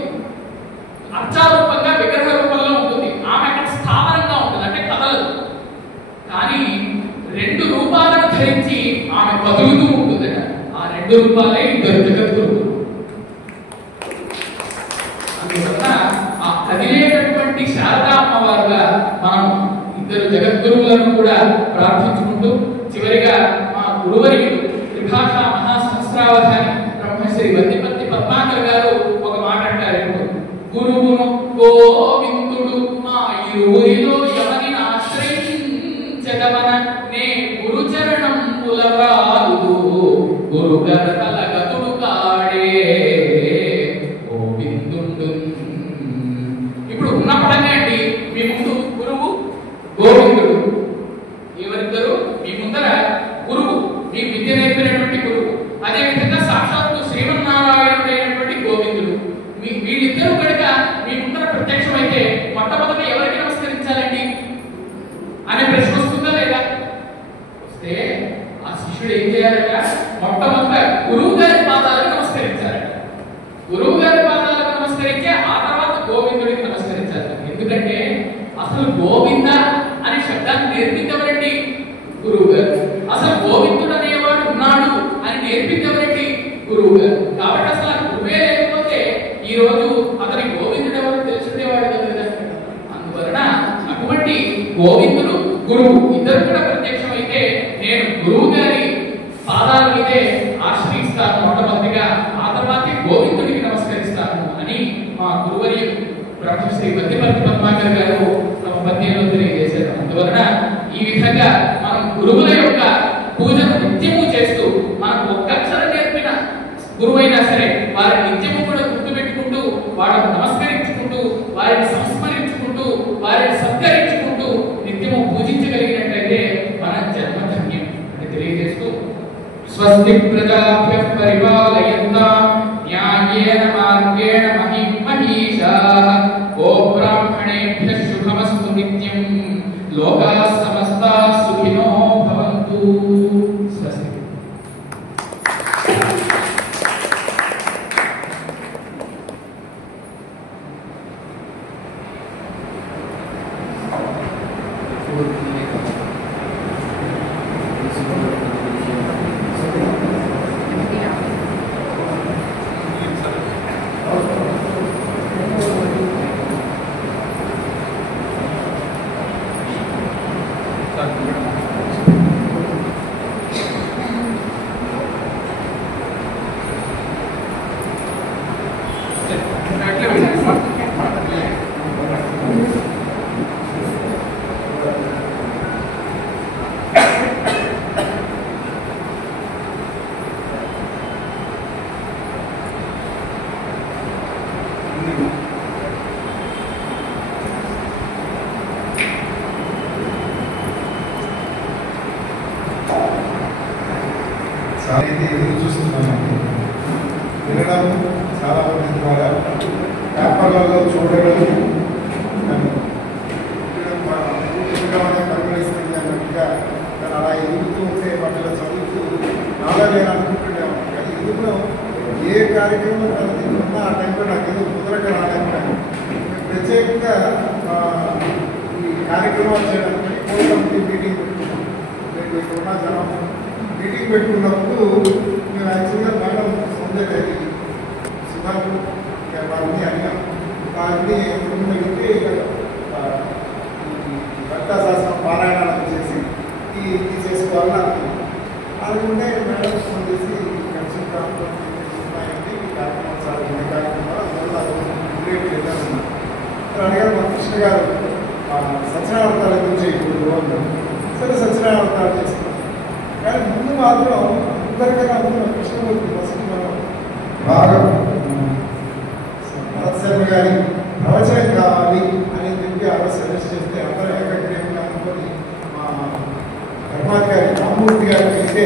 అర్చారూపంగా విగ్రహ రూపంలో ఉంటుంది. ఆమె అక్కడ స్థావరంగా ఉంటుంది, అంటే కథలదు. కానీ 2 రూపాలను ధరించి ఆమె కదులుతూ ఉంటుందట. ఆ 2 రూపాలే ఇద్దరు జగద్గురువులు. అందువల్ల ఆ కదిలేటటువంటి శారదా అమ్మవారుగా మనం ఇద్దరు జగద్గురువులను కూడా ప్రార్థించుకుంటూ, చివరిగా మా గురువర్యులు త్రిభాషా మహాసహస్రావధాని బ్రహ్మశ్రీ వద్దిపత్తి పద్మాకర్ గారు ఒక మాట అంటారు. గురువును గోవిందుడు మా ఇరువురిలో ఎవరిని ఆశ్రయించదవన నే గురుచరణం పులరాదు గురుగరతల గతుడు కాడే గోవిందుడు. ఇప్పుడు ఉన్నప్పుడనే అండి మీ ముందు గురువు గోవిందుడు, ఎవరిద్దరు మీ ముందర గురువు, మీ విద్య నేర్పినటువంటి గురువు. అదే విధంగా సాక్షాత్తు శ్రీమన్నారాయణుడైన గురువు గారి పాదాలకు నమస్కరించే ఆ తర్వాత గోవిందుడికి నమస్కరించాలి. ఎందుకంటే అసలు గోవింద అనే శబ్దాన్ని నేర్పించవరండి గురువు గారు. అసలు గోవిందుడు అనేవాడు ఉన్నాడు అని నేర్పించవరండి గురువు గారు. కాబట్టి అసలు ఆ గురువే లేకపోతే ఈ రోజు అతని గోవిందుడు ఎవరు తెలుసుకునేవాడు కదా. అందువలన అటువంటి గోవిందుడు గురువు ఇద్దరు కూడా ప్రత్యక్షమైతే నేను గురువు గారి పాదాల మీదే ఆశ్రయిస్తాను మొట్టమొదటిగా, ఆ తర్వాతే గోవిందుడికి నమస్కరిస్తాను అని మా గురువర్యులు బ్రహ్మశ్రీ వద్దిపర్తి పద్మాకర్ గారు తమ పద్యంలో తెలియజేశారు. అందువలన ఈ విధంగా మనం గురువుల యొక్క పూజను నిత్యము చేస్తూ మనకు ఒక్క అక్షరం నేర్పిన గురువైనా సరే వారిని నిత్యము కూడా గుర్తుపెట్టుకుంటూ వాళ్ళకు నమస్కరించుకుంటూ వారిని సంస్మరించుకుంటూ వారిని సత్కరించుకుంటూ నిత్యము పూజించగలిగినట్లయితే మన జన్మ ధన్యం అని తెలియజేస్తూ స్వస్తి ప్రజాభ్యః పరిపాలయంతాం న్యాయేన మార్గేణ మహిం మహీషాః గోబ్రాహ్మణేభ్యః శుభమస్తు నిత్యం లోకాః సమస్తాః సుఖినో భవంతు. స్వస్తి. అయితే ఎదురు చూస్తున్నామండి. వినడం చాలా మంది ద్వారా పేపర్లలో చూడడం పరిగణిస్తుంది అన్నట్టుగా తను అలా ఎదుగుతూ ఉంటే వాటిలో చదువుతూ నాలా నేను అనుకుంటున్నాను. కానీ ఎదుగులో ఏ కార్యక్రమం తను దిగుతున్నా ఆ టైంలో నాకు ఎదుగు కుదరక రాలేకపోయాను. ప్రత్యేకంగా ఈ కార్యక్రమాలు చేయడానికి కోర్ కమిటీ మీటింగ్ పెట్టుకున్నాం. రేపు ఇక్కడున్న జనం మీటింగ్ పెట్టుకున్నప్పుడు మేము యాక్చువల్గా మేడం సౌందర్య సుధాకు వారిని అడిగాం. వారిని ఎప్పుడు అడిగితే భక్తాశాస్త్రం పారాయణాలు చేసి ఇది చేసుకోవాలని అనుకుంటే మేడం ఫోన్ చేసి కన్సల్ ఉన్నాయండి ఈ కార్యక్రమాలు చాలా ఉన్న కార్యక్రమాలు అందువల్ల క్రియేట్ చేద్దామన్నారు. అడిగారు మా కృష్ణ గారు సత్యనారాయణ గురించి ఇప్పుడు సరే సత్యనారాయణ చేసుకున్నాం. కానీ ముందు మాత్రం అందరికన్నా ముందు కృష్ణమూర్తి ఫస్ట్ మనం బాగా భరత్ శర్మ గారి ప్రవచనం కావాలి అని చెప్పి ఆ రోజు సజెస్ట్ చేస్తే అందరూ ఏకగ్రీవంగా అనుకొని మా ధర్మాధికారి రామ్మూర్తి గారికి అయితే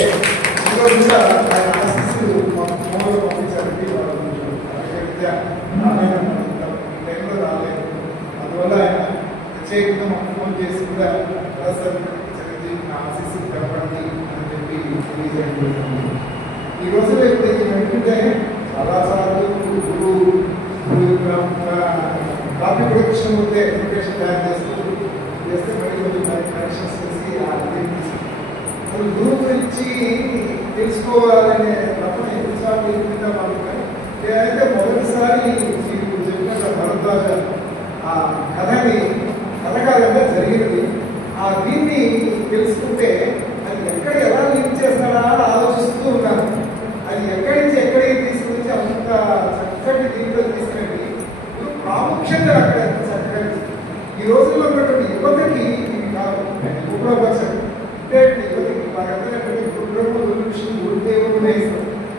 ఈరోజు కూడా ఆయన ఆశీస్సులు మా ఫోన్లో పంపించారండి. టైంలో రాలేదు. అందువల్ల ఆయన ప్రత్యేకంగా మాకు ఫోన్ చేసి కూడా భరత్ శర్మ ఆశీస్సులు తెలపండి అని చెప్పి తెలియజేయడం. ఈ రోజులో ఏంటంటే చాలాసార్లు కాపీ కూడా కృష్ణమూర్తి ఎడ్యుకేషన్ తయారు చేస్తే మళ్ళీ కొంచెం కరెక్షన్స్ చేసి అసలు గురువు గురించి తెలుసుకోవాలనే తప్పన ఎన్నిసార్లు ఎదుగుతా వాళ్ళు. నేనైతే మొదటిసారి మీకు చెప్పిన భరద్వాజ ఆ కథకాలంగా జరిగింది. ఆ దీన్ని తెలుసుకుంటే అది ఎక్కడ ఎలా లింక్ చేస్తాడా అని ఆలోచిస్తూ ఉన్నాను. అది ఎక్కడి నుంచి ఎక్కడికి తీసుకొచ్చి అంత చక్కటి దీంట్లో తీసుకెళ్ళి ప్రాముఖ్యత అక్కడ ఎంత చక్కగా ఈ రోజుల్లో ఉన్నటువంటి యువతకి ఇది కాదు ఉపయోగపరచండి. అంటే యువతకి వారందరూ గురుబ్రహ్మ గురు విష్ణు గురుదేవుడు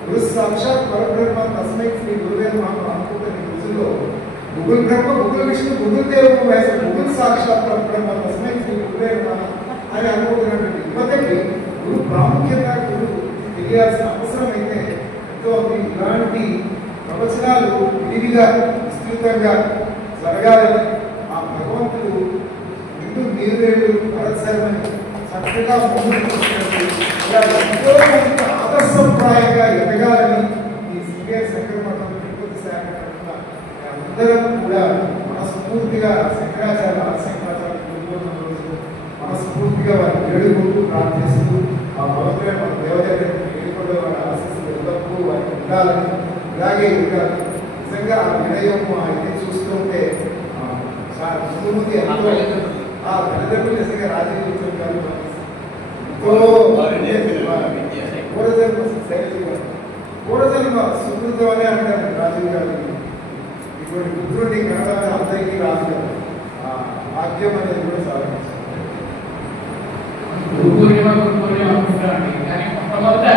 గురు సాక్షాత్ పరబ్రహ్మ తస్మై శ్రీ గురుదేవ మనం అనుకుంటున్న ఈ రోజుల్లో గురు బ్రహ్మ గురు విష్ణు గురుదేవుడు గురు సాక్షాత్ పరబ్రహ్మ తస్మై శ్రీ గురుదేవ అని అనుకుంటున్నటువంటి యువతకి గురు ప్రాముఖ్యత గురు తెలియాల్సిన అవసరం అయితే ఎంతో ఇలాంటి ప్రవచనాలు విరివిగా విస్తృతంగా జరగాలని ఆ భగవంతుడు ముందు నీరేళ్ళు భరత్ శర్మని చక్కగా ముందుకు ఎంతో మంది ఆదర్శప్రాయంగా ఎదగాలని ఈ శ్రీగారి శంకర మఠం తిరుపతి శాఖ అందరం కూడా మనస్ఫూర్తిగా శంకరాచార్య ఆదిశంకరాచార్య గురుపూర్ణిమ రోజు మనస్ఫూర్తిగా వారిని వేడుకుంటూ ప్రార్థిస్తూ ఆ భగవంతుడే మన దేవదేవుడు వేడుకుంటూ వారి ఆశీస్సులు ఎల్లప్పుడూ వారికి ఉండాలని, ఇలాగే ఇంకా నిజంగా ఆ వినయం ఇది చూస్తుంటే ముందు ఎంతో ఆ తల్లిదండ్రులు నిజంగా రాజకీయ ఉద్యోగాలు పూర్వజన్మ సుకృతం అనే అంటారు రాజీవ్ గారు. ఇటువంటి పుత్రుడిని కనడానికి అందరికీ రాదు కదా, భాగ్యం అనేది కూడా చాలా గురు పూర్ణిమ అనుకుంటామండి. కానీ మొట్టమొదట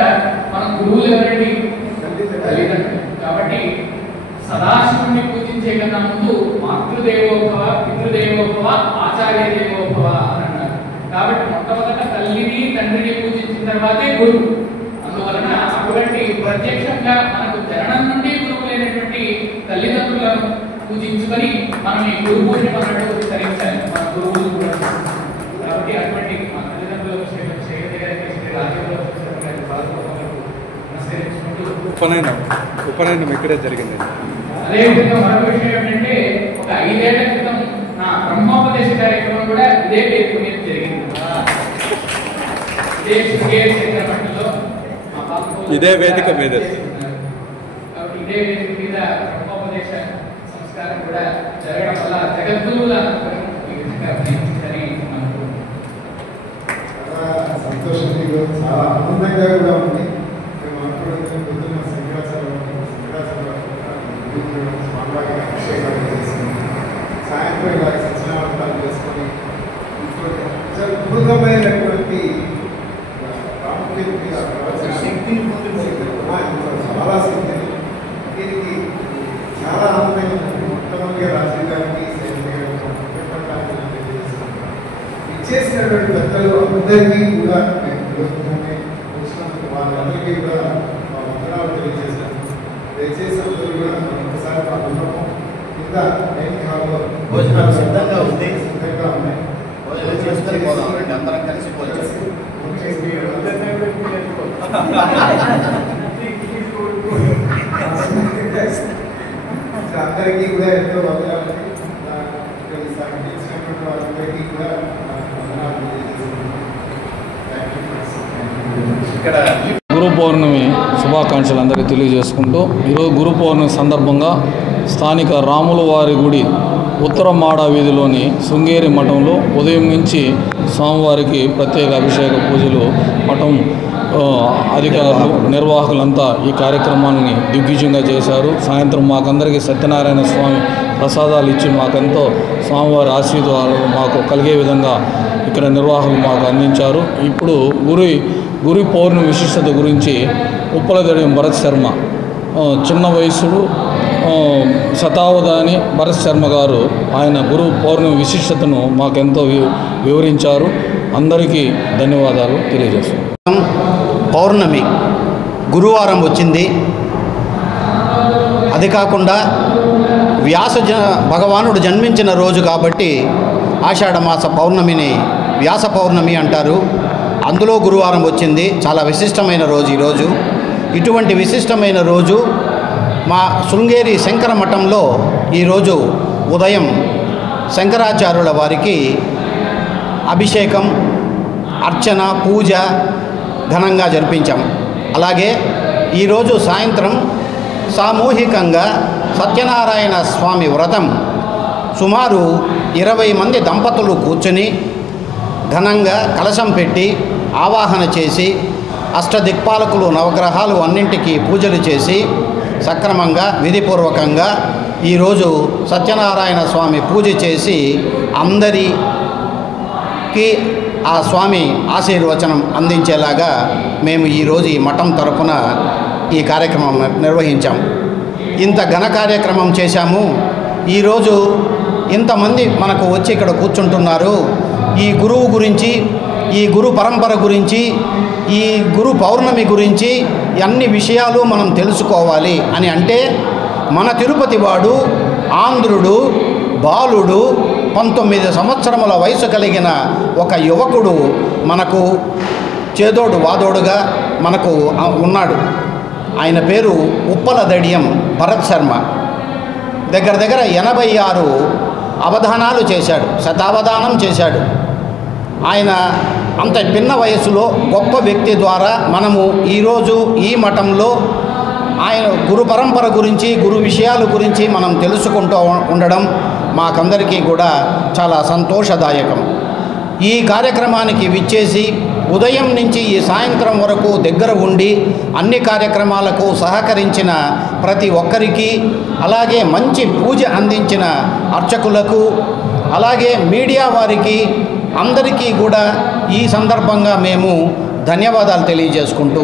మన గురువులు ఎవరండి? తల్లిదండ్రులు. కాబట్టి సదాశివుని పూజించే కన్నా ముందు మాతృదేవోభవ, పితృదేవోభవ, ఆచార్య దేవోభవ అని అన్నారు. కాబట్టి మొట్టమొదట తల్లిని తండ్రిని పూజించిన తర్వాతే గురువు. అందువలన అటువంటి ప్రత్యక్షంగా మనకు జననం నుండి గురువులైనటువంటి తల్లిదండ్రులను పూజించుకొని మనం ఈ గురు పూజ అన్నట్టు ధరించాలి మన గురువులు కూడా. కాబట్టి అటువంటి మన తల్లిదండ్రులకు ఉపనయనం ఇక్కడే జరిగింది. అదేవిధంగా మరొక విషయం ఏంటంటే, ఒక 5 ఏళ్ల క్రితం నా బ్రహ్మోపదేశ కార్యక్రమం కూడా ఇదే పేరు మీద జరిగింది. ఇదే శృంగేరి చక్రవర్తిలో ఇదే వేదిక మీద. కాబట్టి ఇదే వేదిక మీద బ్రహ్మోపదేశ సంస్కారం కూడా జరగడం వల్ల జగద్గురువుల సంతోషంగా చాలా ఆనందంగా కూడా ఉంది. మేము అనుకున్న పొద్దున్న శంకరాచార్య అభిషేకాలు చేసి సాయంత్రం ఇలా సత్యనారాయణ చేసుకొని అద్భుతమైనటువంటి శక్తిని చాలా శక్తి. దీనికి చాలా ఆనందంగా మొట్టమొదటిగా రాజీవ్ గారికి ఇచ్చేసినటువంటి పెద్దలు అందరికీ కూడా వచ్చినందుకు వాళ్ళందరికీ కూడా మా వందనాలు తెలియజేశాను. దయచేసి అందరూ కూడా ఒకసారి మా కుటుంబం కింద డైనింగ్ హాల్లో భోజనాలు సిద్ధంగా ఉంది. సిద్ధంగా ఉన్నాయి. భోజనం చేసుకొని పోదాం రండి, అందరం కలిసి భోజనం. అందరికీ కూడా ఎంతో వందనాలు. ఇచ్చినటువంటి వాళ్ళందరికీ కూడా ఇక్కడ గురు పౌర్ణమి శుభాకాంక్షలు అందరికీ తెలియజేసుకుంటూ, ఈరోజు గురు పౌర్ణమి సందర్భంగా స్థానిక రాముల వారి గుడి ఉత్తర మాడ వీధిలోని శృంగేరి మఠంలో ఉదయం నుంచి స్వామివారికి ప్రత్యేక అభిషేక పూజలు మఠం అధికారులు నిర్వాహకులంతా ఈ కార్యక్రమాన్ని దిగ్విజయంగా చేశారు. సాయంత్రం మాకందరికీ సత్యనారాయణ స్వామి ప్రసాదాలు ఇచ్చి మాకెంతో స్వామివారి ఆశీర్వాదాలు మాకు కలిగే విధంగా ఇక్కడ నిర్వాహకులు మాకు అందించారు. ఇప్పుడు గురు పౌర్ణమి విశిష్టత గురించి ఉప్పలదడియం భరత్ శర్మ, చిన్న వయసుడు శతావధాని భరత్ శర్మ గారు ఆయన గురు పౌర్ణమి విశిష్టతను మాకెంతో వివరించారు. అందరికీ ధన్యవాదాలు తెలియజేస్తున్నాను. పౌర్ణమి గురువారం వచ్చింది. అది కాకుండా భగవానుడు జన్మించిన రోజు కాబట్టి ఆషాఢమాస పౌర్ణమిని వ్యాస పౌర్ణమి అంటారు. అందులో గురువారం వచ్చింది. చాలా విశిష్టమైన రోజు ఈరోజు. ఇటువంటి విశిష్టమైన రోజు మా శృంగేరి శంకర మఠంలో ఈరోజు ఉదయం శంకరాచార్యుల వారికి అభిషేకం, అర్చన, పూజ ఘనంగా జరిపించాం. అలాగే ఈరోజు సాయంత్రం సామూహికంగా సత్యనారాయణ స్వామి వ్రతం సుమారు 20 మంది దంపతులు కూర్చొని ఘనంగా కలశం పెట్టి ఆవాహన చేసి అష్టదిక్పాలకులు నవగ్రహాలు అన్నింటికీ పూజలు చేసి సక్రమంగా విధిపూర్వకంగా ఈరోజు సత్యనారాయణ స్వామి పూజ చేసి అందరికీ ఆ స్వామి ఆశీర్వచనం అందించేలాగా మేము ఈరోజు ఈ మఠం తరపున ఈ కార్యక్రమం నిర్వహించాం. ఇంత ఘన కార్యక్రమం చేశాము. ఈరోజు ఇంతమంది మనకు వచ్చి ఇక్కడ కూర్చుంటున్నారు. ఈ గురువు గురించి, ఈ గురు పరంపర గురించి, ఈ గురు పౌర్ణమి గురించి అన్ని విషయాలు మనం తెలుసుకోవాలి అని అంటే మన తిరుపతి వాడు ఆంధ్రుడు బాలుడు 19 సంవత్సరముల వయసు కలిగిన ఒక యువకుడు మనకు చేదోడు వాదోడుగా మనకు ఉన్నాడు. ఆయన పేరు ఉప్పలదడియం భరత్ శర్మ. దగ్గర దగ్గర 86 అవధానాలు చేశాడు, శతావధానం చేశాడు. ఆయన అంత పిన్న వయసులో గొప్ప వ్యక్తి ద్వారా మనము ఈరోజు ఈ మఠంలో ఆయన గురు పరంపర గురించి, గురు విషయాల గురించి మనం తెలుసుకుంటూ ఉండడం మాకందరికీ కూడా చాలా సంతోషదాయకం. ఈ కార్యక్రమానికి విచ్చేసి ఉదయం నుంచి ఈ సాయంత్రం వరకు దగ్గర ఉండి అన్ని కార్యక్రమాలకు సహకరించిన ప్రతి ఒక్కరికి, అలాగే మంచి పూజ అందించిన అర్చకులకు, అలాగే మీడియా వారికి అందరికీ కూడా ఈ సందర్భంగా మేము ధన్యవాదాలు తెలియజేసుకుంటూ